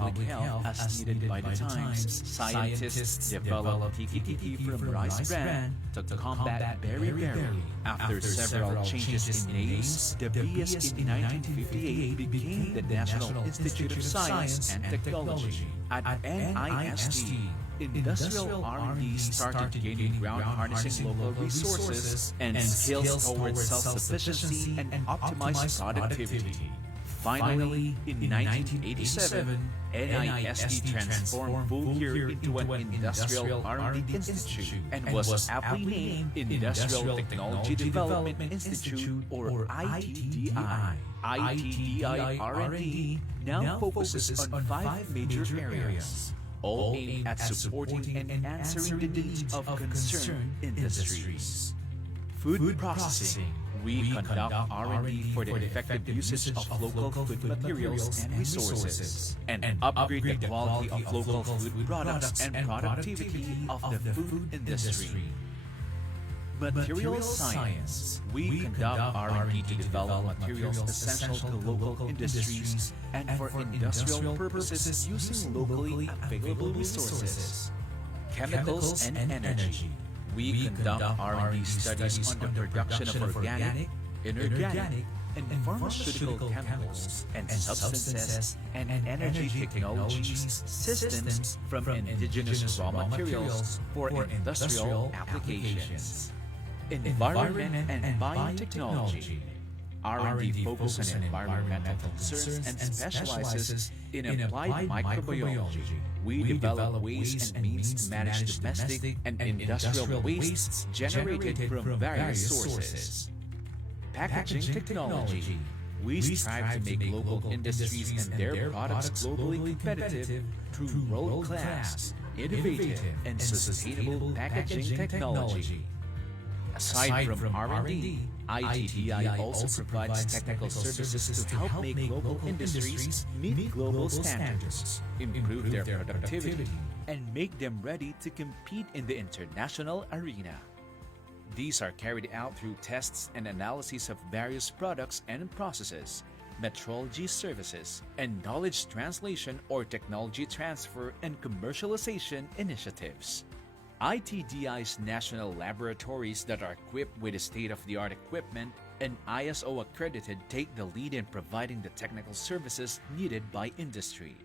public health as needed by the times, scientists developed TTT from rice bran to combat beriberi. After several changes in names, the BS in 1958 became the National Institute of Science and Technology. At NIST, industrial R&D started gaining ground harnessing local resources and skills towards self-sufficiency and optimized productivity. Finally, in 1987, NIST transformed Bulletproof into an Industrial R&D Institute and was aptly named Industrial Technology Development Institute or ITDI. ITDI R&D now focuses on 5 major areas, all aimed at supporting and answering the needs of concerned industries. Food processing. We conduct R&D for the effective usage of local food materials and resources, and upgrade the quality of local food products and productivity of the food industry. Material science. We conduct R&D to develop materials essential to local industries and for industrial purposes using locally available resources. Chemicals and energy. We conduct R&D studies on the production of organic, inorganic, and pharmaceutical chemicals and substances and energy technologies systems from indigenous raw materials for industrial applications. Environment and biotechnology. R&D focuses on environmental concerns and specializes in applied microbiology. We develop ways and means to manage domestic and industrial wastes generated from various sources. Packaging technology. We strive to make local industries and their products globally competitive through world-class, innovative, and sustainable packaging technology. Aside from R&D, ITDI also provides technical services to help make local industries meet global standards, improve their productivity, and make them ready to compete in the international arena. These are carried out through tests and analyses of various products and processes, metrology services, and knowledge translation or technology transfer and commercialization initiatives. ITDI's national laboratories that are equipped with state-of-the-art equipment and ISO accredited take the lead in providing the technical services needed by industry.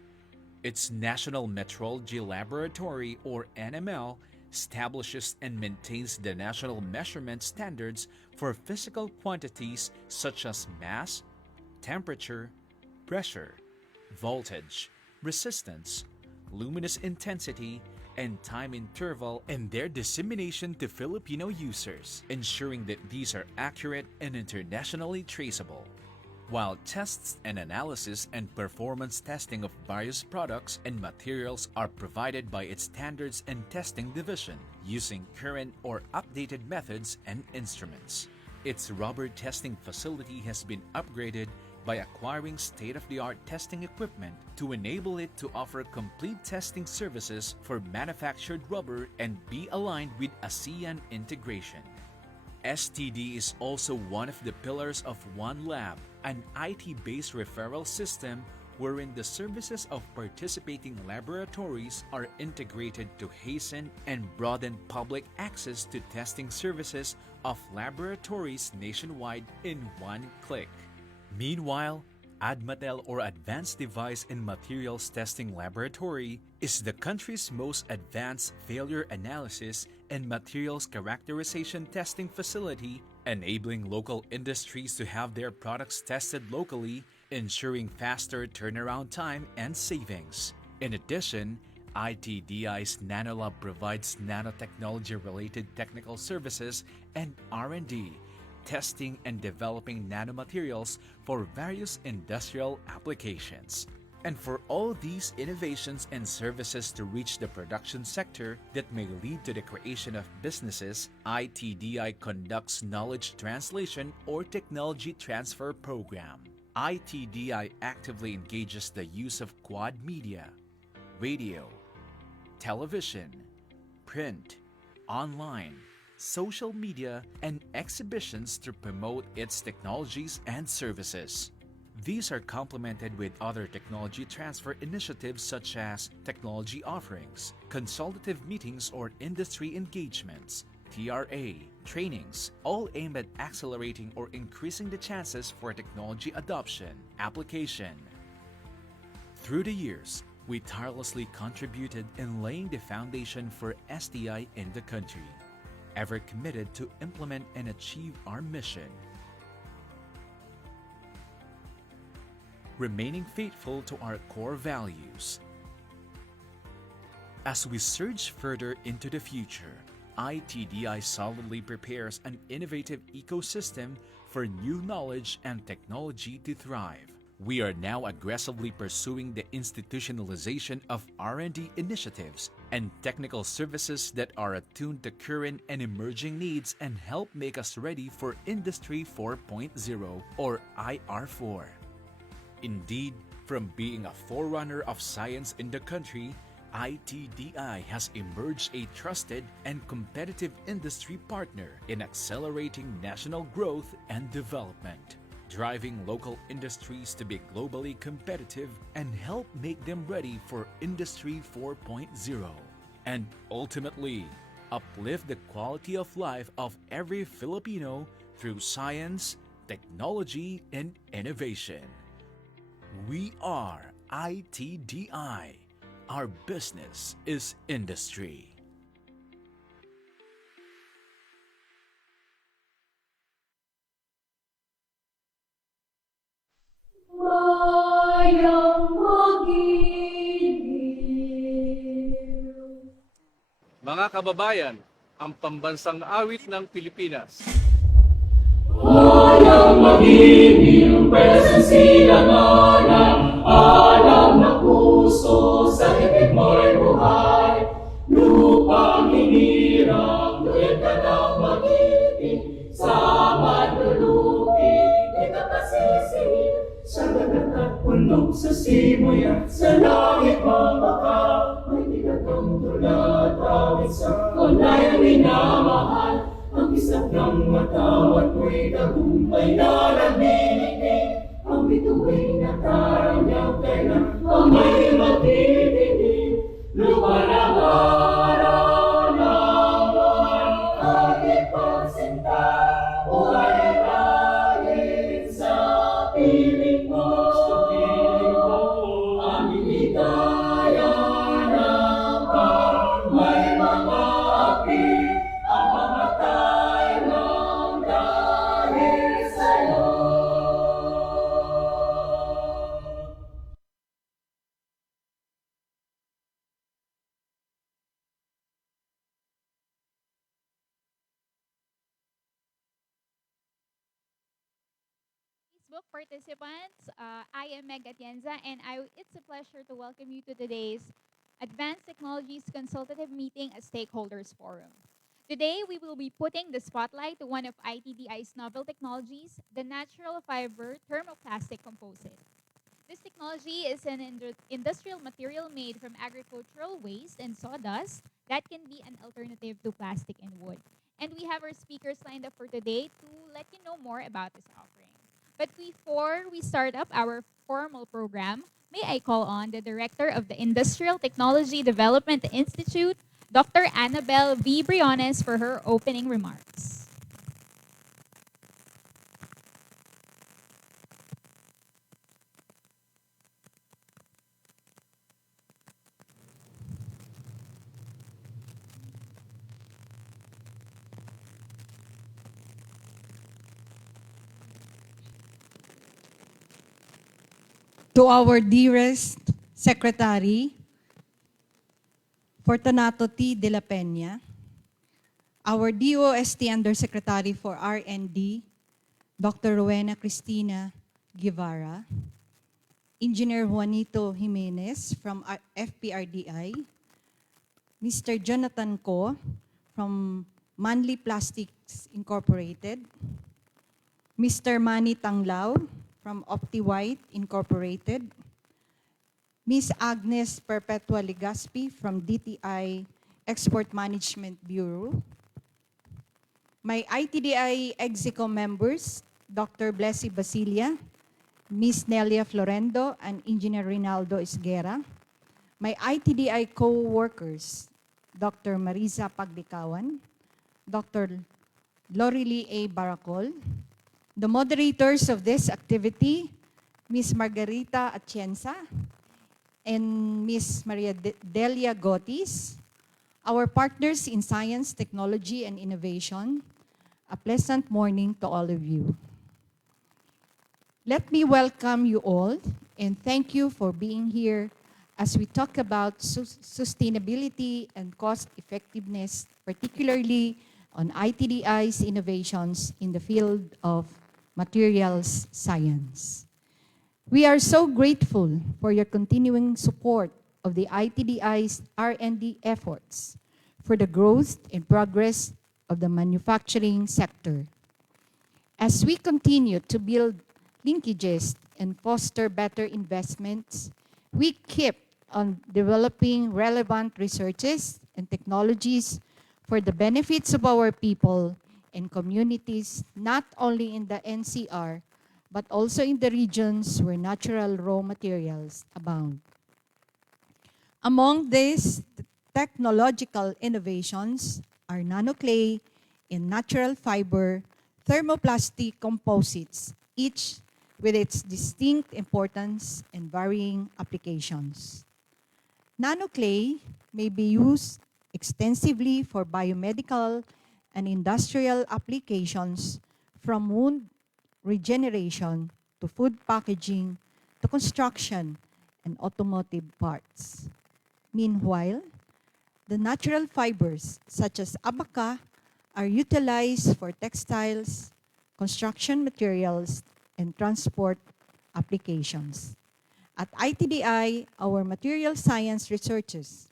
Its National Metrology Laboratory, or NML, establishes and maintains the national measurement standards for physical quantities such as mass, temperature, pressure, voltage, resistance, luminous intensity, and time interval and their dissemination to Filipino users, ensuring that these are accurate and internationally traceable. While tests and analysis and performance testing of various products and materials are provided by its Standards and Testing Division using current or updated methods and instruments. Its rubber testing facility has been upgraded by acquiring state-of-the-art testing equipment to enable it to offer complete testing services for manufactured rubber and be aligned with ASEAN integration. STD is also one of the pillars of One Lab, an IT-based referral system wherein the services of participating laboratories are integrated to hasten and broaden public access to testing services of laboratories nationwide in one click. Meanwhile, ADMATEL, or Advanced Device and Materials Testing Laboratory, is the country's most advanced failure analysis and materials characterization testing facility, enabling local industries to have their products tested locally, ensuring faster turnaround time and savings. In addition, ITDI's NanoLab provides nanotechnology-related technical services and R&D, testing and developing nanomaterials for various industrial applications. And for all these innovations and services to reach the production sector that may lead to the creation of businesses, ITDI conducts knowledge translation or technology transfer program. ITDI actively engages the use of quad media, radio, television, print, online, social media, and exhibitions to promote its technologies and services. These are complemented with other technology transfer initiatives such as technology offerings, consultative meetings or industry engagements, TRA, trainings, all aimed at accelerating or increasing the chances for technology adoption, application. Through the years, we tirelessly contributed in laying the foundation for STI in the country, ever committed to implement and achieve our mission. Remaining faithful to our core values. As we surge further into the future, ITDI solidly prepares an innovative ecosystem for new knowledge and technology to thrive. We are now aggressively pursuing the institutionalization of R&D initiatives and technical services that are attuned to current and emerging needs and help make us ready for Industry 4.0 or IR4. Indeed, from being a forerunner of science in the country, ITDI has emerged a trusted and competitive industry partner in accelerating national growth and development, driving local industries to be globally competitive and help make them ready for Industry 4.0, and ultimately uplift the quality of life of every Filipino through science, technology, and innovation. We are ITDI. Our business is industry. Mga kababayan, ang pambansang awit ng Pilipinas. Walang magiging presensilanganan, alam na puso sa ibig mo'y buhay. Lupang hinirang, luwid ka ng mag-ibig, sa manlulupi, di ka pasisihin. Sa dagat at punog, sa simoy at sa langit mabaka, may bigatong tulad, awit sa tunay ang minamahal. Ang isang ng matawat mo'y tagumpay na nagbibigay. Ang bituin na taranyang kailan ang may magdidinig. Lupa ng araw naman ating pagsinta. Buhay ay kahit sa piling mo. Ang iligaya ng parang may mga api. Ang mamatay ng dahil sa'yo. Facebook participants, I am Meg Atienza, and it's a pleasure to welcome you to today's Advanced Technologies Consultative Meeting at Stakeholders Forum. Today, we will be putting the spotlight to one of ITDI's novel technologies, the natural fiber thermoplastic composite. This technology is an industrial material made from agricultural waste and sawdust that can be an alternative to plastic and wood. And we have our speakers lined up for today to let you know more about this offering. But before we start up our formal program, may I call on the Director of the Industrial Technology Development Institute, Dr. Annabelle V. Briones, for her opening remarks. To our dearest Secretary, Fortunato T. de la Peña, our DOST Undersecretary for R&D, Dr. Rowena Cristina Guevara, Engineer Juanito Jimenez from FPRDI, Mr. Jonathan Ko from Manly Plastics Incorporated, Mr. Manny Tanglao from OptiWhite Incorporated, Ms. Agnes Perpetua Legaspi from DTI Export Management Bureau, my ITDI Execo members, Dr. Blessy Basilia Miss Nelia Florendo and Engineer Rinaldo Esguera, my ITDI co-workers, Dr. Marisa Pagdikawan, Dr. Lorely A. Baracol, the moderators of this activity, Miss Margarita Atienza and Miss Maria Delia Gotis, our partners in science, technology, and innovation, a pleasant morning to all of you. Let me welcome you all and thank you for being here as we talk about sustainability and cost effectiveness, particularly on ITDI's innovations in the field of materials science. We are so grateful for your continuing support of the ITDI's R&D efforts for the growth and progress of the manufacturing sector. As we continue to build linkages and foster better investments, we keep on developing relevant researches and technologies for the benefits of our people and communities, not only in the NCR, but also in the regions where natural raw materials abound. Among these technological innovations are nanoclay and natural fiber thermoplastic composites, each with its distinct importance and varying applications. Nanoclay may be used extensively for biomedical and industrial applications, from wound regeneration to food packaging to construction and automotive parts. Meanwhile, the natural fibers such as Abacar are utilized for textiles, construction materials, and transport applications. At ITDI, our material science researchers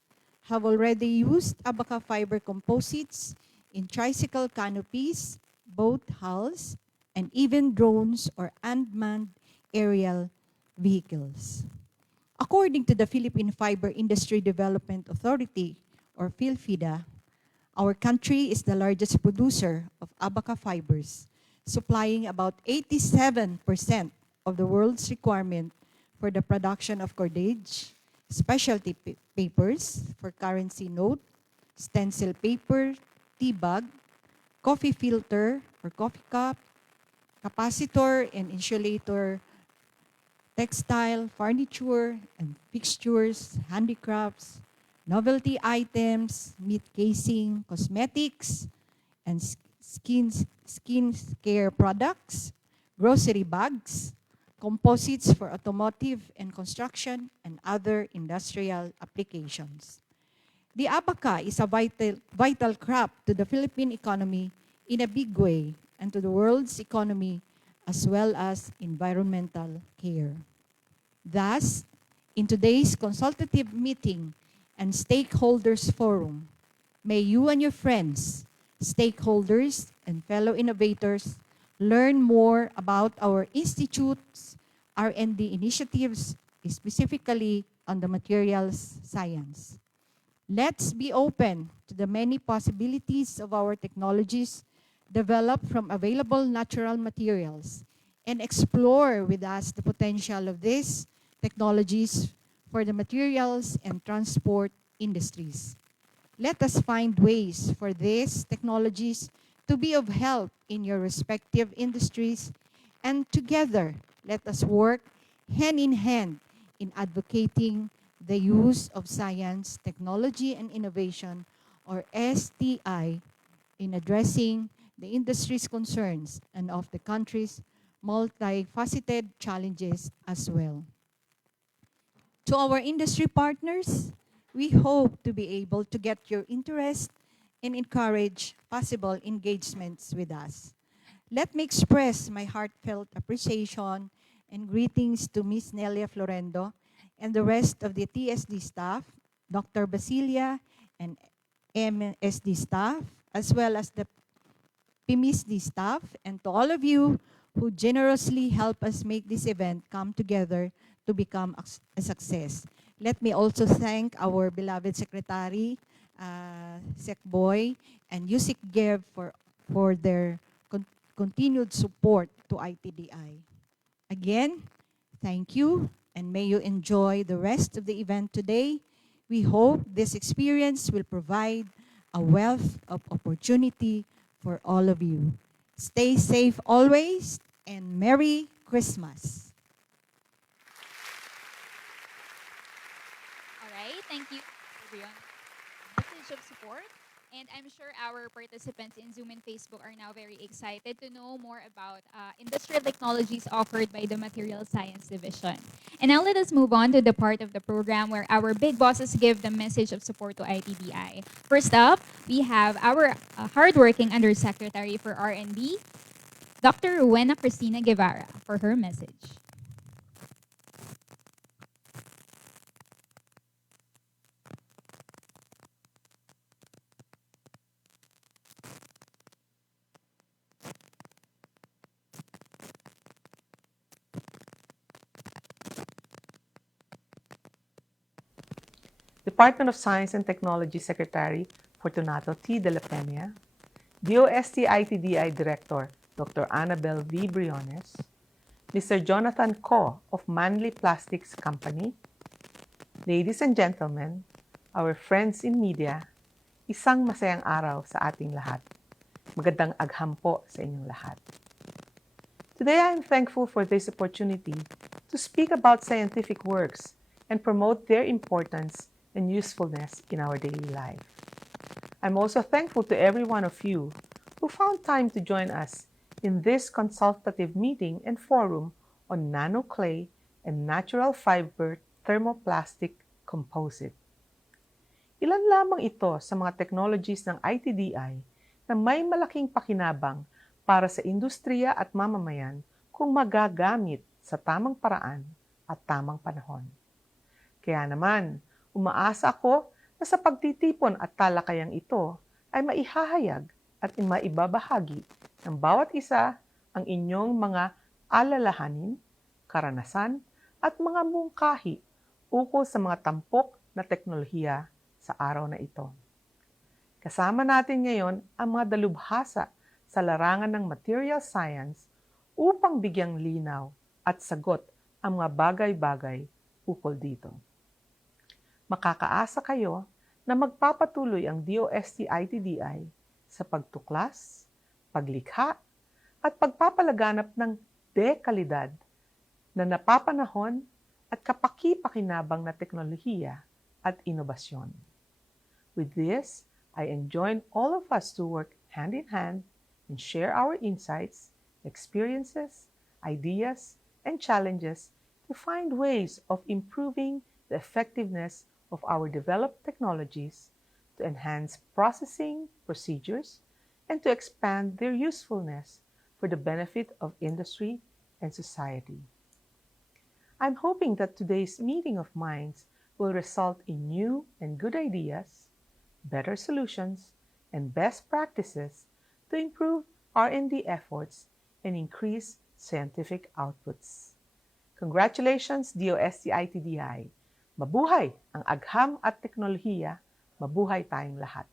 have already used Abacar fiber composites in tricycle canopies, boat hulls, and even drones or unmanned aerial vehicles. According to the Philippine Fiber Industry Development Authority, or PhilFIDA, our country is the largest producer of Abacar fibers, supplying about 87% of the world's requirement for the production of cordage, specialty papers for currency note, stencil paper, tea bag, coffee filter or coffee cup, capacitor and insulator, textile, furniture and fixtures, handicrafts, novelty items, meat casing, cosmetics, and skin care products, grocery bags, composites for automotive and construction, and other industrial applications. The Abacar is a vital crop to the Philippine economy in a big way and to the world's economy as well as environmental care. Thus, in today's consultative meeting and stakeholders forum, may you and your friends, stakeholders, and fellow innovators learn more about our Institute's R&D initiatives, specifically on the materials science. Let's be open to the many possibilities of our technologies developed from available natural materials and explore with us the potential of these technologies for the materials and transport industries. Let us find ways for these technologies to be of help in your respective industries, and together let us work hand in hand in advocating the use of science, technology, and innovation, or STI, in addressing the industry's concerns and of the country's multifaceted challenges as well. To our industry partners, we hope to be able to get your interest and encourage possible engagements with us. Let me express my heartfelt appreciation and greetings to Ms. Nelia Florendo and the rest of the TSD staff, Dr. Basilia and MSD staff, as well as the PMISD staff, and to all of you who generously help us make this event come together to become a success. Let me also thank our beloved Secretary, Sec Boy, and Yusik Gev for their continued support to ITDI. Again, Thank you, and may you enjoy the rest of the event today. We hope this experience will provide a wealth of opportunity for all of you. Stay safe always, and Merry Christmas. All right, thank you, everyone. Message of support. And I'm sure our participants in Zoom and Facebook are now very excited to know more about industrial technologies offered by the Material Science Division. And now let us move on to the part of the program where our big bosses give the message of support to ITDI. First up, we have our hardworking Undersecretary for R&D, Dr. Rowena Cristina Guevara, for her message. Department of Science and Technology Secretary Fortunato T. de la Peña, DOST ITDI Director Dr. Annabel V. Briones, Mr. Jonathan Co. of Manly Plastics Company, ladies and gentlemen, our friends in media, isang masayang araw sa ating lahat. Magandang agham po sa inyong lahat. Today I am thankful for this opportunity to speak about scientific works and promote their importance and usefulness in our daily life. I'm also thankful to every one of you who found time to join us in this consultative meeting and forum on nanoclay and natural fiber thermoplastic composite. Ilan lamang ito sa mga technologies ng ITDI na may malaking pakinabang para sa industriya at mamamayan kung magagamit sa tamang paraan at tamang panahon. Kaya naman, umaasa ako na sa pagtitipon at talakayang ito ay maihahayag at maibabahagi ng bawat isa ang inyong mga alalahanin, karanasan, at mga mungkahi ukol sa mga tampok na teknolohiya sa araw na ito. Kasama natin ngayon ang mga dalubhasa sa larangan ng material science upang bigyang linaw at sagot ang mga bagay-bagay ukol dito. Makakaasa kayo na magpapatuloy ang DOST ITDI sa pagtuklas, paglikha, at pagpapalaganap ng dekalidad na napapanahon at kapaki-pakinabang na teknolohiya at inobasyon. With this, I enjoin all of us to work hand in hand and share our insights, experiences, ideas, and challenges to find ways of improving the effectiveness of our developed technologies, to enhance processing procedures, and to expand their usefulness for the benefit of industry and society. I'm hoping that today's meeting of minds will result in new and good ideas, better solutions, and best practices to improve R&D efforts and increase scientific outputs. Congratulations, DOST ITDI! Mabuhay ang agham at teknolohiya, mabuhay tayong lahat.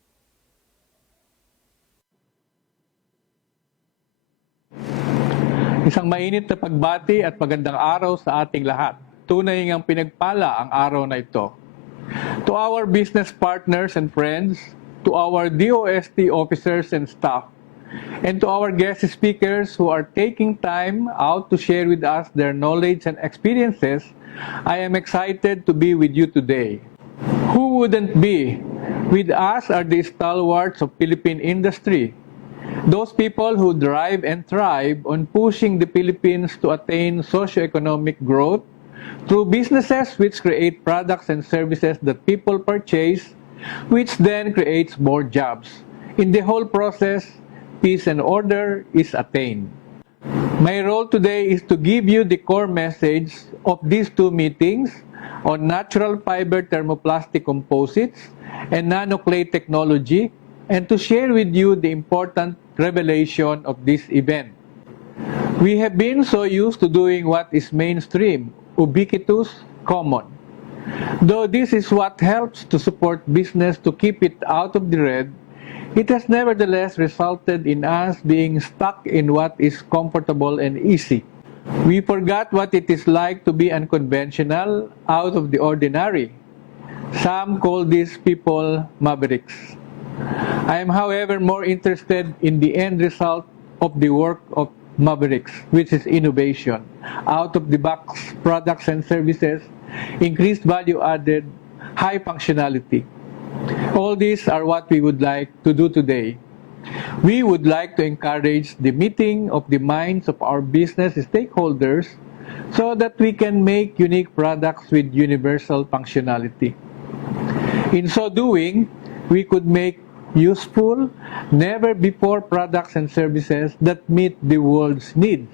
Isang mainit na pagbati at magandang araw sa ating lahat. Tunay ngang pinagpala ang araw na ito. To our business partners and friends, to our DOST officers and staff, and to our guest speakers who are taking time out to share with us their knowledge and experiences, I am excited to be with you today. Who wouldn't be? With us are the stalwarts of Philippine industry. Those people who drive and thrive on pushing the Philippines to attain socio-economic growth through businesses which create products and services that people purchase, which then creates more jobs. In the whole process, peace and order is attained. My role today is to give you the core message of these two meetings on natural fiber thermoplastic composites and nanoclay technology, and to share with you the important revelation of this event. We have been so used to doing what is mainstream, ubiquitous, common. Though this is what helps to support business to keep it out of the red, it has nevertheless resulted in us being stuck in what is comfortable and easy. We forgot what it is like to be unconventional, out of the ordinary. Some call these people mavericks. I am, however, more interested in the end result of the work of mavericks, which is innovation, out-of-the-box products and services, increased value added, high functionality. All these are what we would like to do today. We would like to encourage the meeting of the minds of our business stakeholders so that we can make unique products with universal functionality. In so doing, we could make useful, never-before products and services that meet the world's needs.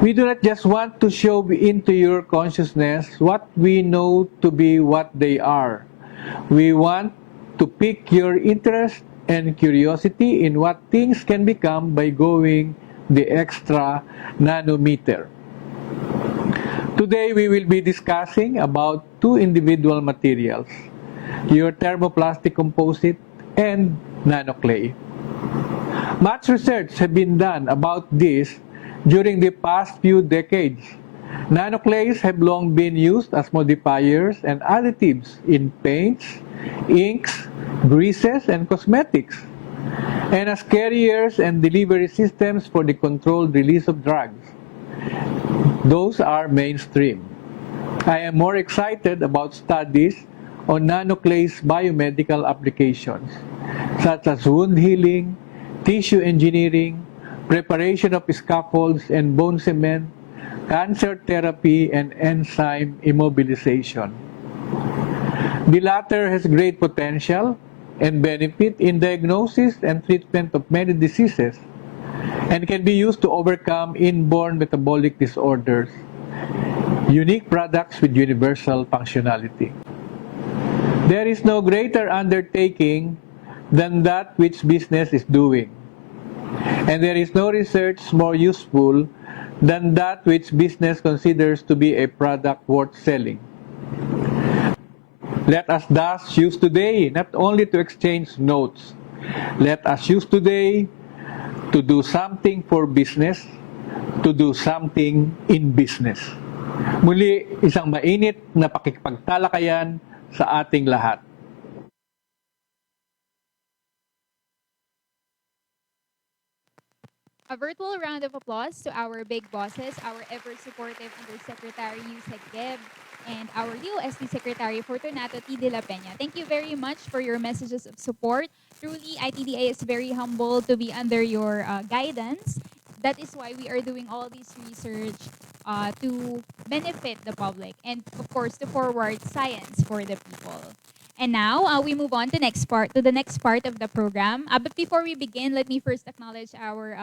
We do not just want to show into your consciousness what we know to be what they are. We want to pique your interest and curiosity in what things can become by going the extra nanometer. Today we will be discussing about two individual materials, your thermoplastic composite and nanoclay. Much research has been done about this during the past few decades. Nanoclays have long been used as modifiers and additives in paints, inks, greases, and cosmetics, and as carriers and delivery systems for the controlled release of drugs. Those are mainstream. I am more excited about studies on nanoclays' biomedical applications, such as wound healing, tissue engineering, preparation of scaffolds and bone cement, cancer therapy, and enzyme immobilization. The latter has great potential and benefit in diagnosis and treatment of many diseases and can be used to overcome inborn metabolic disorders, unique products with universal functionality. There is no greater undertaking than that which business is doing, and there is no research more useful than that which business considers to be a product worth selling. Let us thus use today not only to exchange notes. Let us use today to do something for business, to do something in business. Muli, isang mainit na pakikipagtalakayan sa ating lahat. A virtual round of applause to our big bosses, our ever-supportive Undersecretary Yusek Geb, and our DOST Secretary Fortunato T. De La Peña. Thank you very much for your messages of support. Truly, ITDI is very humbled to be under your guidance. That is why we are doing all this research to benefit the public and, of course, to forward science for the people. And now we move on to the next part of the program. But before we begin, let me first acknowledge our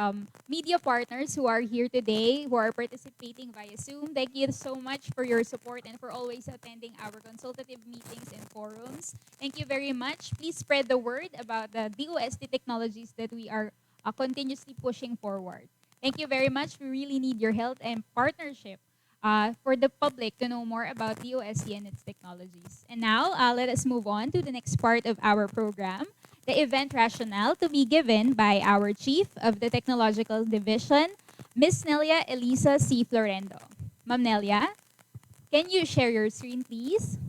media partners who are here today, who are participating via Zoom. Thank you so much for your support and for always attending our consultative meetings and forums. Thank you very much. Please spread the word about the DOST technologies that we are continuously pushing forward. Thank you very much. We really need your help and partnership for the public to know more about DOST and its technologies. And now, let us move on to the next part of our program, the event Rationale, to be given by our Chief of the Technological Division, Ms. Nelia Elisa C. Florendo. Ma'am Nelia, can you share your screen, please?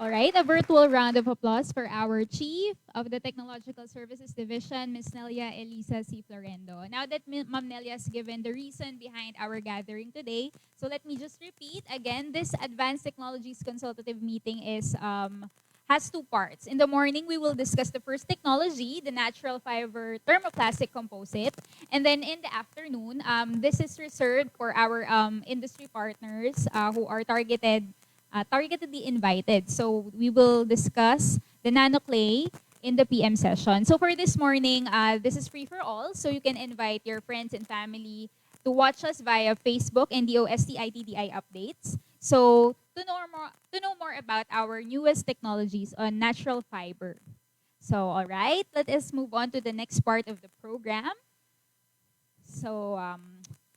All right, a virtual round of applause for our Chief of the Technological Services Division, Ms. Nelia Elisa C. Florendo. Now that Ma'am Nelia has given the reason behind our gathering today, so let me just repeat again, this Advanced Technologies Consultative Meeting has two parts. In the morning, we will discuss the first technology, the natural fiber thermoplastic composite. And then in the afternoon, this is reserved for our industry partners who are targetedly invited. So we will discuss the nano clay in the PM session. So for this morning, this is free for all. So you can invite your friends and family to watch us via Facebook and DOST ITDI updates. So to know more about our newest technologies on natural fiber. So all right, let us move on to the next part of the program. So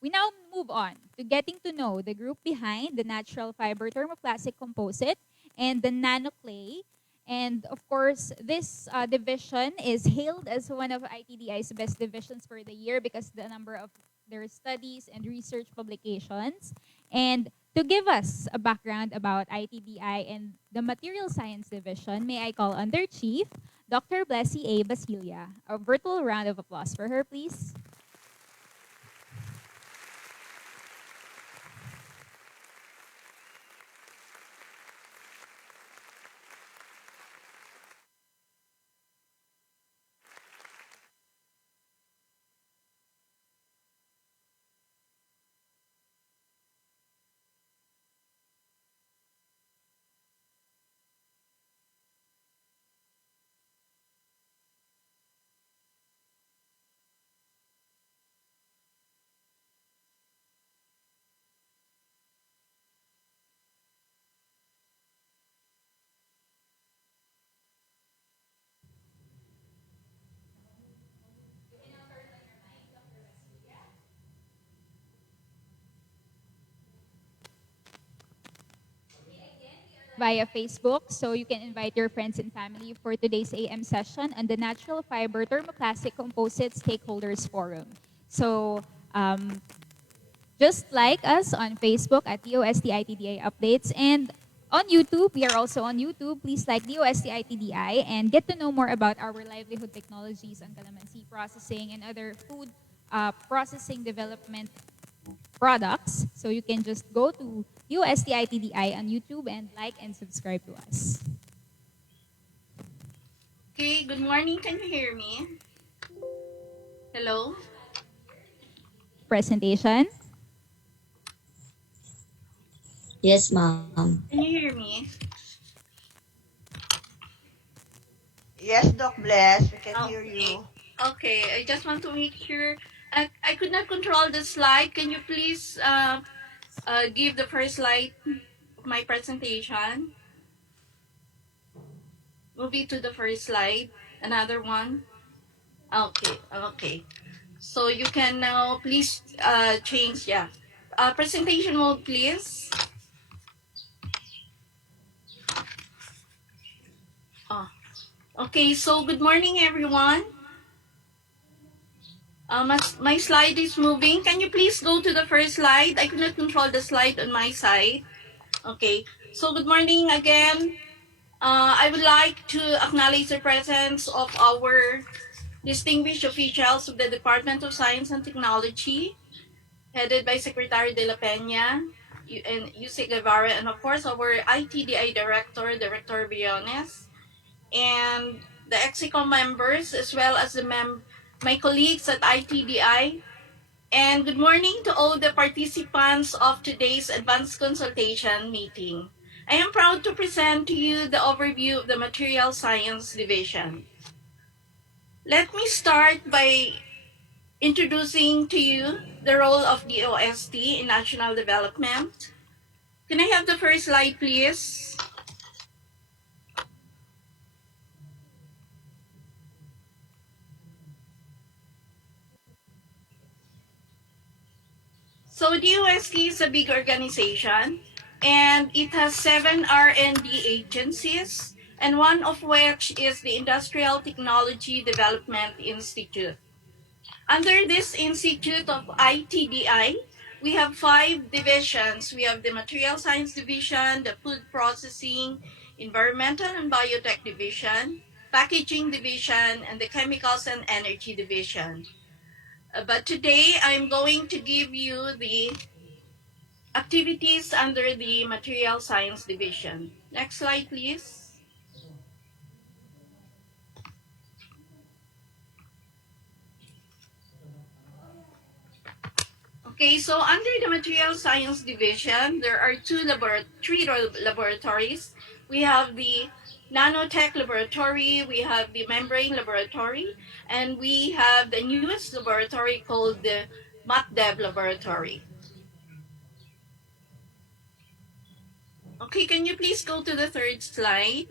we now move on to getting to know the group behind the natural fiber thermoplastic composite and the nano clay. And of course, this division is hailed as one of ITDI's best divisions for the year because the number of their studies and research publications. And to give us a background about ITDI and the Material Science Division, may I call on their chief, Dr. Blessy A. Basilia. A virtual round of applause for her, please. Via Facebook, so you can invite your friends and family for today's AM session on the Natural Fiber Thermoplastic Composite Stakeholders Forum. So just like us on Facebook at DOST ITDI Updates and on YouTube, we are also on YouTube. Please like DOST ITDI and get to know more about our livelihood technologies on calamansi processing and other food processing development products. So you can just go to DOST ITDI on YouTube and like and subscribe to us. Okay, good morning. Can you hear me? Hello? Presentation. Yes, ma'am. Can you hear me? Yes, Doc Bless, we can hear you. Okay, I just want to make sure. I could not control the slide. Can you please give the first slide of my presentation? Move it to the first slide. Another one. Okay. So you can now please change, yeah. Presentation mode, please. Oh. Okay, so good morning, everyone. My slide is moving. Can you please go to the first slide? I cannot control the slide on my side. Okay, so good morning again. I would like to acknowledge the presence of our distinguished officials of the Department of Science and Technology, headed by Secretary De La Peña and Yusek Guevara, and of course our ITDI Director, Director Briones, and the EXICOM members, as well as my colleagues at ITDI. And good morning to all the participants of today's advanced consultation meeting. I am proud to present to you the overview of the Material Science Division. Let me start by introducing to you the role of DOST in national development. Can I have the first slide, please? So DOST is a big organization, and it has 7 R&D agencies, and one of which is the Industrial Technology Development Institute. Under this institute of ITDI, we have 5 divisions. We have the Material Science Division, the Food Processing, Environmental and Biotech Division, Packaging Division, and the Chemicals and Energy Division. But today, I'm going to give you the activities under the Material Science Division. Next slide, please. Okay, so under the Material Science Division, there are three laboratories. We have the Nanotech Laboratory, we have the Membrane Laboratory, and we have the newest laboratory called the MatDev Laboratory. Okay, can you please go to the third slide?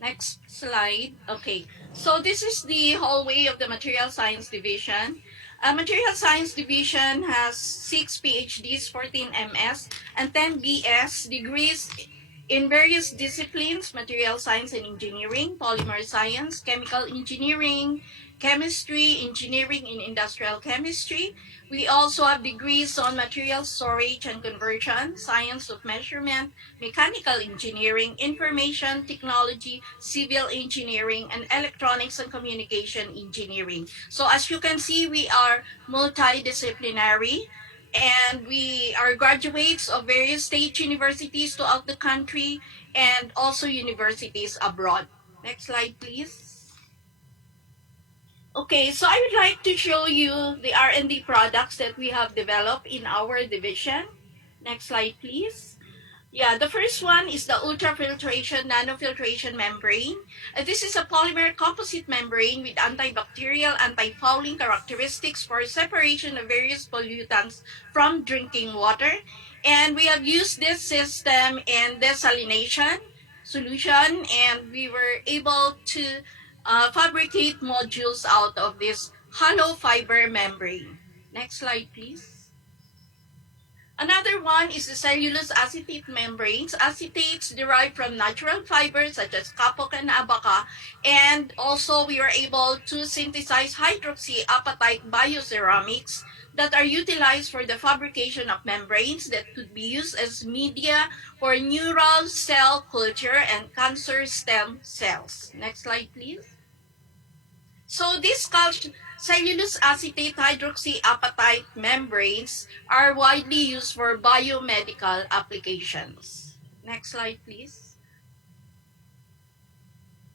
Next slide. Okay, so this is the hallway of the Material Science Division. Material Science Division has 6 PhDs, 14 MS, and 10 BS degrees in various disciplines: material science and engineering, polymer science, chemical engineering, chemistry, engineering in industrial chemistry. We also have degrees on material storage and conversion, science of measurement, mechanical engineering, information technology, civil engineering, and electronics and communication engineering. So as you can see, we are multidisciplinary, and we are graduates of various state universities throughout the country and also universities abroad. Next slide, please. Okay, so I would like to show you the R&D products that we have developed in our division. Next slide, please. Yeah, the first one is the ultrafiltration nanofiltration membrane. This is a polymer composite membrane with antibacterial, anti-fouling characteristics for separation of various pollutants from drinking water. And we have used this system in desalination solution, and we were able to fabricate modules out of this hollow fiber membrane. Next slide, please. Another one is the cellulose acetate membranes. Acetates derived from natural fibers such as kapok and abaca. And also we were able to synthesize hydroxyapatite bioceramics that are utilized for the fabrication of membranes that could be used as media for neural cell culture and cancer stem cells. Next slide, please. So these cellulose acetate hydroxyapatite membranes are widely used for biomedical applications. Next slide, please.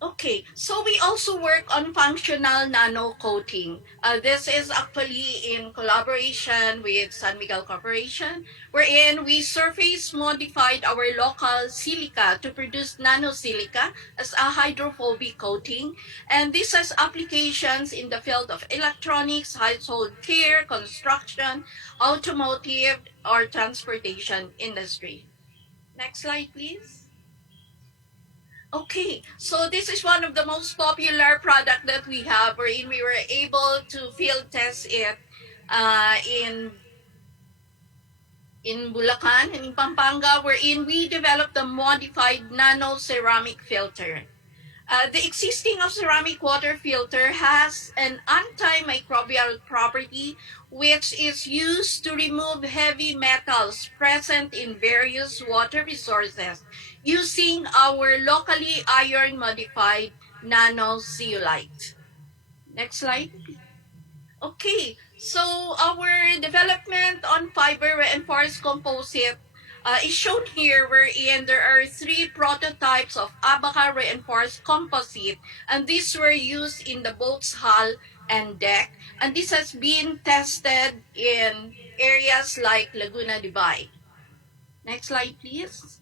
Okay, so we also work on functional nano coating. This is actually in collaboration with San Miguel Corporation, wherein we surface modified our local silica to produce nano silica as a hydrophobic coating. And this has applications in the field of electronics, household care, construction, automotive, or transportation industry. Next slide, please. Okay, so this is one of the most popular product that we have, wherein we were able to field test it in Bulacan and in Pampanga, wherein we developed a modified nano ceramic filter. The existing of ceramic water filter has an antimicrobial property, which is used to remove heavy metals present in various water resources using our locally iron modified Nano Ceolite. Next slide. Okay, so our development on fiber reinforced composite is shown here, wherein there are 3 prototypes of Abacar reinforced composite, and these were used in the boat's hull and deck, and this has been tested in areas like Laguna de Bay. Next slide, please.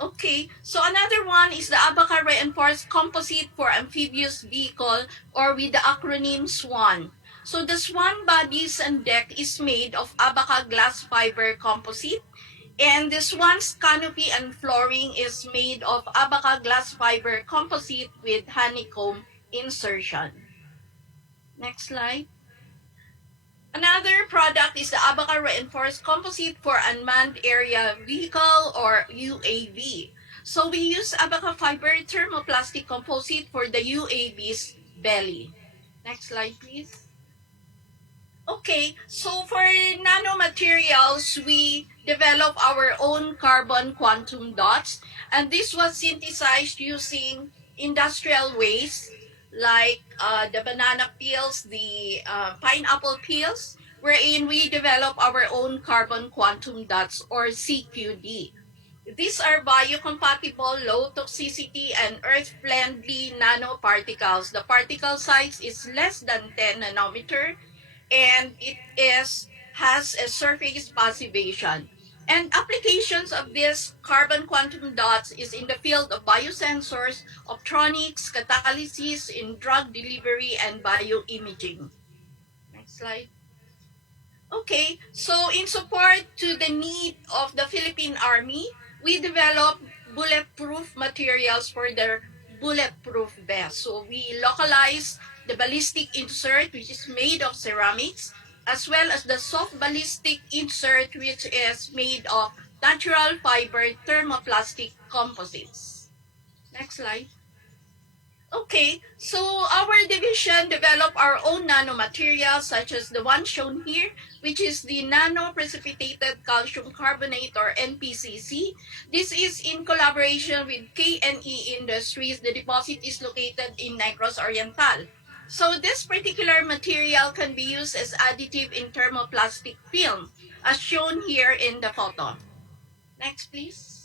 Okay, so another one is the Abacar reinforced composite for amphibious vehicle, or with the acronym SWAN. So the SWAN bodies and deck is made of Abaca glass fiber composite, and the SWAN's canopy and flooring is made of Abaca glass fiber composite with honeycomb insertion. Next slide. Another product is the Abacar reinforced composite for unmanned area vehicle, or UAV. So we use Abaca fiber thermoplastic composite for the UAV's belly. Next slide, please. Okay, so for nanomaterials, we develop our own carbon quantum dots, and this was synthesized using industrial waste like the banana peels, the pineapple peels, wherein we develop our own carbon quantum dots or CQD. These are biocompatible, low toxicity, and earth-friendly nanoparticles. The particle size is less than 10 nanometer, and it has a surface passivation. And applications of these carbon quantum dots is in the field of biosensors, optronics, catalysis, in drug delivery, and bioimaging. Next slide. Okay, so in support to the need of the Philippine Army, we developed bulletproof materials for their bulletproof vest. So we localized the ballistic insert, which is made of ceramics, as well as the soft ballistic insert, which is made of natural fiber thermoplastic composites. Next slide. Okay, so our division developed our own nanomaterials such as the one shown here, which is the nano precipitated calcium carbonate or NPCC. This is in collaboration with KNE Industries. The deposit is located in Negros Oriental. So this particular material can be used as additive in thermoplastic film, as shown here in the photo. Next, please.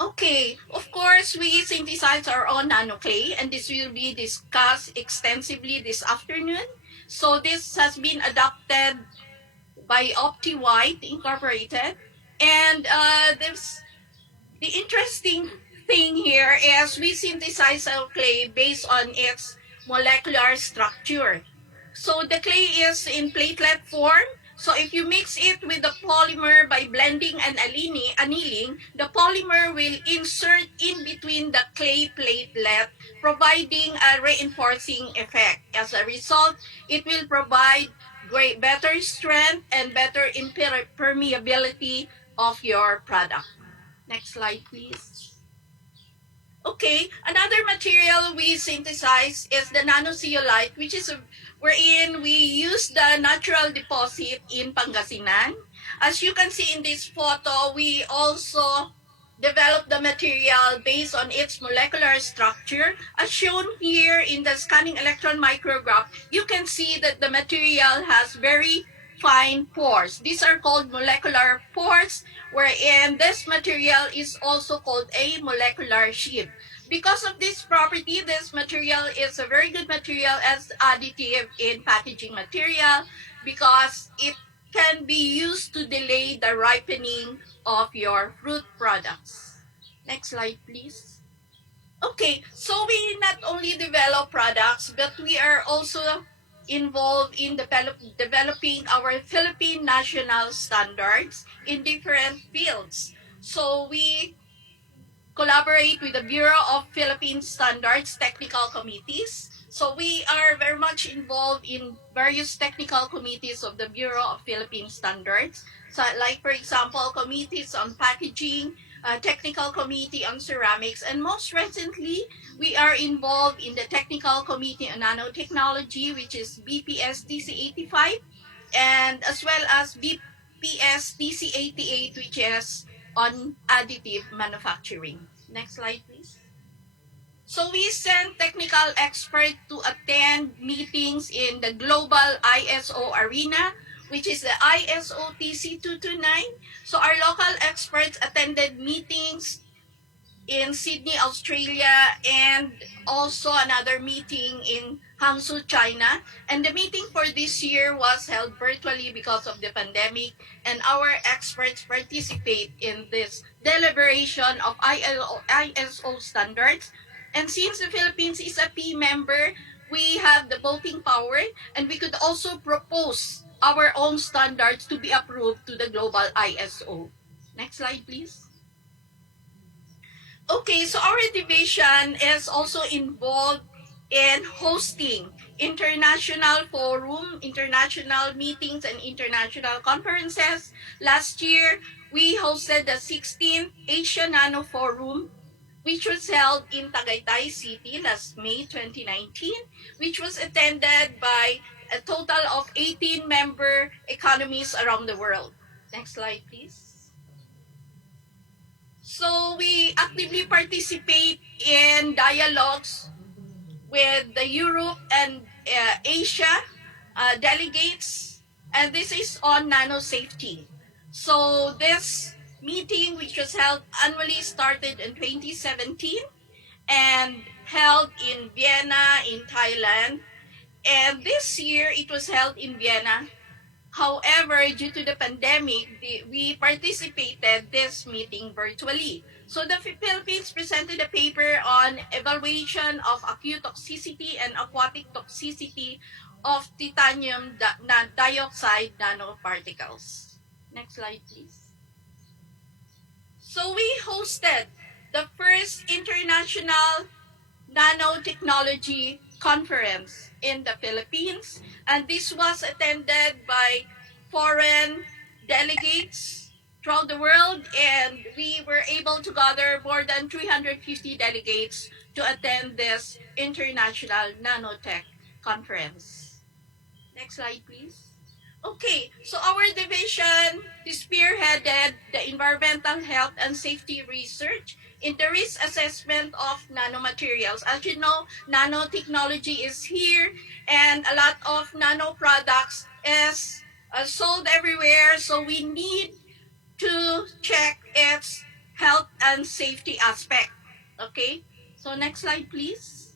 Okay, of course, we synthesize our own nanoclay, and this will be discussed extensively this afternoon. So this has been adopted by OptiWhite Incorporated, and the interesting thing here is we synthesize our clay based on its molecular structure. So the clay is in platelet form. So if you mix it with the polymer by blending and annealing, the polymer will insert in between the clay platelet, providing a reinforcing effect. As a result, it will provide better strength and better impermeability of your product. Next slide, please. Okay, another material we synthesize is the Nano Ceolite, which is wherein we use the natural deposit in Pangasinan. As you can see in this photo, we also develop the material based on its molecular structure. As shown here in the scanning electron micrograph, you can see that the material has very fine pores. These are called molecular pores, wherein this material is also called a molecular sheet. Because of this property, this material is a very good material as additive in packaging material because it can be used to delay the ripening of your fruit products. Next slide, please. Okay, so we not only develop products, but we are also involved in developing our Philippine national standards in different fields. So we collaborate with the Bureau of Philippine Standards Technical Committees. So we are very much involved in various technical committees of the Bureau of Philippine Standards. So like, for example, committees on packaging, technical committee on ceramics, and most recently, we are involved in the technical committee on nanotechnology, which is BPS TC 85, and as well as BPS TC 88, which is on additive manufacturing. Next slide, please. So we send technical experts to attend meetings in the global ISO arena, which is the ISO TC 229. So our local experts attended meetings in Sydney, Australia, and also another meeting in Hangzhou, China. And the meeting for this year was held virtually because of the pandemic, and our experts participate in this deliberation of ISO standards. And since the Philippines is a P member, we have the voting power, and we could also propose our own standards to be approved to the global ISO. Next slide, please. Okay, so our division is also involved in hosting international forum, international meetings, and international conferences. Last year, we hosted the 16th Asia Nano Forum, which was held in Tagaytay City last May 2019, which was attended by a total of 18 member economies around the world. Next slide, please. So we actively participate in dialogues with the Europe and Asia delegates, and this is on nano safety. So this meeting, which was held annually, started in 2017 and held in Vienna in Thailand. And this year it was held in Vienna. However, due to the pandemic, we participated this meeting virtually. So the Philippines presented a paper on evaluation of acute toxicity and aquatic toxicity of titanium dioxide nanoparticles. Next slide, please. So we hosted the first international nanotechnology conference in the Philippines, and this was attended by foreign delegates throughout the world, and we were able to gather more than 350 delegates to attend this international nanotech conference. Next slide, please. Okay, so our division spearheaded the environmental health and safety research in the risk assessment of nanomaterials. As you know, nanotechnology is here, and a lot of nano products is sold everywhere, so we need to check its health and safety aspect. Okay, so next slide, please.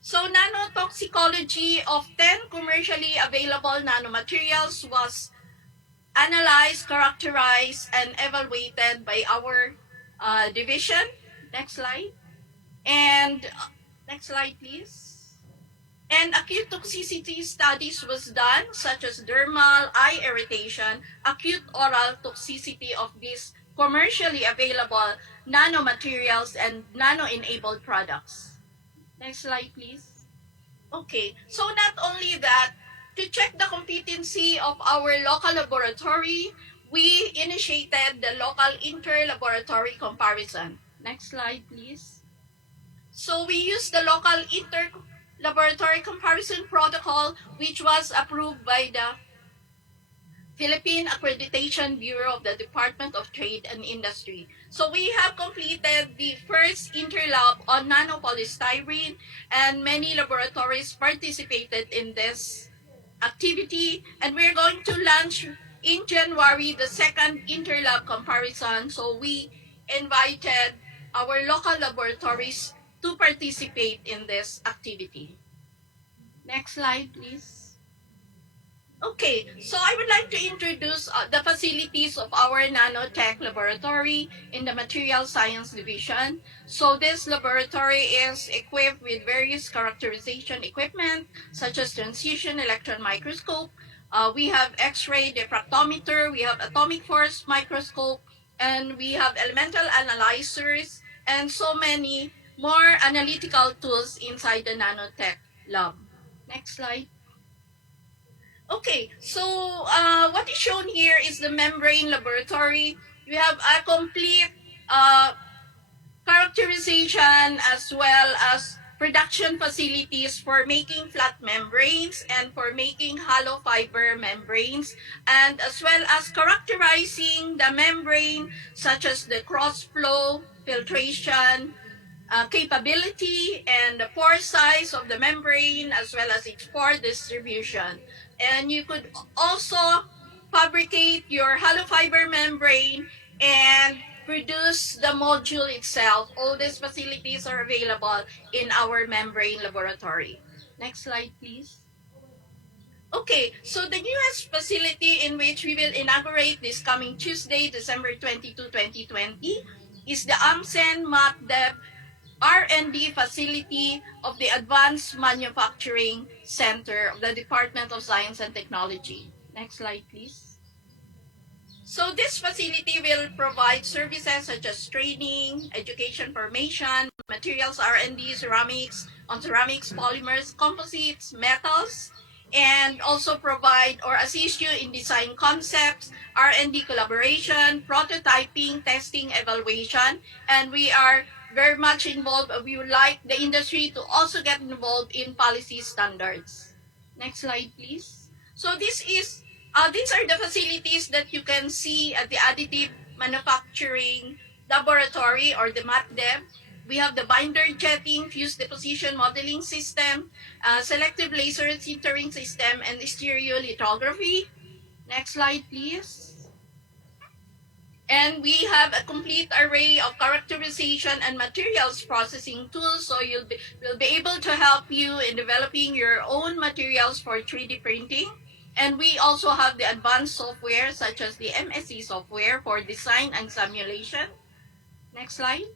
So nanotoxicology of 10 commercially available nanomaterials was analyzed, characterized, and evaluated by our division. Next slide. And next slide, please. And acute toxicity studies was done, such as dermal, eye irritation, acute oral toxicity of these commercially available nanomaterials and nano-enabled products. Next slide, please. Okay, so not only that, to check the competency of our local laboratory, we initiated the local inter-laboratory comparison. Next slide, please. So we used the local inter-laboratory comparison protocol, which was approved by the Philippine Accreditation Bureau of the Department of Trade and Industry. So we have completed the first interlab on nanopolystyrene, and many laboratories participated in this activity. And we're going to launch in January the second interlab comparison. So we invited our local laboratories to participate in this activity. Next slide, please. Okay, so I would like to introduce the facilities of our nanotech laboratory in the Material Science Division. So this laboratory is equipped with various characterization equipment, such as transition electron microscope. We have X-ray diffractometer, we have atomic force microscope, and we have elemental analyzers, and so many more analytical tools inside the nanotech lab. Next slide. Okay, so what is shown here is the membrane laboratory. We have a complete characterization as well as production facilities for making flat membranes and for making hollow fiber membranes, and as well as characterizing the membrane such as the cross flow, filtration, capability, and the pore size of the membrane, as well as its pore distribution. And you could also fabricate your hollow fiber membrane and produce the module itself. All these facilities are available in our membrane laboratory. Next slide, please. Okay, so the newest facility in which we will inaugurate this coming Tuesday, December 22, 2020, is the AMSEN MatDev R&D facility of the Advanced Manufacturing Center of the Department of Science and Technology. Next slide, please. So this facility will provide services such as training, education formation, materials R&D, ceramics, on ceramics, polymers, composites, metals, and also provide or assist you in design concepts, R&D collaboration, prototyping, testing, evaluation, and we are very much involved. We would like the industry to also get involved in policy standards. Next slide, please. So these are the facilities that you can see at the Additive Manufacturing Laboratory or the MatDev. We have the binder jetting, fuse deposition modeling system, selective laser sintering system, and stereolithography. Next slide, please. And we have a complete array of characterization and materials processing tools, so we'll be able to help you in developing your own materials for 3D printing. And we also have the advanced software such as the MSC software for design and simulation. Next slide.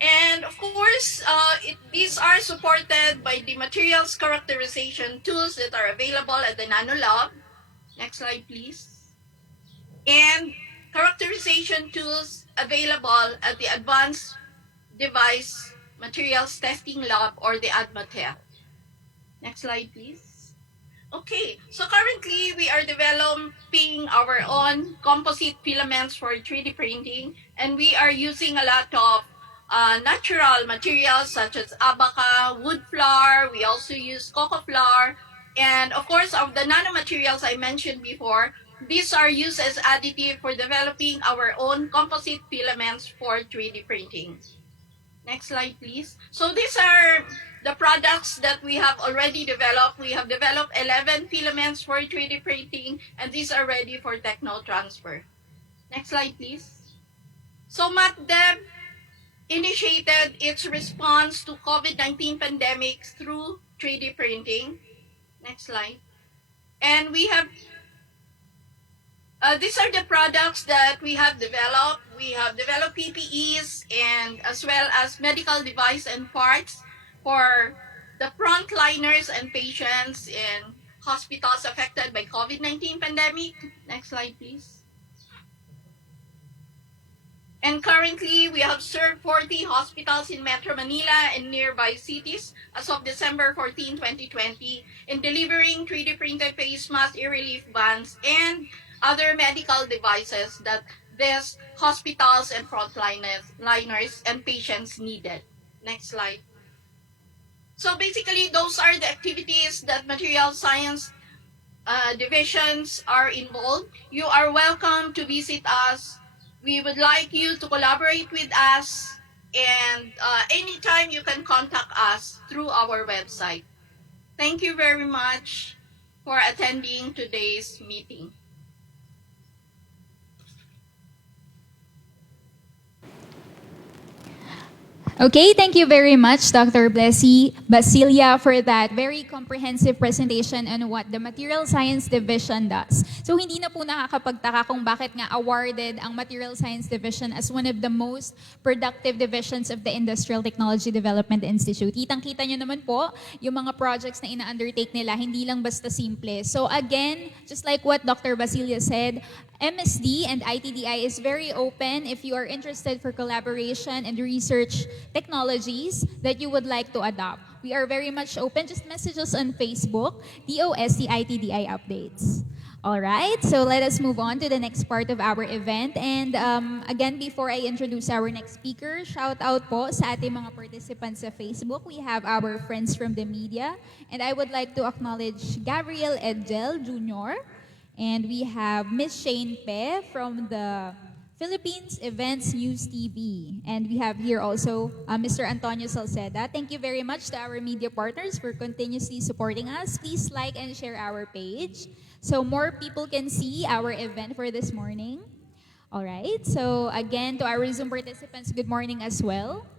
And of course, these are supported by the materials characterization tools that are available at the Nano Lab. Next slide, please. And characterization tools available at the Advanced Device Materials Testing Lab or the ADMATEF. Next slide, please. Okay, so currently we are developing our own composite filaments for 3D printing, and we are using a lot of natural materials such as Abacar, wood flour. We also use cocoa flour, and of course of the nanomaterials I mentioned before. These are used as additive for developing our own composite filaments for 3D printing. Next slide, please. So these are the products that we have already developed. We have developed 11 filaments for 3D printing, and these are ready for techno transfer. Next slide, please. So MatDev initiated its response to COVID-19 pandemic through 3D printing. Next slide. And we have these are the products that we have developed. We have developed PPEs and as well as medical device and parts for the frontliners and patients in hospitals affected by COVID-19 pandemic. Next slide, please. And currently, we have served 40 hospitals in Metro Manila and nearby cities as of December 14, 2020, in delivering 3D printed face masks, ear relief bands, and other medical devices that these hospitals and frontliners and patients needed. Next slide. So basically, those are the activities that material science divisions are involved. You are welcome to visit us. We would like you to collaborate with us, and anytime you can contact us through our website. Thank you very much for attending today's meeting. Okay, thank you very much, Dr. Basilia, for that very comprehensive presentation on what the Material Science Division does. So hindi na po nakakapagtaka kung bakit nga awarded ang Material Science Division as one of the most productive divisions of the Industrial Technology Development Institute. Kitang-kita nyo naman po, yung mga projects na ina-undertake nila, hindi lang basta simple. So again, just like what Dr. Basilia said, MSD and ITDI is very open if you are interested for collaboration and research technologies that you would like to adopt. We are very much open. Just message us on Facebook, DOST ITDI updates. All right, so let us move on to the next part of our event. And again, before I introduce our next speaker, shout out po sa ating mga participants sa Facebook. We have our friends from the media. And I would like to acknowledge Gabriel Edgel Jr., and we have Ms. Shane Pe from the Philippines Events News TV. And we have here also Mr. Antonio Salceda. Thank you very much to our media partners for continuously supporting us. Please like and share our page so more people can see our event for this morning. All right, so again, to our Zoom participants, good morning as well.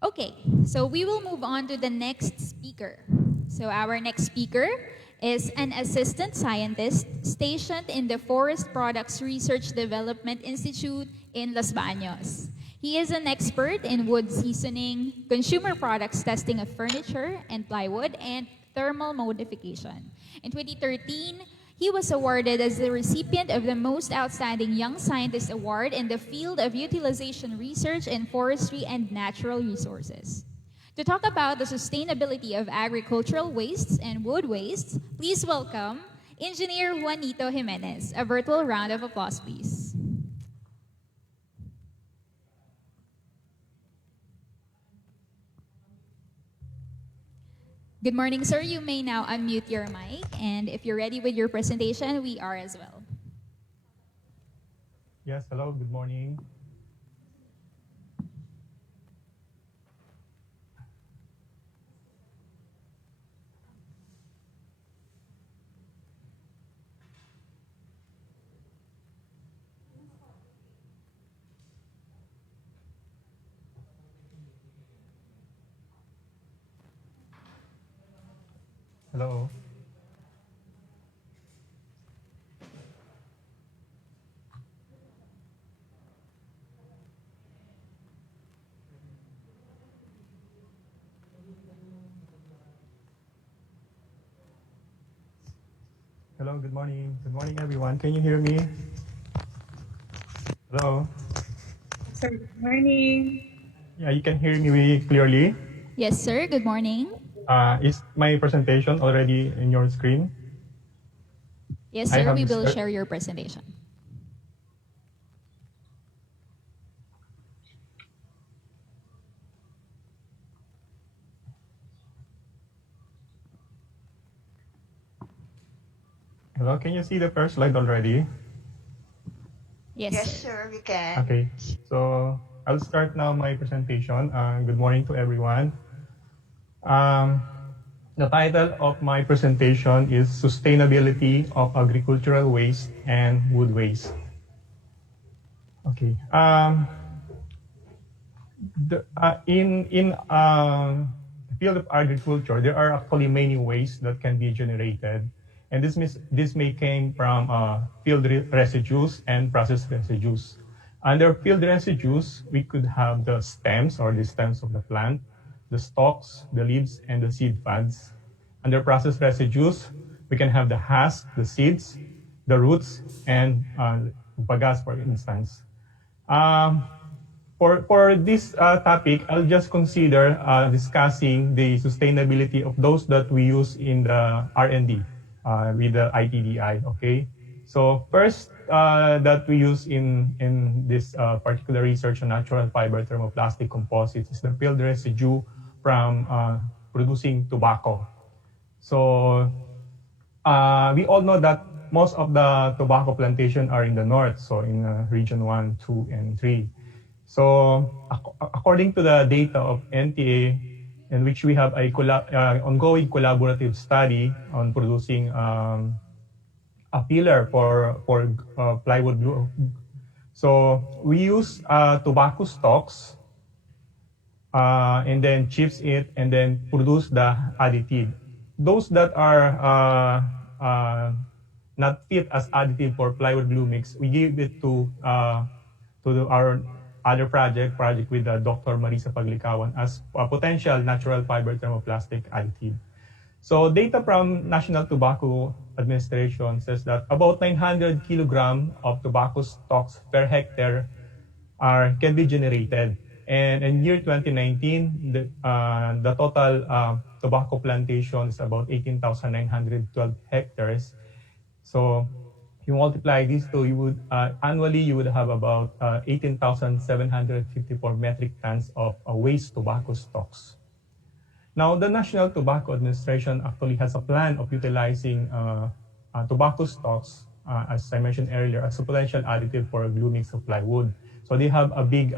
Okay, so we will move on to the next speaker. So our next speaker is an assistant scientist stationed in the Forest Products Research Development Institute in Los Baños. He is an expert in wood seasoning, consumer products testing of furniture and plywood, and thermal modification. In 2013, he was awarded as the recipient of the Most Outstanding Young Scientist Award in the field of utilization research in forestry and natural resources. To talk about the sustainability of agricultural wastes and wood wastes, please welcome Engineer Juanito Jimenez. A virtual round of applause, please. Good morning, sir. You may now unmute your mic. And if you're ready with your presentation, we are as well. Yes, hello, good morning. Hello. Hello, good morning. Good morning, everyone. Can you hear me? Hello. Sir, good morning. Yeah, you can hear me clearly. Yes, sir. Good morning. Is my presentation already in your screen? Yes, I sir. have We this- will share your presentation. Hello, can you see the first slide already? Yes, Yes, sir. sir, we can. Okay, so I'll start now my presentation. Good morning to everyone. The title of my presentation is Sustainability of Agricultural Waste and Wood Waste. Okay. In the field of agriculture, there are actually many ways that can be generated, and this may came from field residues and process residues. Under field residues, we could have the stems or the stems of the plant, the stalks, the leaves, and the seed pods. Under process residues, we can have the husk, the seeds, the roots, and bagas, for instance. For this topic, I'll just consider discussing the sustainability of those that we use in the R&D with the ITDI, okay? So first that we use in this particular research on natural fiber thermoplastic composites is the field residue from producing tobacco. So we all know that most of the tobacco plantation are in the north, so in region 1, 2, and 3. So according to the data of NTA, in which we have a ongoing collaborative study on producing a pillar for plywood glue. So we use tobacco stalks and then chips it and then produce the additive. Those that are not fit as additive for plywood glue mix, we give it to our other project with Dr. Marisa Paglikawan as a potential natural fiber thermoplastic additive. So data from National Tobacco Administration says that about 900 kilogram of tobacco stalks per hectare can be generated. And in year 2019, the total tobacco plantation is about 18,912 hectares. So if you multiply these two, you would annually you would have about 18,754 metric tons of waste tobacco stalks. Now, the National Tobacco Administration actually has a plan of utilizing tobacco stalks, as I mentioned earlier, as a potential additive for glue mix of plywood. So they have a big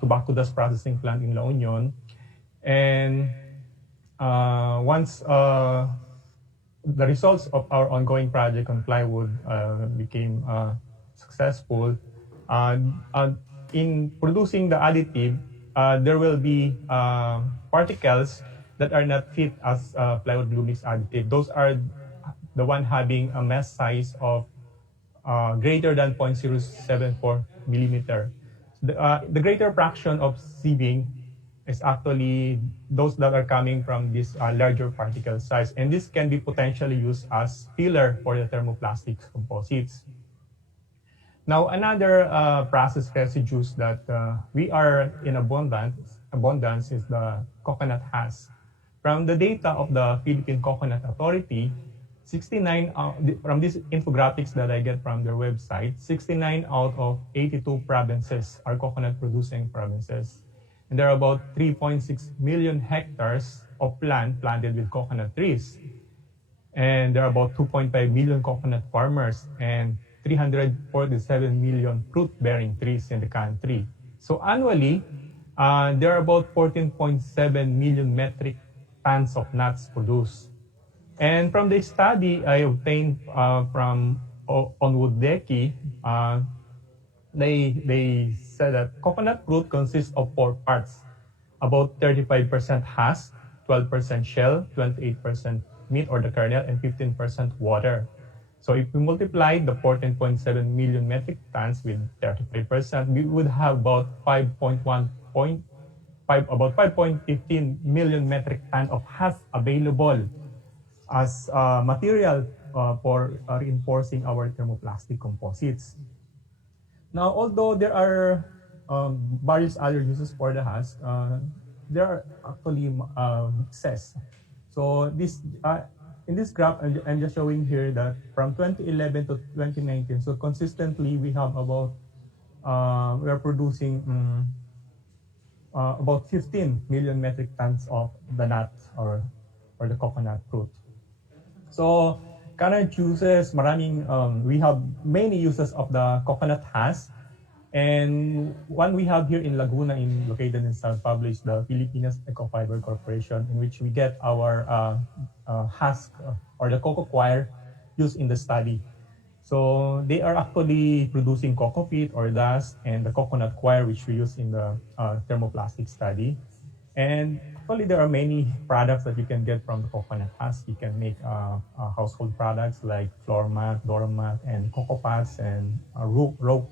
tobacco dust processing plant in La Union, and once the results of our ongoing project on plywood became successful, in producing the additive, there will be particles that are not fit as plywood glue mix additive. Those are the one having a mass size of greater than 0.074 millimeter. The greater fraction of sieving is actually those that are coming from this larger particle size. And this can be potentially used as filler for the thermoplastic composites. Now, another process residues that we are in abundance is the coconut husk. From the data of the Philippine Coconut Authority, 69 from these infographics that I get from their website, 69 out of 82 provinces are coconut producing provinces. And there are about 3.6 million hectares of land planted with coconut trees. And there are about 2.5 million coconut farmers and 347 million fruit-bearing trees in the country. So annually, there are about 14.7 million metric tons of nuts produced. And from the study I obtained from Onwood Decky, they said that coconut fruit consists of 4 parts, about 35% husk, 12% shell, 28% meat or the kernel, and 15% water. So if we multiply the 14.7 million metric tons with 35%, we would have about 5.15 million metric tons of husk available as material for reinforcing our thermoplastic composites. Now, although there are various other uses for the husk, there are actually excess. So this in this graph, I'm just showing here that from 2011 to 2019, so consistently we have about we are producing about 15 million metric tons of the nut or the coconut fruit. So current uses, we have many uses of the coconut husk. And one we have here in Laguna, located in South Publish, the Filipinas Ecofiber Corporation, in which we get our husk or the cocoa coir used in the study. So they are actually producing cocoa peat or dust and the coconut coir, which we use in the thermoplastic study. And actually, there are many products that you can get from the coconut husk. You can make household products like floor mat, doormat, and cocoa pots and rope.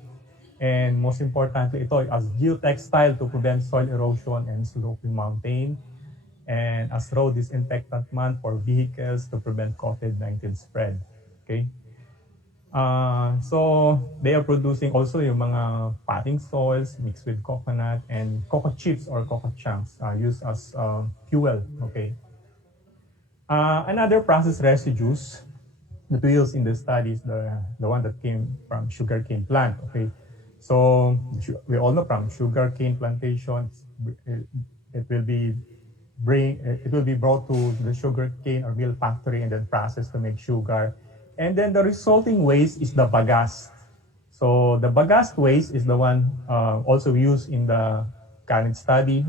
And most importantly, ito as geotextile to prevent soil erosion and sloping mountain. And as road disinfectant man for vehicles to prevent COVID-19 spread. Okay. So they are producing also yung mga potting soils mixed with coconut and cocoa chips or cocoa chunks used as fuel. Okay. Another process residues that we use in the study is the one that came from sugarcane plant. Okay. So we all know from sugarcane plantations, it will be brought to the sugarcane or mill factory and then processed to make sugar. And then the resulting waste is the bagasse. So the bagasse waste is the one also used in the current study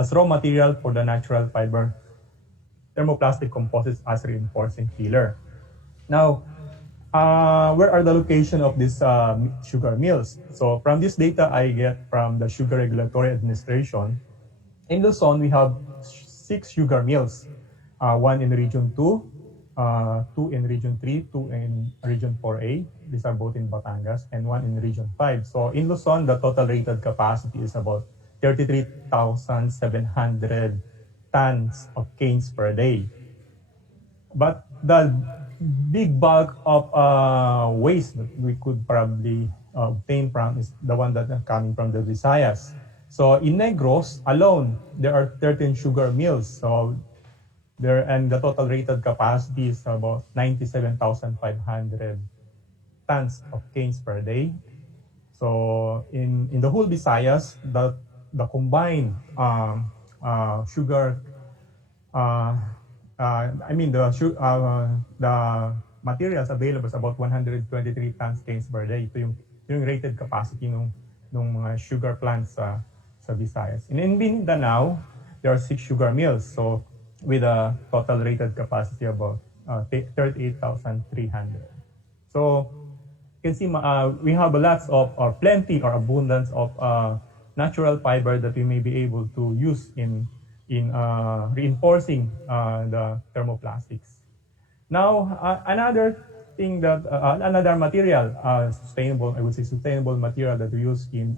as raw material for the natural fiber thermoplastic composites as reinforcing filler. Now, where are the location of these sugar mills? So from this data I get from the Sugar Regulatory Administration, in Luzon we have 6 sugar mills, 1 in Region 2, 2 in Region 3, 2 in Region 4A. These are both in Batangas, and 1 in Region 5. So in Luzon, the total rated capacity is about 33,700 tons of canes per day. But the big bulk of waste that we could probably obtain from is the one that are coming from the Visayas. So in Negros alone, there are 13 sugar mills. So and the total rated capacity is about 97,500 tons of canes per day. So in the whole Visayas, the combined sugar the materials available is about 123 tons canes per day. Ito yung rated capacity ng mga sugar plants sa Visayas. In Mindanao, there are 6 sugar mills. So with a total rated capacity about 38,300. So you can see we have lots of plenty or abundance of natural fiber that we may be able to use in reinforcing the thermoplastics. Now, another thing that another material, sustainable material that we use in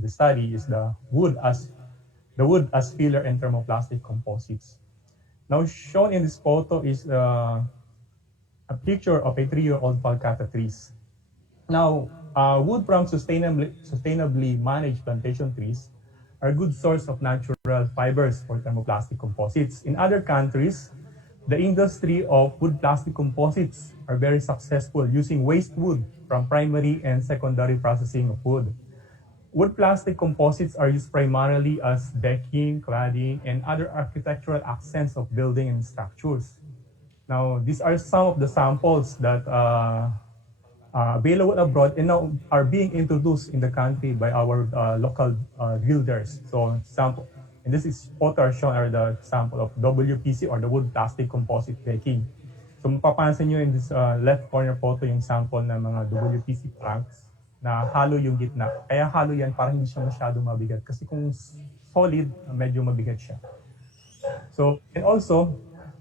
the study is the wood as filler and thermoplastic composites. Now, shown in this photo is a picture of a 3-year-old palcata trees. Now, wood from sustainably managed plantation trees are a good source of natural fibers for thermoplastic composites. In other countries, the industry of wood plastic composites are very successful using waste wood from primary and secondary processing of wood. Wood plastic composites are used primarily as decking, cladding, and other architectural accents of building and structures. Now, these are some of the samples that available abroad and now are being introduced in the country by our local builders. So, sample, and this is photo are shown are the sample of WPC or the wood plastic composite decking. So, mapapansin nyo in this left corner photo yung sample ng mga WPC planks na halo yung gitna. Kaya halo yan para hindi siya masyado mabigat. Kasi kung solid, medyo mabigat siya. So, and also,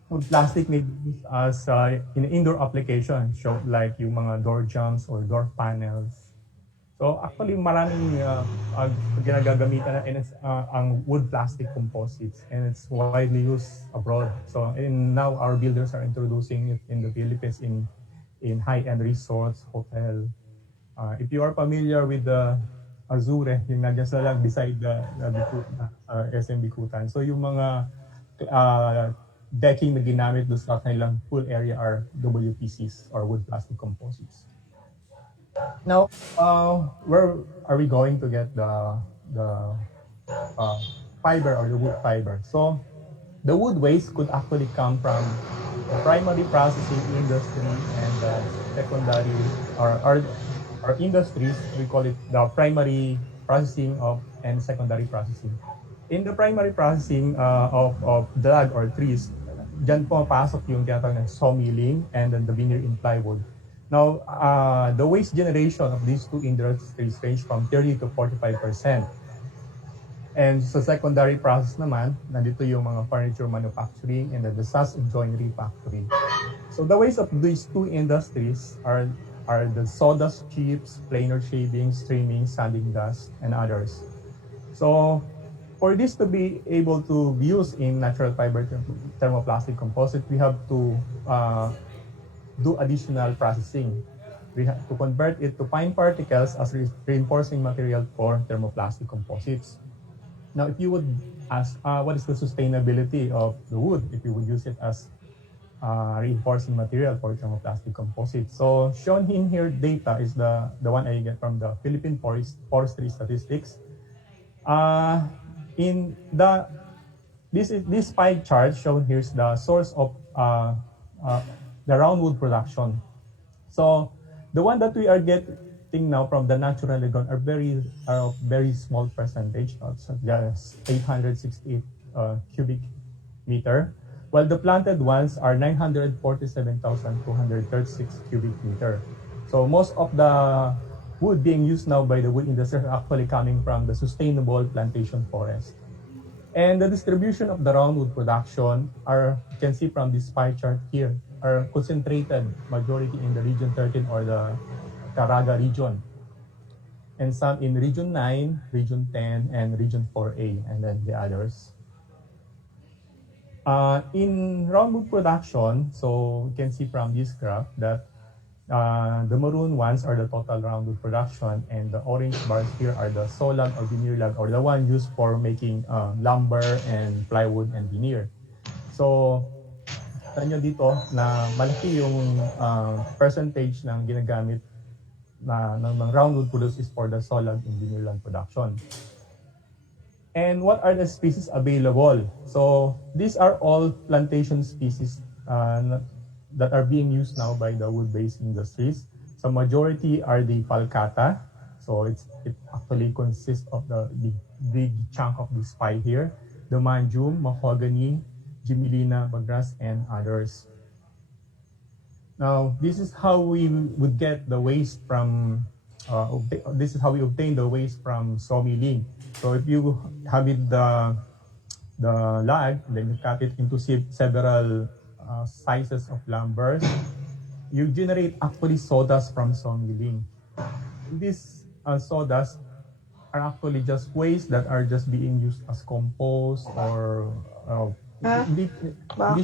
wood plastic may be used as in indoor application, so like yung mga door jambs or door panels. So actually, maraming ginagagamitan na ang wood plastic composites, and it's widely used abroad. So now our builders are introducing it in the Philippines in high-end resorts, hotel. If you are familiar with the Azure, yung nandiyan sa lang beside the SM Bikutan. So yung mga decking na ginamit doon sa kanilang pool area are WPCs or wood plastic composites. Now, where are we going to get the fiber or the wood fiber? So, the wood waste could actually come from the primary processing industry and the secondary or industries. We call it the primary processing and secondary processing. In the primary processing of drug or trees, dyan po pasok yung tinatawag ng sawmilling and then the veneer in plywood. Now, the waste generation of these two industries range from 30 to 45%. And sa secondary process naman, nandito yung mga furniture manufacturing and the sash and joinery factory. So the waste of these two industries are the sawdust chips, planer shavings, trimming, sanding dust, and others. So, for this to be able to be used in natural fiber thermoplastic composite, we have to do additional processing. We have to convert it to fine particles as reinforcing material for thermoplastic composites. Now, if you would ask, what is the sustainability of the wood if you would use it as reinforcing material for thermoplastic composites? So, shown in here data is the one I get from the Philippine Forestry Statistics. This pie chart shown here is the source of the roundwood production. So the one that we are getting now from the natural lagoon are very small percentage, so just 868 cubic meter, while the planted ones are 947,236 cubic meter. So most of the wood being used now by the wood industry are actually coming from the sustainable plantation forest. And the distribution of the roundwood production you can see from this pie chart here, are concentrated majority in the region 13 or the Caraga region. And some in region 9, region 10, and region 4A, and then the others. In roundwood production, so you can see from this graph that the maroon ones are the total roundwood production, and the orange bars here are the saw log or veneer log, or the one used for making lumber and plywood and veneer. So, tanyo dito na malaki yung percentage ng ginagamit ng roundwood produced is for the saw log and veneer log production. And what are the species available? So, these are all plantation species that are being used now by the wood-based industries. So majority are the palcata. So it actually consists of the big chunk of this pie here. The manjum, mahogany, gimilina, bagras, and others. Now, this is how we would get the waste from, this is how we obtain the waste from sawmilling. So if you have it the log, then you cut it into several sizes of lumbers, you generate actually sawdust from sawmilling. These sawdust are actually just waste that are just being used as compost or hindi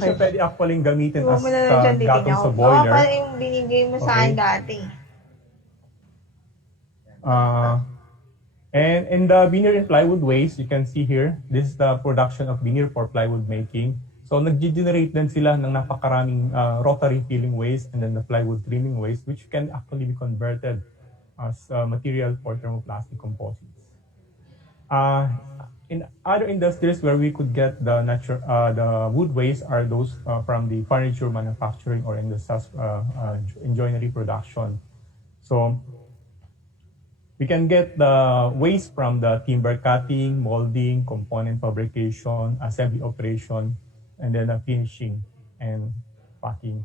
siya pwede actually gamitin as gatong sa boiler. Pala yung binigay mo sa akin dati. And in the veneer and plywood waste, you can see here, this is the production of veneer for plywood making. So nag-generate din sila ng napakaraming rotary filling waste and then the plywood trimming waste, which can actually be converted as material for thermoplastic composites. In other industries where we could get the wood waste are those from the furniture manufacturing or in the in joinery production. So we can get the waste from the timber cutting, molding, component fabrication, assembly operation, and then the finishing and packing.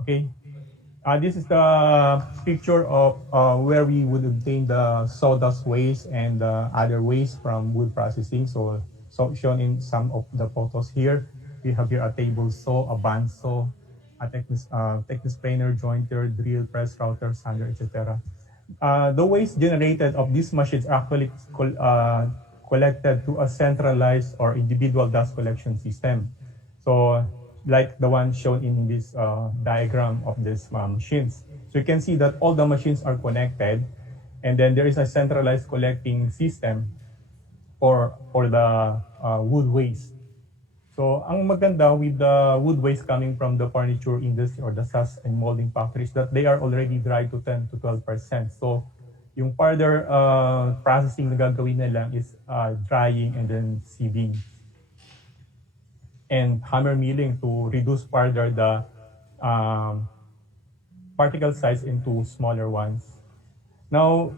Okay. This is the picture of where we would obtain the sawdust waste and other waste from wood processing. So shown in some of the photos here, we have here a table saw, a band saw, a Technis planer, jointer, drill, press, router, sander, etc. The waste generated of these machines are actually collected to a centralized or individual dust collection system. So like the one shown in this diagram of these machines. So you can see that all the machines are connected, and then there is a centralized collecting system for the wood waste. So ang maganda with the wood waste coming from the furniture industry or the SAS and molding factories that they are already dry to 10 to 12%. So yung further processing na gagawin nila is drying and then sieving and hammer milling to reduce further the particle size into smaller ones. Now,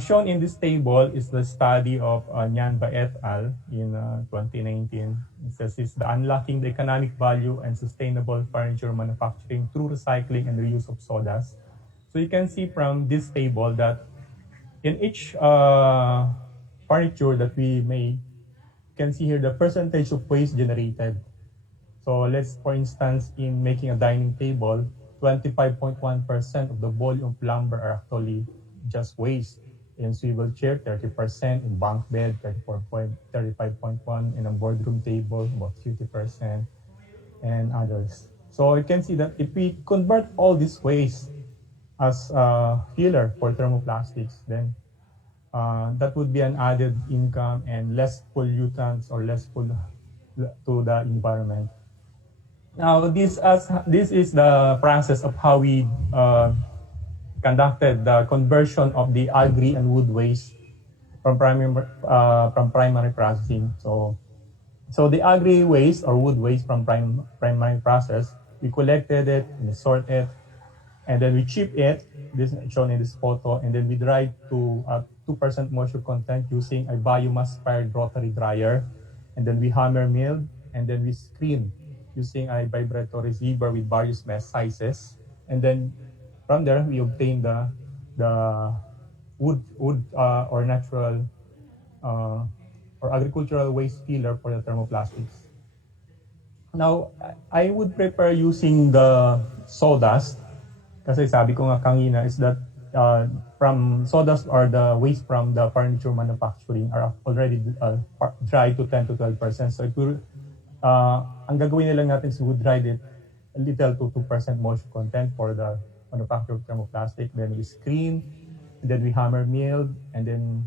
shown in this table is the study of Nyanba et al. In 2019. It says it's the unlocking the economic value and sustainable furniture manufacturing through recycling and reuse of sawdust. So you can see from this table that in each furniture that we make, you can see here the percentage of waste generated. So let's, for instance, in making a dining table, 25.1% of the volume of lumber are actually just waste. In swivel chair, 30%. In bunk bed, 35.1%. In a boardroom table, about 50%, and others. So you can see that if we convert all this waste as filler for thermoplastics, then that would be an added income and less pollutants or less to the environment. Now, this is the process of how we conducted the conversion of the agri and wood waste from primary processing. So the agri waste or wood waste from primary process, we collected it, we sort it, and then we chip it. This is shown in this photo, and then we dry to 2% moisture content using a biomass-fired rotary dryer, and then we hammer mill, and then we screen using a vibratory zebra with various mesh sizes, and then from there we obtain the wood or natural or agricultural waste filler for the thermoplastics. Now, I would prefer using the sawdust kasi sabi ko nga kanina is that from sawdust or the waste from the furniture manufacturing are already dry to 10 to 12%. So if we ang gagawin na lang natin is we dry it a little to 2% moisture content for the manufacture of thermoplastic. Then we screen, and then we hammer mill, and then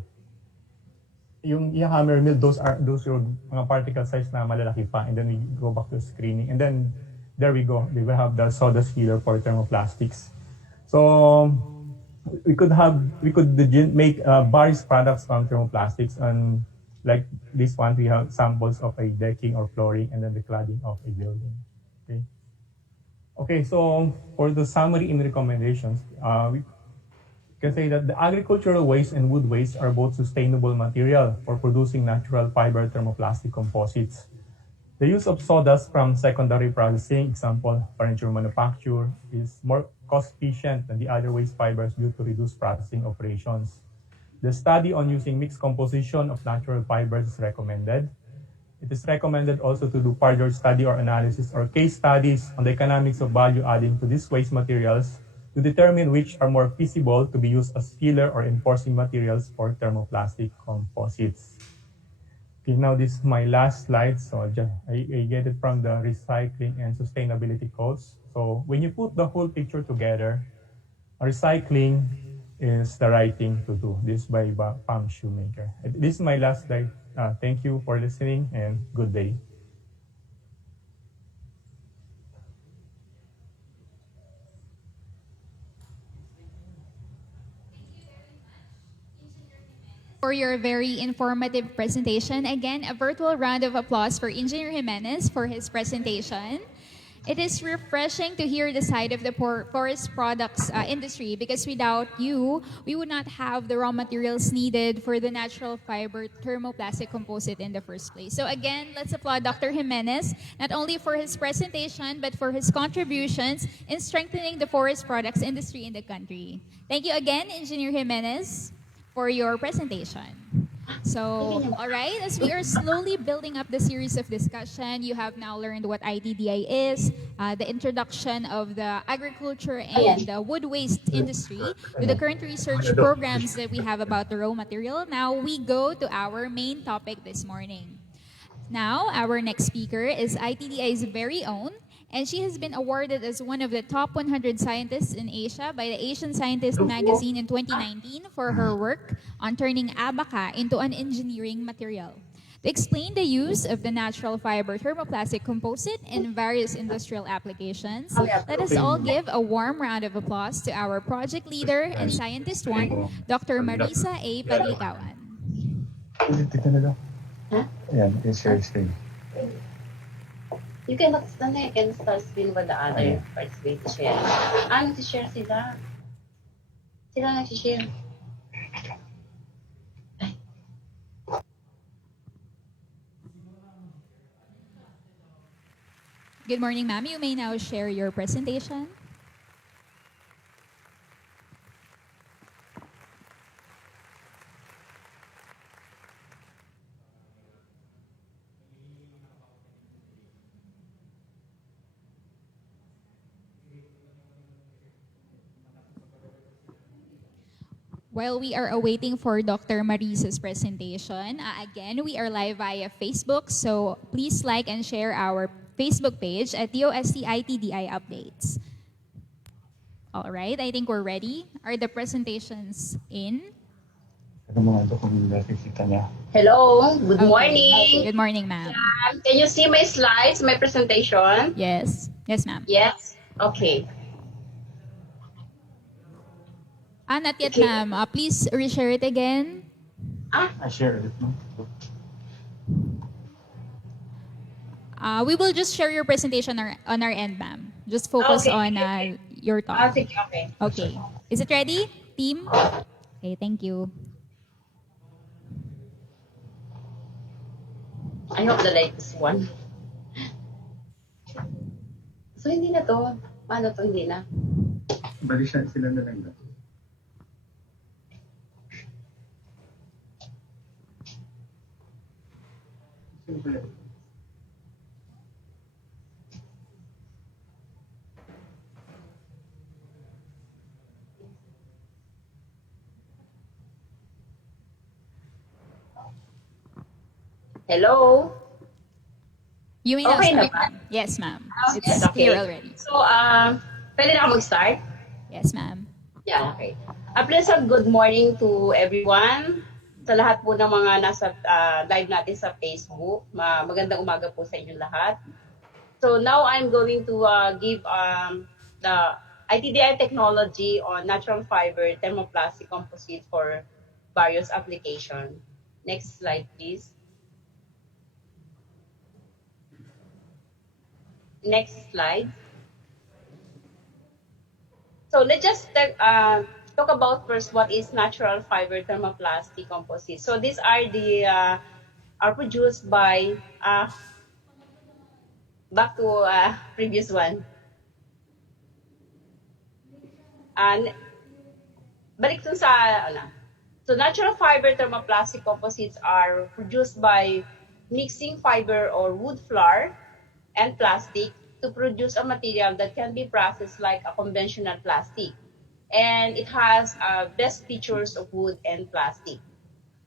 yung hammer mill, those yung mga particle size na malalaki pa, and then we go back to screening, and then there we go. We will have the sawdust filler for thermoplastics. So we could make various products from thermoplastics, and like this one, we have samples of a decking or flooring, and then the cladding of a building. Okay, so for the summary and recommendations, we can say that the agricultural waste and wood waste are both sustainable material for producing natural fiber thermoplastic composites. The use of sawdust from secondary processing, example, furniture manufacture, is more cost efficient than the other waste fibers due to reduced processing operations. The study on using mixed composition of natural fibers is recommended. It is recommended also to do further study or analysis or case studies on the economics of value adding to these waste materials to determine which are more feasible to be used as filler or enforcing materials for thermoplastic composites. Okay, now this is my last slide. So I get it from the recycling and sustainability codes. So when you put the whole picture together, recycling is the right thing to do. This by Pam Shoemaker. This is my last slide. Thank you for listening and good day. for your very informative presentation. Again, a virtual round of applause for Engineer Jimenez for his presentation. It is refreshing to hear the side of the forest products industry, because without you, we would not have the raw materials needed for the natural fiber thermoplastic composite in the first place. So again, let's applaud Dr. Jimenez, not only for his presentation, but for his contributions in strengthening the forest products industry in the country. Thank you again, Engineer Jimenez, for your presentation. So, all right, as we are slowly building up the series of discussion, you have now learned what ITDI is, the introduction of the agriculture and the wood waste industry, to the current research programs that we have about the raw material. Now we go to our main topic this morning. Now, our next speaker is ITDI's very own, and she has been awarded as one of the top 100 scientists in Asia by the Asian Scientist magazine in 2019 for her work on turning Abacar into an engineering material. To explain the use of the natural fiber thermoplastic composite in various industrial applications, let us all give a warm round of applause to our project leader and scientist one, Dr. Marisa A. Paglicawan. Yeah, it's your screen. You can start screen with the other participate to share. Nag-share sila. Sila nag-share. Good morning, ma'am. You may now share your presentation. While we are awaiting for Dr. Marisa's presentation, again, we are live via Facebook, so please like and share our Facebook page at DOST ITDI Updates. All right, I think we're ready. Are the presentations in? Hello, good morning. Good morning, ma'am. Can you see my slides, my presentation? Yes. Yes, ma'am. Yes? Okay. Not yet, ma'am. Please reshare it again. I shared it. We will just share your presentation on our end, ma'am. Just focus on your talk. Okay. Okay. Is it ready, team? Okay, thank you. I hope the latest one. So, hindi na to. Paano to? Hindi na. Balisan sila na lang. Hello? You may now Okay start. na ba? Yes, ma'am. It's Yes, okay. clear already. So, pwede na ako mag-start? Yes, ma'am. Yeah, okay. A pleasant good morning to everyone. Sa lahat po ng mga nasa live natin sa Facebook. Magandang umaga po sa inyong lahat. So now I'm going to give the ITDI technology on natural fiber thermoplastic composite for various applications. Next slide, please. Next slide. So let's just talk about first what is natural fiber thermoplastic composite. So these are the are produced by back to previous one. And balik dun sa So natural fiber thermoplastic composites are produced by mixing fiber or wood flour and plastic to produce a material that can be processed like a conventional plastic. And it has best features of wood and plastic.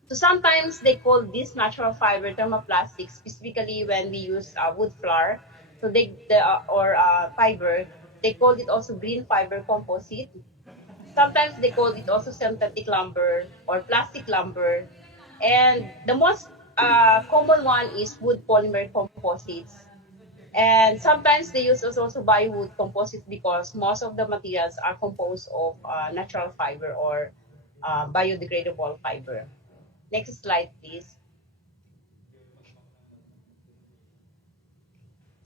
So sometimes they call this natural fiber thermoplastic, specifically when we use wood flour. So fiber, they call it also green fiber composite. Sometimes they call it also synthetic lumber or plastic lumber. And the most common one is wood polymer composites. And sometimes they use also biowood composite because most of the materials are composed of natural fiber or biodegradable fiber. Next slide, please.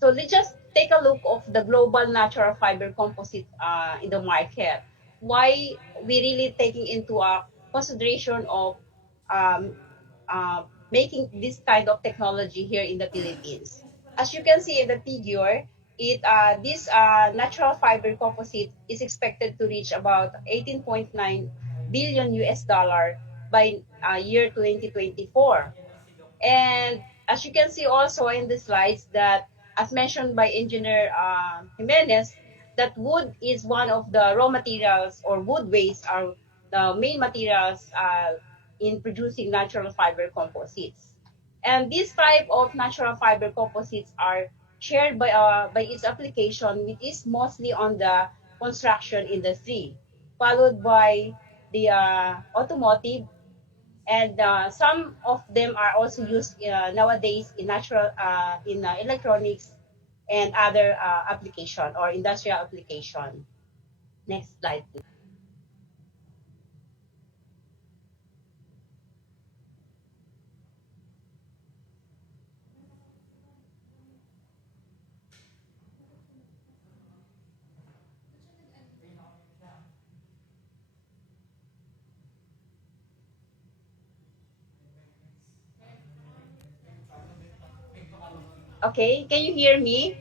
So let's just take a look of the global natural fiber composite in the market. Why we really taking into consideration of um, making this kind of technology here in the Philippines. As you can see in the figure, this natural fiber composite is expected to reach about 18.9 billion US dollar by year 2024. And as you can see also in the slides that, as mentioned by Engineer Jimenez, that wood is one of the raw materials, or wood waste are the main materials in producing natural fiber composites. And this type of natural fiber composites are shared by its application, which is mostly on the construction industry, followed by the automotive, and some of them are also used nowadays in electronics and other application or industrial application. Next slide, please. Okay, can you hear me?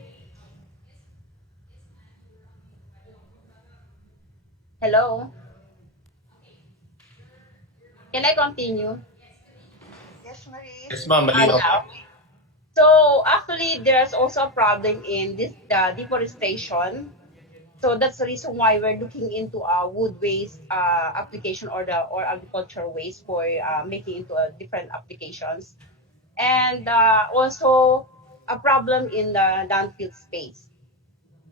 Hello? Can I continue? Yes, Marie. Yes, ma'am. Malinaw. Yeah. So actually, there's also a problem in this deforestation. So that's the reason why we're looking into wood waste application, or agricultural waste for making into different applications, and also a problem in the landfill space.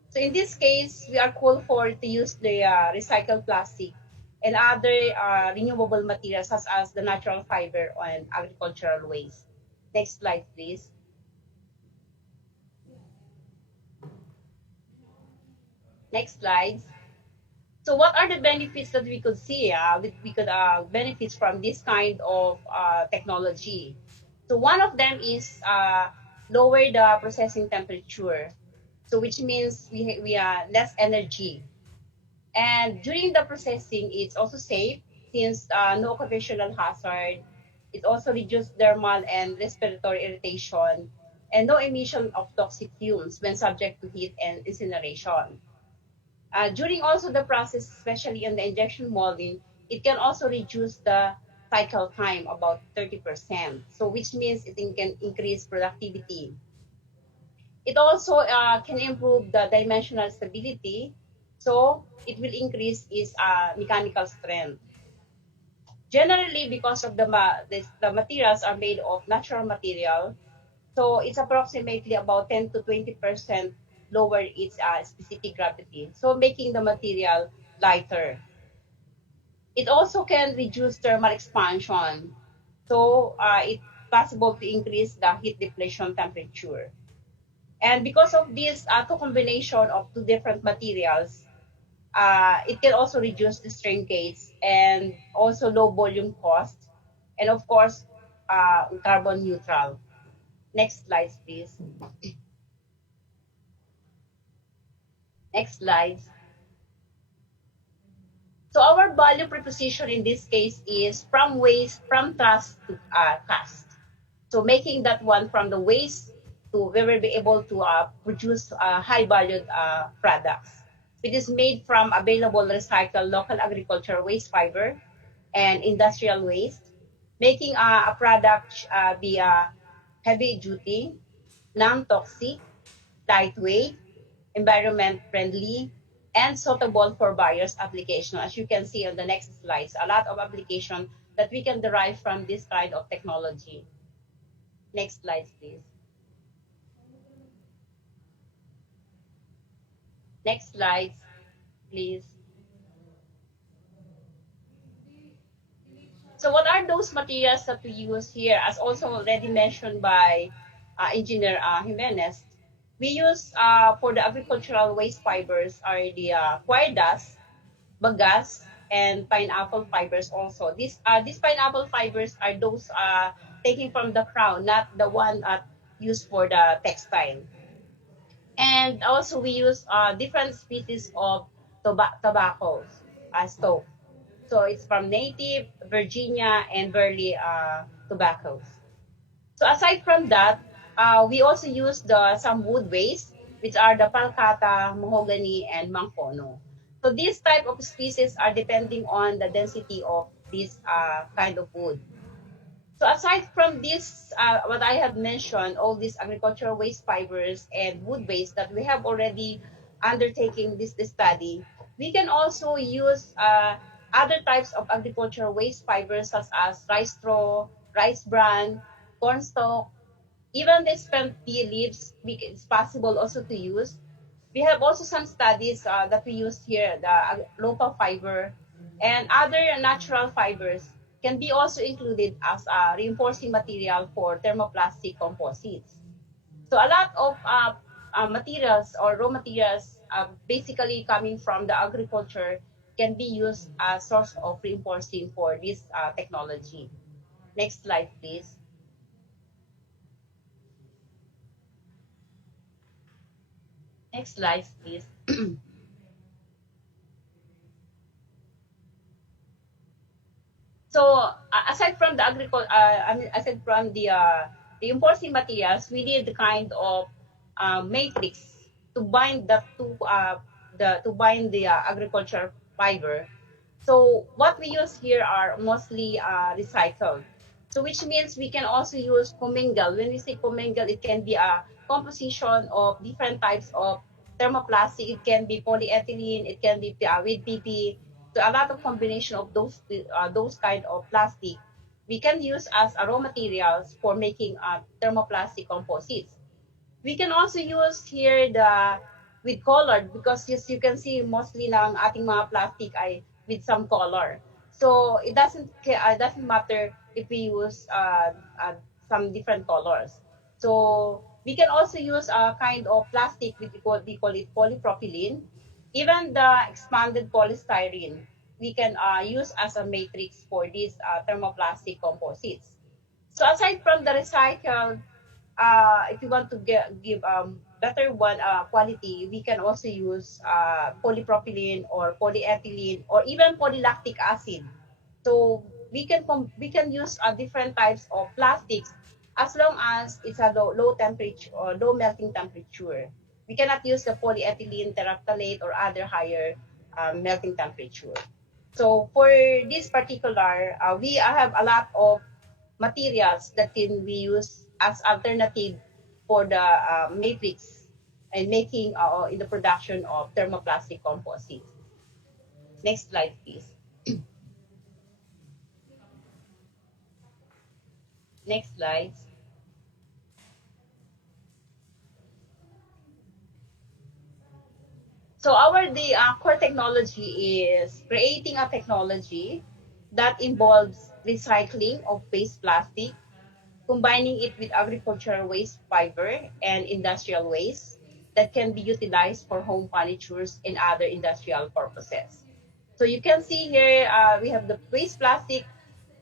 So in this case, we are called for to use the recycled plastic and other renewable materials such as the natural fiber and agricultural waste. Next slide, please. Next slide. So what are the benefits that we could see? We could benefits from this kind of technology. So one of them is lower the processing temperature. So which means we are less energy. And during the processing, it's also safe since no occupational hazard. It also reduces thermal and respiratory irritation, and no emission of toxic fumes when subject to heat and incineration. During also the process, especially in the injection molding, it can also reduce the cycle time about 30%. So which means it can increase productivity. It also can improve the dimensional stability. So it will increase its mechanical strength. Generally, because of the materials are made of natural material, so it's approximately about 10 to 20% lower its specific gravity, so making the material lighter. It also can reduce thermal expansion, so it's possible to increase the heat depletion temperature. And because of this combination of two different materials, it can also reduce the shrinkage and also low volume cost, and of course, carbon neutral. Next slide, please. Next slide. So our value proposition in this case is from waste, from trust to cast. So making that one from the waste to we will be able to produce high valued products. It is made from available recycled local agricultural waste fiber and industrial waste, making a product be heavy duty, non-toxic, lightweight, environment friendly, and suitable for various application. As you can see on the next slides, a lot of application that we can derive from this kind of technology. Next slide, please. Next slide, please. So what are those materials that we use here? As also already mentioned by Engineer Jimenez, we use for the agricultural waste fibers are the coir dust, bagasse, and pineapple fibers also. These pineapple fibers are those taken from the crown, not the one used for the textile. And also we use different species of tobaccos as stove. So it's from native, Virginia, and Burley tobaccos. So aside from that, we also use some wood waste, which are the palcata, mahogany, and mangkono. So these type of species are depending on the density of this kind of wood. So aside from this, what I have mentioned, all these agricultural waste fibers and wood waste that we have already undertaking this study, we can also use other types of agricultural waste fibers such as rice straw, rice bran, corn stalk, even the spent tea leaves. It's possible also to use. We have also some studies that we use here, the local fiber and other natural fibers can be also included as a reinforcing material for thermoplastic composites. So a lot of materials or raw materials basically coming from the agriculture can be used as source of reinforcing for this technology. Next slide, please. Next slide, please. So aside from the aside from the reinforcing materials, we need the kind of matrix to bind the agriculture fiber. So what we use here are mostly recycled. So which means we can also use commingled. When we say commingled, it can be a composition of different types of thermoplastic. It can be polyethylene. It can be with PP. So a lot of combination of those kind of plastic we can use as raw materials for making thermoplastic composites. We can also use here the with colored because as you can see mostly ng ating mga plastic ay with some color. So it doesn't matter if we use some different colors. So we can also use a kind of plastic we call it polypropylene. Even the expanded polystyrene we can use as a matrix for these thermoplastic composites. So aside from the recycled, if you want to give better one quality, we can also use polypropylene or polyethylene or even polylactic acid. So we can use different types of plastics as long as it's a low temperature or low melting temperature. We cannot use the polyethylene terephthalate or other higher melting temperature. So for this particular, we have a lot of materials that can be used as alternative for the matrix and making in the production of thermoplastic composites. Next slide, please. Next slide. So the core technology is creating a technology that involves recycling of waste plastic, combining it with agricultural waste fiber and industrial waste that can be utilized for home furnitures and other industrial purposes. So you can see here we have the waste plastic.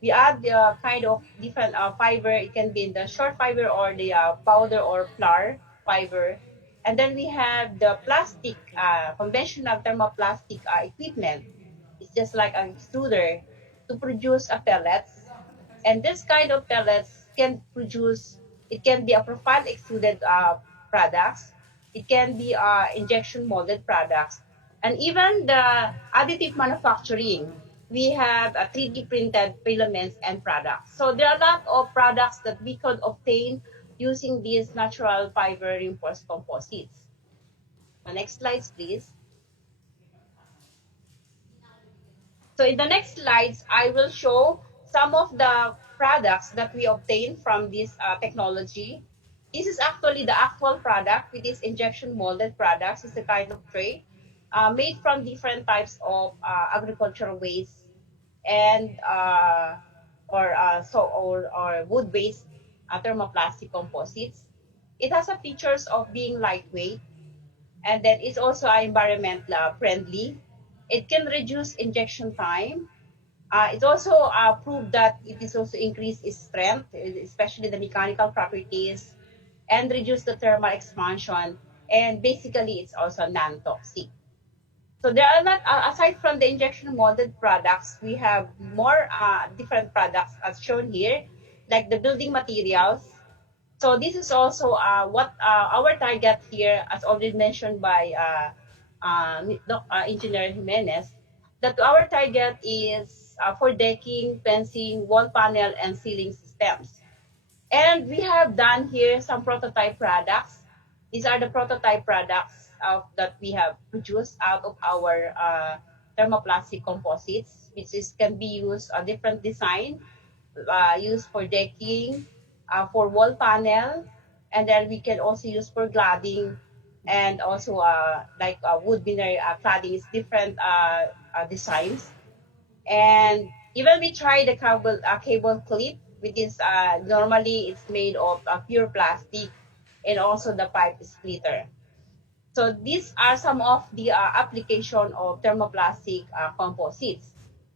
We add the kind of different fiber. It can be in the short fiber or the powder or flour fiber. And then we have the plastic, conventional thermoplastic equipment. It's just like an extruder to produce pellets. And this kind of pellets it can be a profile extruded products. It can be injection molded products. And even the additive manufacturing, we have 3D printed filaments and products. So there are a lot of products that we could obtain using these natural fiber reinforced composites. Next slides, please. So in the next slides, I will show some of the products that we obtain from this technology. This is actually the actual product with this injection molded products. It's a kind of tray made from different types of agricultural waste and or wood based thermoplastic composites. It has a features of being lightweight, and then it's also environment friendly, It can reduce injection time. It also proved that it is also increased its strength, especially the mechanical properties, and reduce the thermal expansion. And basically, it's also non-toxic. So there are not, aside from the injection molded products, we have more different products as shown here, like the building materials. So this is also what our target here, as already mentioned by Engineer Jimenez, that our target is for decking, fencing, wall panel, and ceiling systems. And we have done here some prototype products. These are the prototype products that we have produced out of our thermoplastic composites, which can be used a different design, used for decking, for wall panel, and then we can also use for cladding, and also like wood veneer cladding is different designs. And even we try the cable clip, which is normally it's made of pure plastic, and also the pipe splitter. So these are some of the application of thermoplastic composites.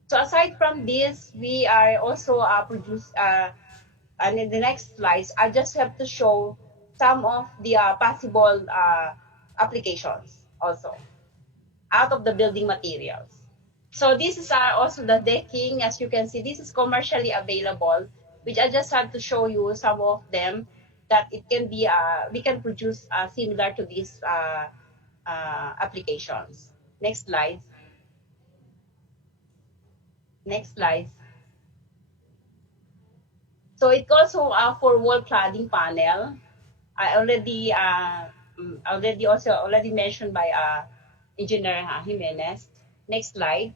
So aside from this, we are also and in the next slides, I just have to show some of the possible applications also out of the building materials. So this is also the decking. As you can see, this is commercially available, which I just have to show you some of them that it can be, we can produce similar to these applications. Next slide. Next slide. So it also for wall cladding panel. I already mentioned by Engineer Jimenez. Next slide.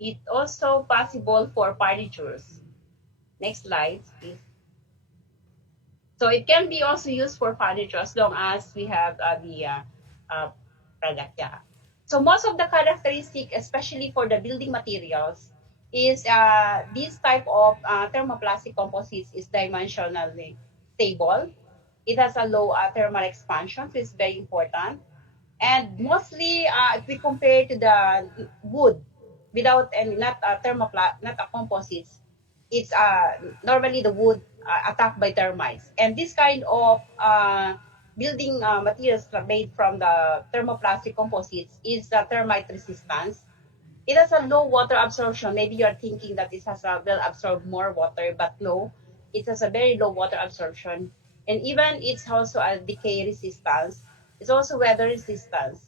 It's also possible for furnitures. Next slide, please. So it can be also used for furniture as long as we have the product. Yeah. So most of the characteristic, especially for the building materials, is this type of thermoplastic composites is dimensionally stable. It has a low thermal expansion, so it's very important. And mostly, if we compare to the wood, without any, not a composites, it's normally the wood attacked by termites. And this kind of building materials made from the thermoplastic composites is termite resistance. It has a low water absorption. Maybe you're thinking that it has will absorb more water, but no, it has a very low water absorption. And even it's also a decay resistance. It's also weather resistance.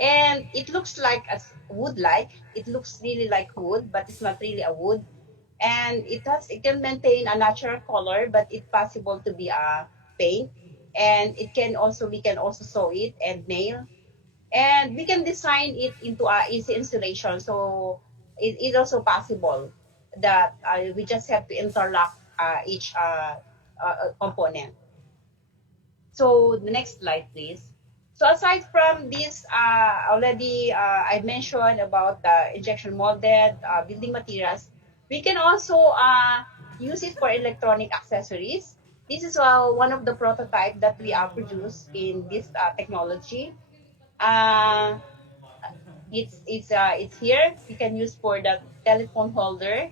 And it looks like a wood-like. It looks really like wood, but it's not really a wood. And it can maintain a natural color, but it's possible to be a paint. And we can also sew it and nail, and we can design it into a easy installation. So it's also possible that we just have to interlock each component. So the next slide, please. So aside from this, already I mentioned about the injection molded building materials, we can also use it for electronic accessories. This is one of the prototype that we produced in this technology. Uh, it's here. You can use for the telephone holder.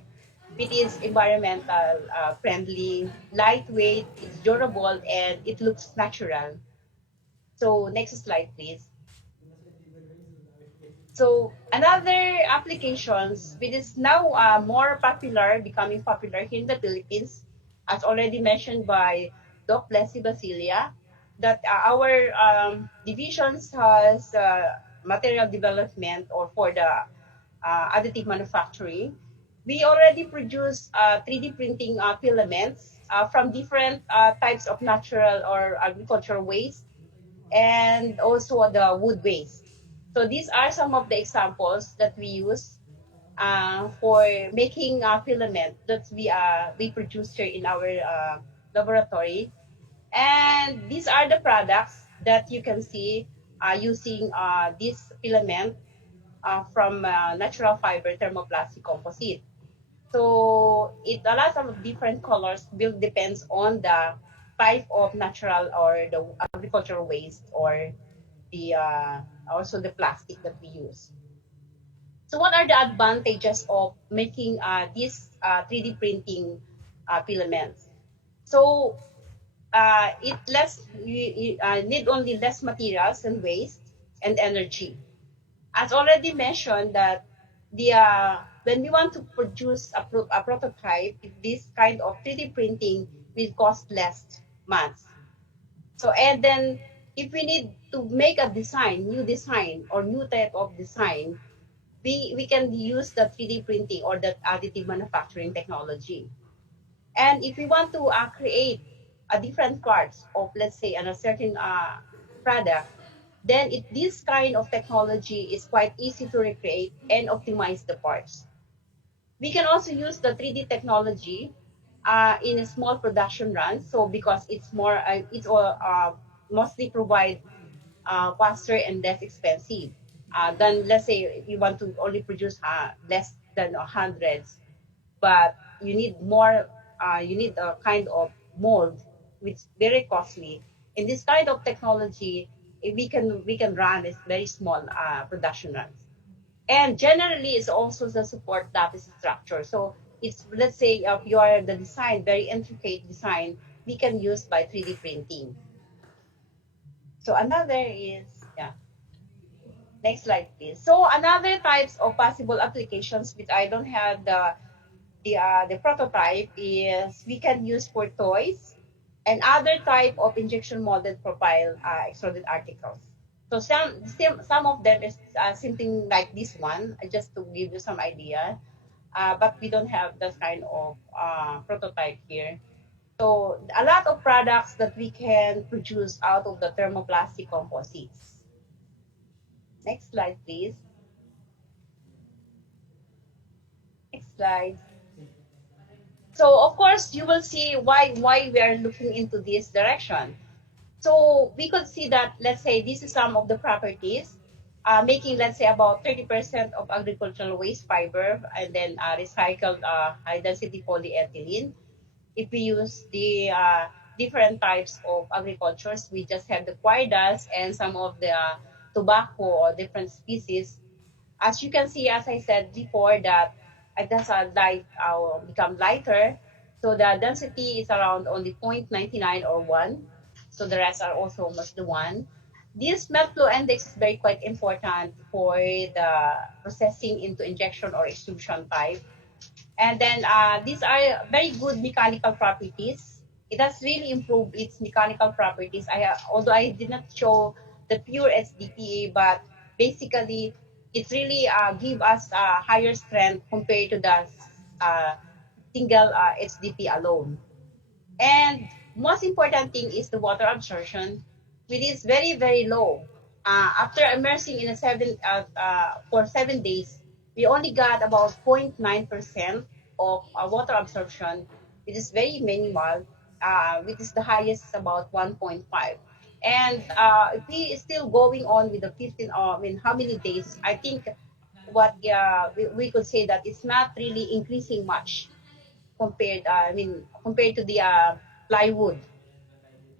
It is environmental friendly, lightweight, it's durable, and it looks natural. So next slide, please. So another applications, which is now more popular, becoming popular here in the Philippines, as already mentioned by Doc Leslie Basilia, that our divisions has material development or for the additive manufacturing. We already produce 3D printing filaments from different types of natural or agricultural waste, and also the wood waste. So these are some of the examples that we use for making filament that we produce here in our laboratory. And these are the products that you can see using this filament from natural fiber thermoplastic composite. So it allows some different colors. Will depends on the type of natural or the agricultural waste or the also the plastic that we use. So what are the advantages of making these 3D printing filaments? So it you need only less materials and waste and energy. As already mentioned, that the when we want to produce a prototype, this kind of 3D printing will cost less months. So and then if we need to make a design, new design or new type of design, we can use the 3D printing or the additive manufacturing technology. And if we want to create a different parts of, let's say, a certain product, then this kind of technology is quite easy to recreate and optimize the parts. We can also use the 3D technology in a small production run. So because it's more, it's mostly provide faster and less expensive than, let's say, if you want to only produce less than hundreds, but you need more, you need a kind of mold, which is very costly. In this kind of technology, we can run this very small production runs. And generally, it's also the support lattice structure. So it's, let's say, if you are the design, very intricate design, we can use by 3D printing. So another is, yeah. Next slide, please. So another types of possible applications, which I don't have the prototype, is we can use for toys and other type of injection molded profile extruded articles. So some of them is something like this one, just to give you some idea. But we don't have this kind of prototype here. So a lot of products that we can produce out of the thermoplastic composites. Next slide, please. Next slide. So of course, you will see why we are looking into this direction. So we could see that, let's say, this is some of the properties, making, let's say, about 30% of agricultural waste fiber and then recycled high-density polyethylene. If we use the different types of agricultures, we just have the querdas and some of the tobacco or different species. As you can see, as I said before, that it does become lighter. So the density is around only 0.99 or 1. So the rest are also almost the 1. This melt flow index is very quite important for the processing into injection or extrusion type. And then these are very good mechanical properties. It has really improved its mechanical properties. Although I did not show the pure HDPE, but basically it really give us higher strength compared to the single HDP alone. And most important thing is the water absorption, which is very, very low. After immersing in for 7 days, we only got about 0.9% of water absorption, which is very minimal, which is the highest is about 1.5. And if we still going on with the 15, how many days, I think what we could say that it's not really increasing much compared to the plywood.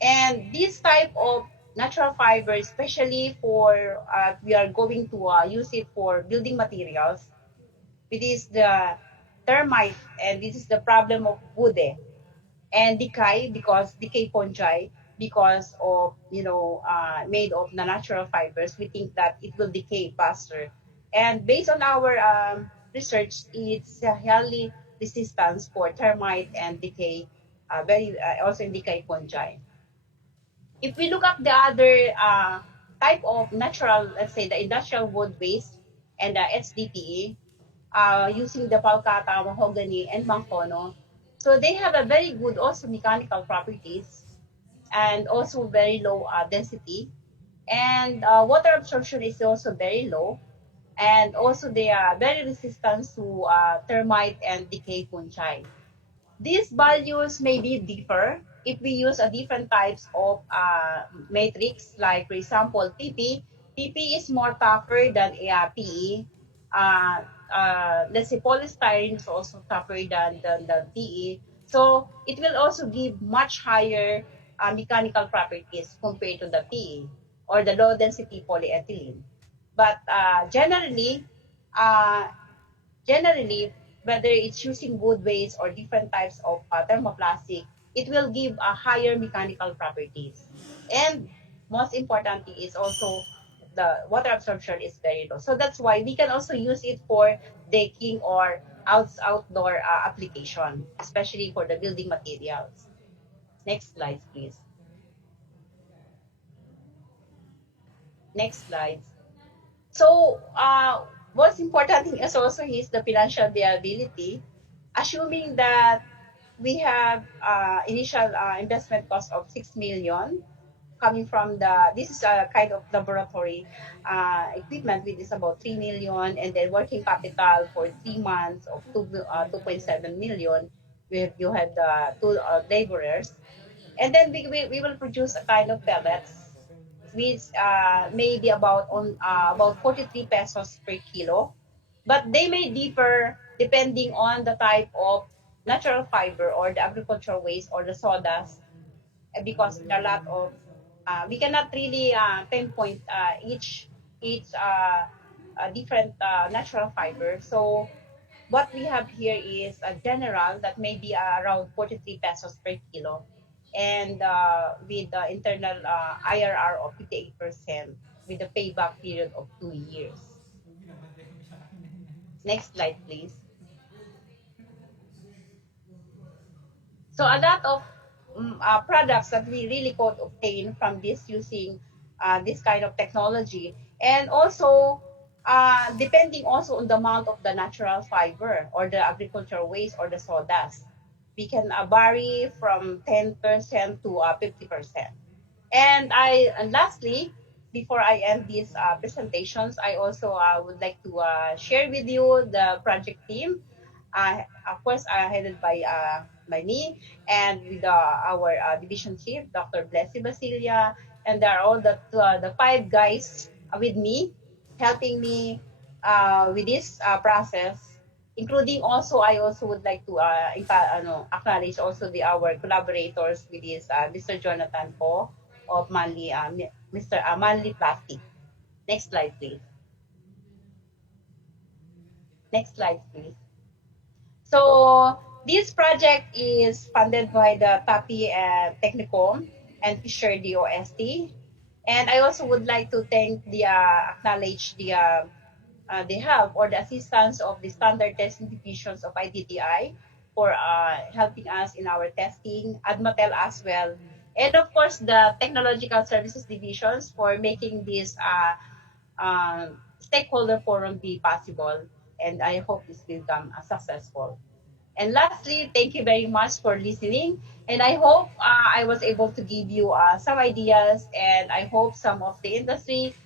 And this type of natural fiber, especially for we are going to use it for building materials, it is the termite, and this is the problem of wood and decay fungi, because of made of the natural fibers. We think that it will decay faster, and based on our research, it's a highly resistance for termite and decay, very also in decay fungi. If we look at the other type of natural, let's say the industrial wood waste and the HDPE, using the palcata, mahogany, and mancono, so they have a very good also mechanical properties and also very low density. And water absorption is also very low. And also they are very resistant to termite and decay fungi. These values may be differ if we use a different types of matrix, like for example PP. PP is more tougher than PE. Let's say polystyrene is also tougher than PE. So it will also give much higher mechanical properties compared to the PE or the low density polyethylene. But generally, generally, whether it's using wood waste or different types of thermoplastic, it will give a higher mechanical properties. And most importantly is also the water absorption is very low. So that's why we can also use it for decking or outdoor application, especially for the building materials. Next slide, please. Next slide. So, what's important thing is also is the financial viability, assuming that we have initial investment cost of 6 million coming from this is a kind of laboratory equipment, which is about 3 million, and then working capital for 3 months of 2.7 million, where you have the two laborers. And then we will produce a kind of pellets, which may be about 43 pesos per kilo. But they may differ depending on the type of natural fiber or the agricultural waste or the sawdust, because there are a lot of we cannot really pinpoint each different natural fiber. So what we have here is a general that may be around 43 pesos per kilo, and with the internal IRR of 58% with the payback period of 2 years. Next slide, please. So a lot of products that we really could obtain from this using this kind of technology, and also depending also on the amount of the natural fiber or the agricultural waste or the sawdust, we can vary from 10% to 50%. And lastly, before I end these presentations, I also would like to share with you the project team. Of course, headed by me, and with our division chief, Dr. Blessy Basilia, and there are all the 5 guys with me, helping me with this process, including also I also would like to acknowledge also our collaborators with this Mr. Jonathan Po of Mr. Manly Plastic. Next slide, please. Next slide, please. So this project is funded by the TAPI and Technicom and Fisher DOST. And I also would like to acknowledge the help or the assistance of the standard testing divisions of ITDI for helping us in our testing, Admatel as well. And of course, the technological services divisions for making this stakeholder forum be possible. And I hope this will become successful. And lastly, thank you very much for listening. And I hope I was able to give you some ideas, and I hope some of the industry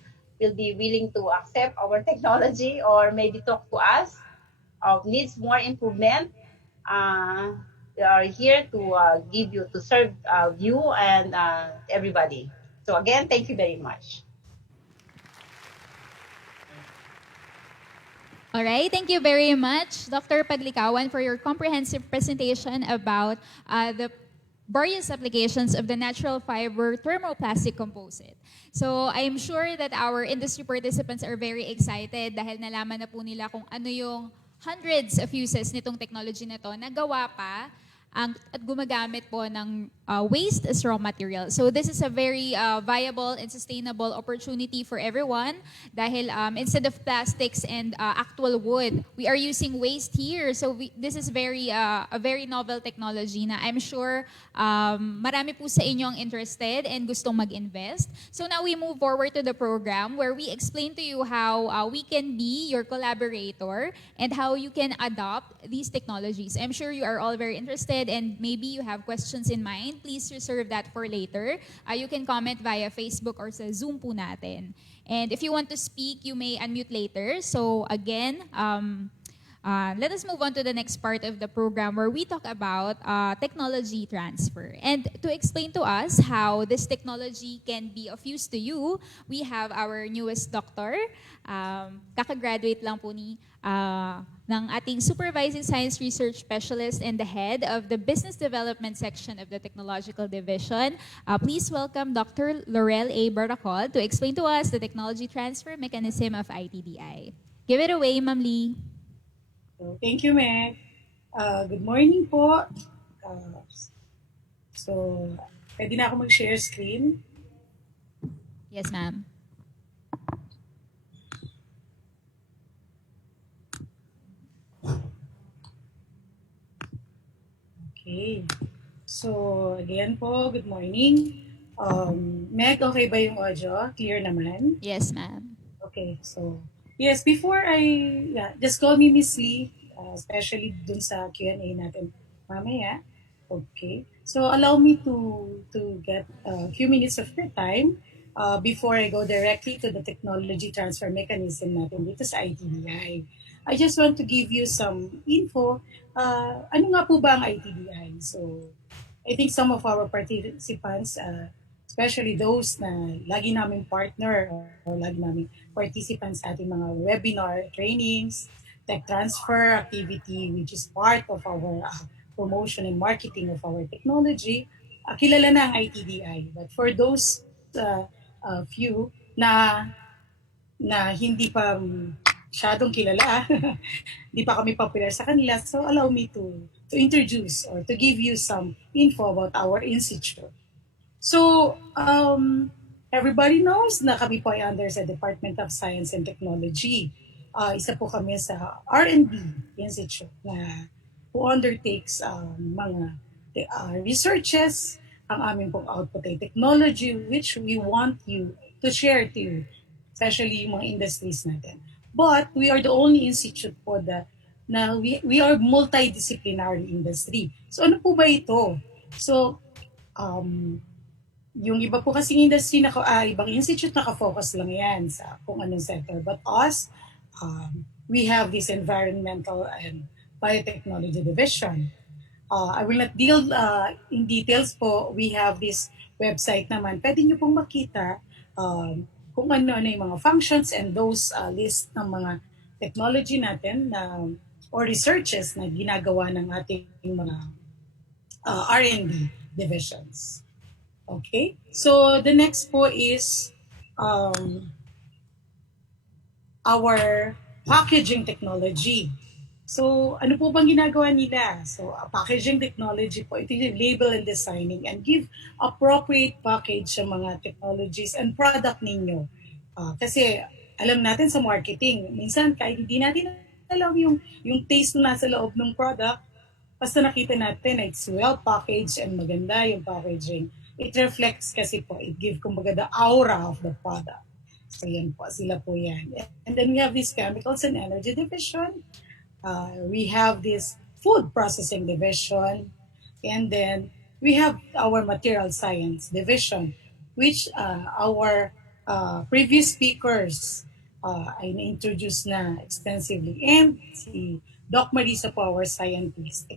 will be willing to accept our technology or maybe talk to us needs more improvement. We are here to serve you and everybody. So again, thank you very much. All right, thank you very much, Dr. Padlikawan, for your comprehensive presentation about the various applications of the natural fiber thermoplastic composite. So I'm sure that our industry participants are very excited dahil nalaman na po nila kung ano yung hundreds of uses nitong technology na to na gawa pa at gumagamit po ng waste as raw material. So this is a very viable and sustainable opportunity for everyone dahil instead of plastics and actual wood, we are using waste here. So this is a very novel technology na I'm sure marami po sa inyo ang interested and gustong mag-invest. So now we move forward to the program where we explain to you how we can be your collaborator and how you can adopt these technologies. I'm sure you are all very interested and maybe you have questions in mind. Please reserve that for later. You can comment via Facebook or sa Zoom po natin. And if you want to speak, you may unmute later. So again, let us move on to the next part of the program where we talk about technology transfer. And to explain to us how this technology can be of use to you, we have our newest doctor. Kakagraduate lang po ng ating Supervising Science Research Specialist and the head of the Business Development Section of the Technological Division. Please welcome Dr. Laurel A. Baracol to explain to us the technology transfer mechanism of ITDI. Give it away, Ma'am Lee. So, thank you, Meg. Good morning po. So, pwede na ako mag-share screen? Yes, ma'am. Okay. So, again po, good morning. Meg, okay ba yung audio? Clear naman? Yes, ma'am. Okay, so, yes, before just call me Miss Lee, especially dun sa Q&A natin mamaya. Okay, so allow me to get a few minutes of your time before I go directly to the technology transfer mechanism natin dito sa ITDI. I just want to give you some info. Ano nga po ba ang ITDI? So, I think some of our participants, especially those na lagi namin partner or lagi namin participants sa ating mga webinar, trainings, tech transfer activity, which is part of our promotion and marketing of our technology, kilala na ang ITDI. But for those few na hindi pa masyadong kilala, hindi pa kami popular sa kanila, so allow me to introduce or to give you some info about our institute. So, everybody knows na kami po ay under sa Department of Science and Technology. Isa po kami sa R&D Institute na who undertakes mga researches. Ang aming pong output ay technology which we want you to share to you, especially yung mga industries natin. But we are the only institute po na we are multidisciplinary industry. So ano po ba ito? So, yung iba po kasing industry, ibang institute naka-focus lang yan sa kung anong sector. But us, we have this environmental and biotechnology division. I will not deal in details po. We have this website naman. Pwede nyo pong makita kung ano yung mga functions and those list ng mga technology natin or researches na ginagawa ng ating mga R&D divisions. Okay, so the next po is our packaging technology. So, ano po bang ginagawa nila? So, packaging technology po, ito yung label and designing and give appropriate package sa mga technologies and product ninyo. Kasi, alam natin sa marketing, minsan kahit hindi natin alam yung taste na nasa loob ng product, basta nakita natin na it's well packaged and maganda yung packaging. It reflects kasi po, it gives kumbaga the aura of the product. So, yan po, sila po yan. And then we have this chemicals and energy division. We have this food processing division, and then we have our material science division, which our previous speakers ay na-introduce na extensively. And si Doc Marisa po, our scientist,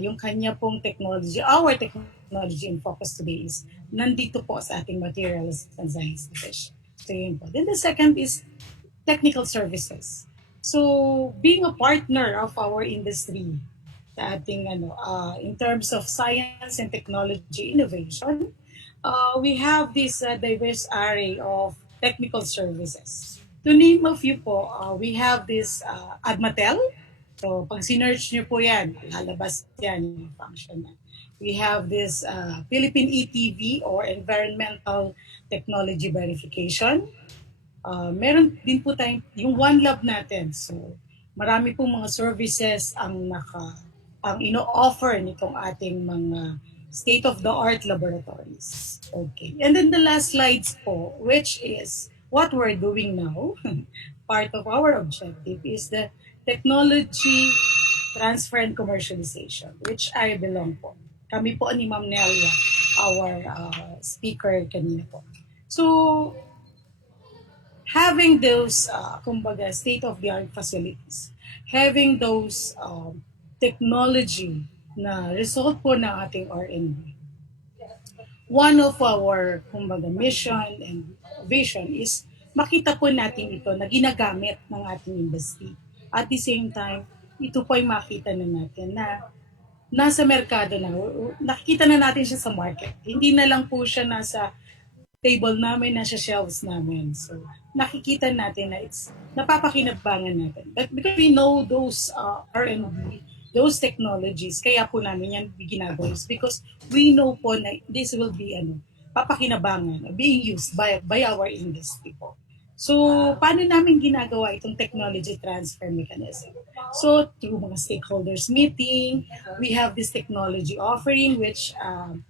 yung kanya pong technology, our technology in focus today is nandito po sa ating materials and science division. So yun po. Then the second is technical services. So, being a partner of our industry sa ating in terms of science and technology innovation, we have this diverse array of technical services. To name a few po, we have this ADMATEL. So, pag sinerch nyo po yan, lalabas yan yung function na. We have this Philippine ETV or Environmental Technology Verification. Meron din po tayong yung One Lab natin. So, marami pong mga services ang ino-offer nitong ating mga state-of-the-art laboratories. Okay. And then the last slides po, which is what we're doing now, part of our objective is the technology transfer and commercialization, which I belong po. Kami po ni Ma'am Nelia, our speaker kanina po. So, having those, kumbaga, state-of-the-art facilities, having those technology na result po ng ating R&D. One of our, kumbaga, mission and vision is makita po natin ito na ginagamit ng ating industry. At the same time, ito po ay makita na natin na nasa merkado na, nakikita na natin siya sa market. Hindi na lang po siya nasa table namin, nasa shelves namin. So, nakikita natin na napapakinabangan natin. But because we know those R&D, those technologies, kaya po namin yan ginagawa is because we know po na this will be papakinabangan, being used by our industry po. So, paano namin ginagawa itong technology transfer mechanism? So, through mga stakeholders meeting, we have this technology offering which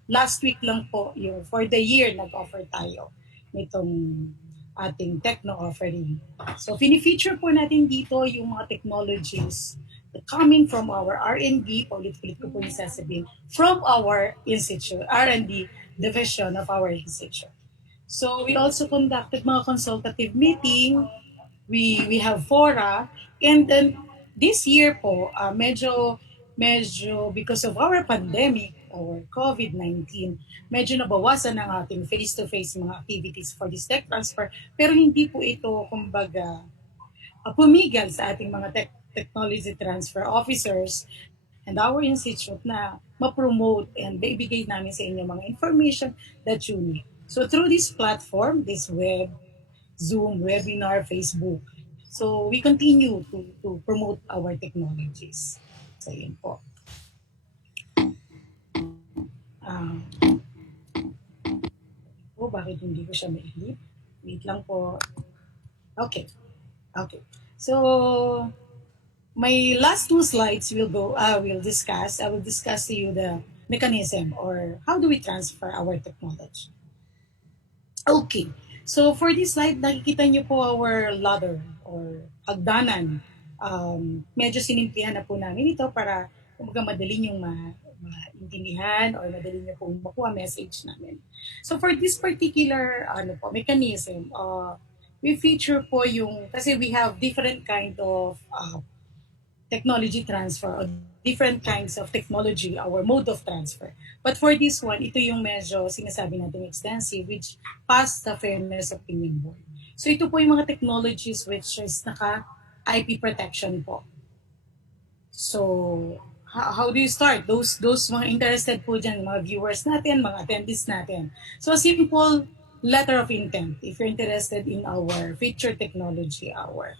last week lang po, for the year, nag-offer tayo nitong ating techno offering. So, fini-feature po natin dito yung mga technologies coming from our R&D, paulit-ulit ko po yung sasabihin, from our institute, R&D division of our institute. So we also conducted mga consultative meeting. We have fora, and then this year po medyo because of our pandemic or COVID-19, medyo nabawasan ang ating face-to-face mga activities for this tech transfer, pero hindi po ito kumbaga pumigil sa ating mga technology transfer officers and our institute na ma-promote and ibigay namin sa inyo mga information that you need. So through this platform, this web, Zoom, webinar, Facebook, so we continue to promote our technologies. So yun po. Bakit hindi ko siya ma-edit? Wait lang po. Okay. So, my last two slides we'll discuss. I will discuss to you the mechanism or how do we transfer our technology. Okay. So for this slide, nakikita niyo po our ladder or hagdanan. Medyo sinimplihan na po namin ito para madali niyong maintindihan or madali niyo pong makuha message namin. So for this particular mechanism, we feature po kasi we have different kind of technology transfer or different kinds of technology, our mode of transfer. But for this one, ito yung medyo sinasabi natin extensive, which passed the Fairness Opinion Board. So ito po yung mga technologies which is naka-IP protection po. So, how do you start? Those mga interested po dyan, mga viewers natin, mga attendees natin. So a simple letter of intent, if you're interested in our feature technology, our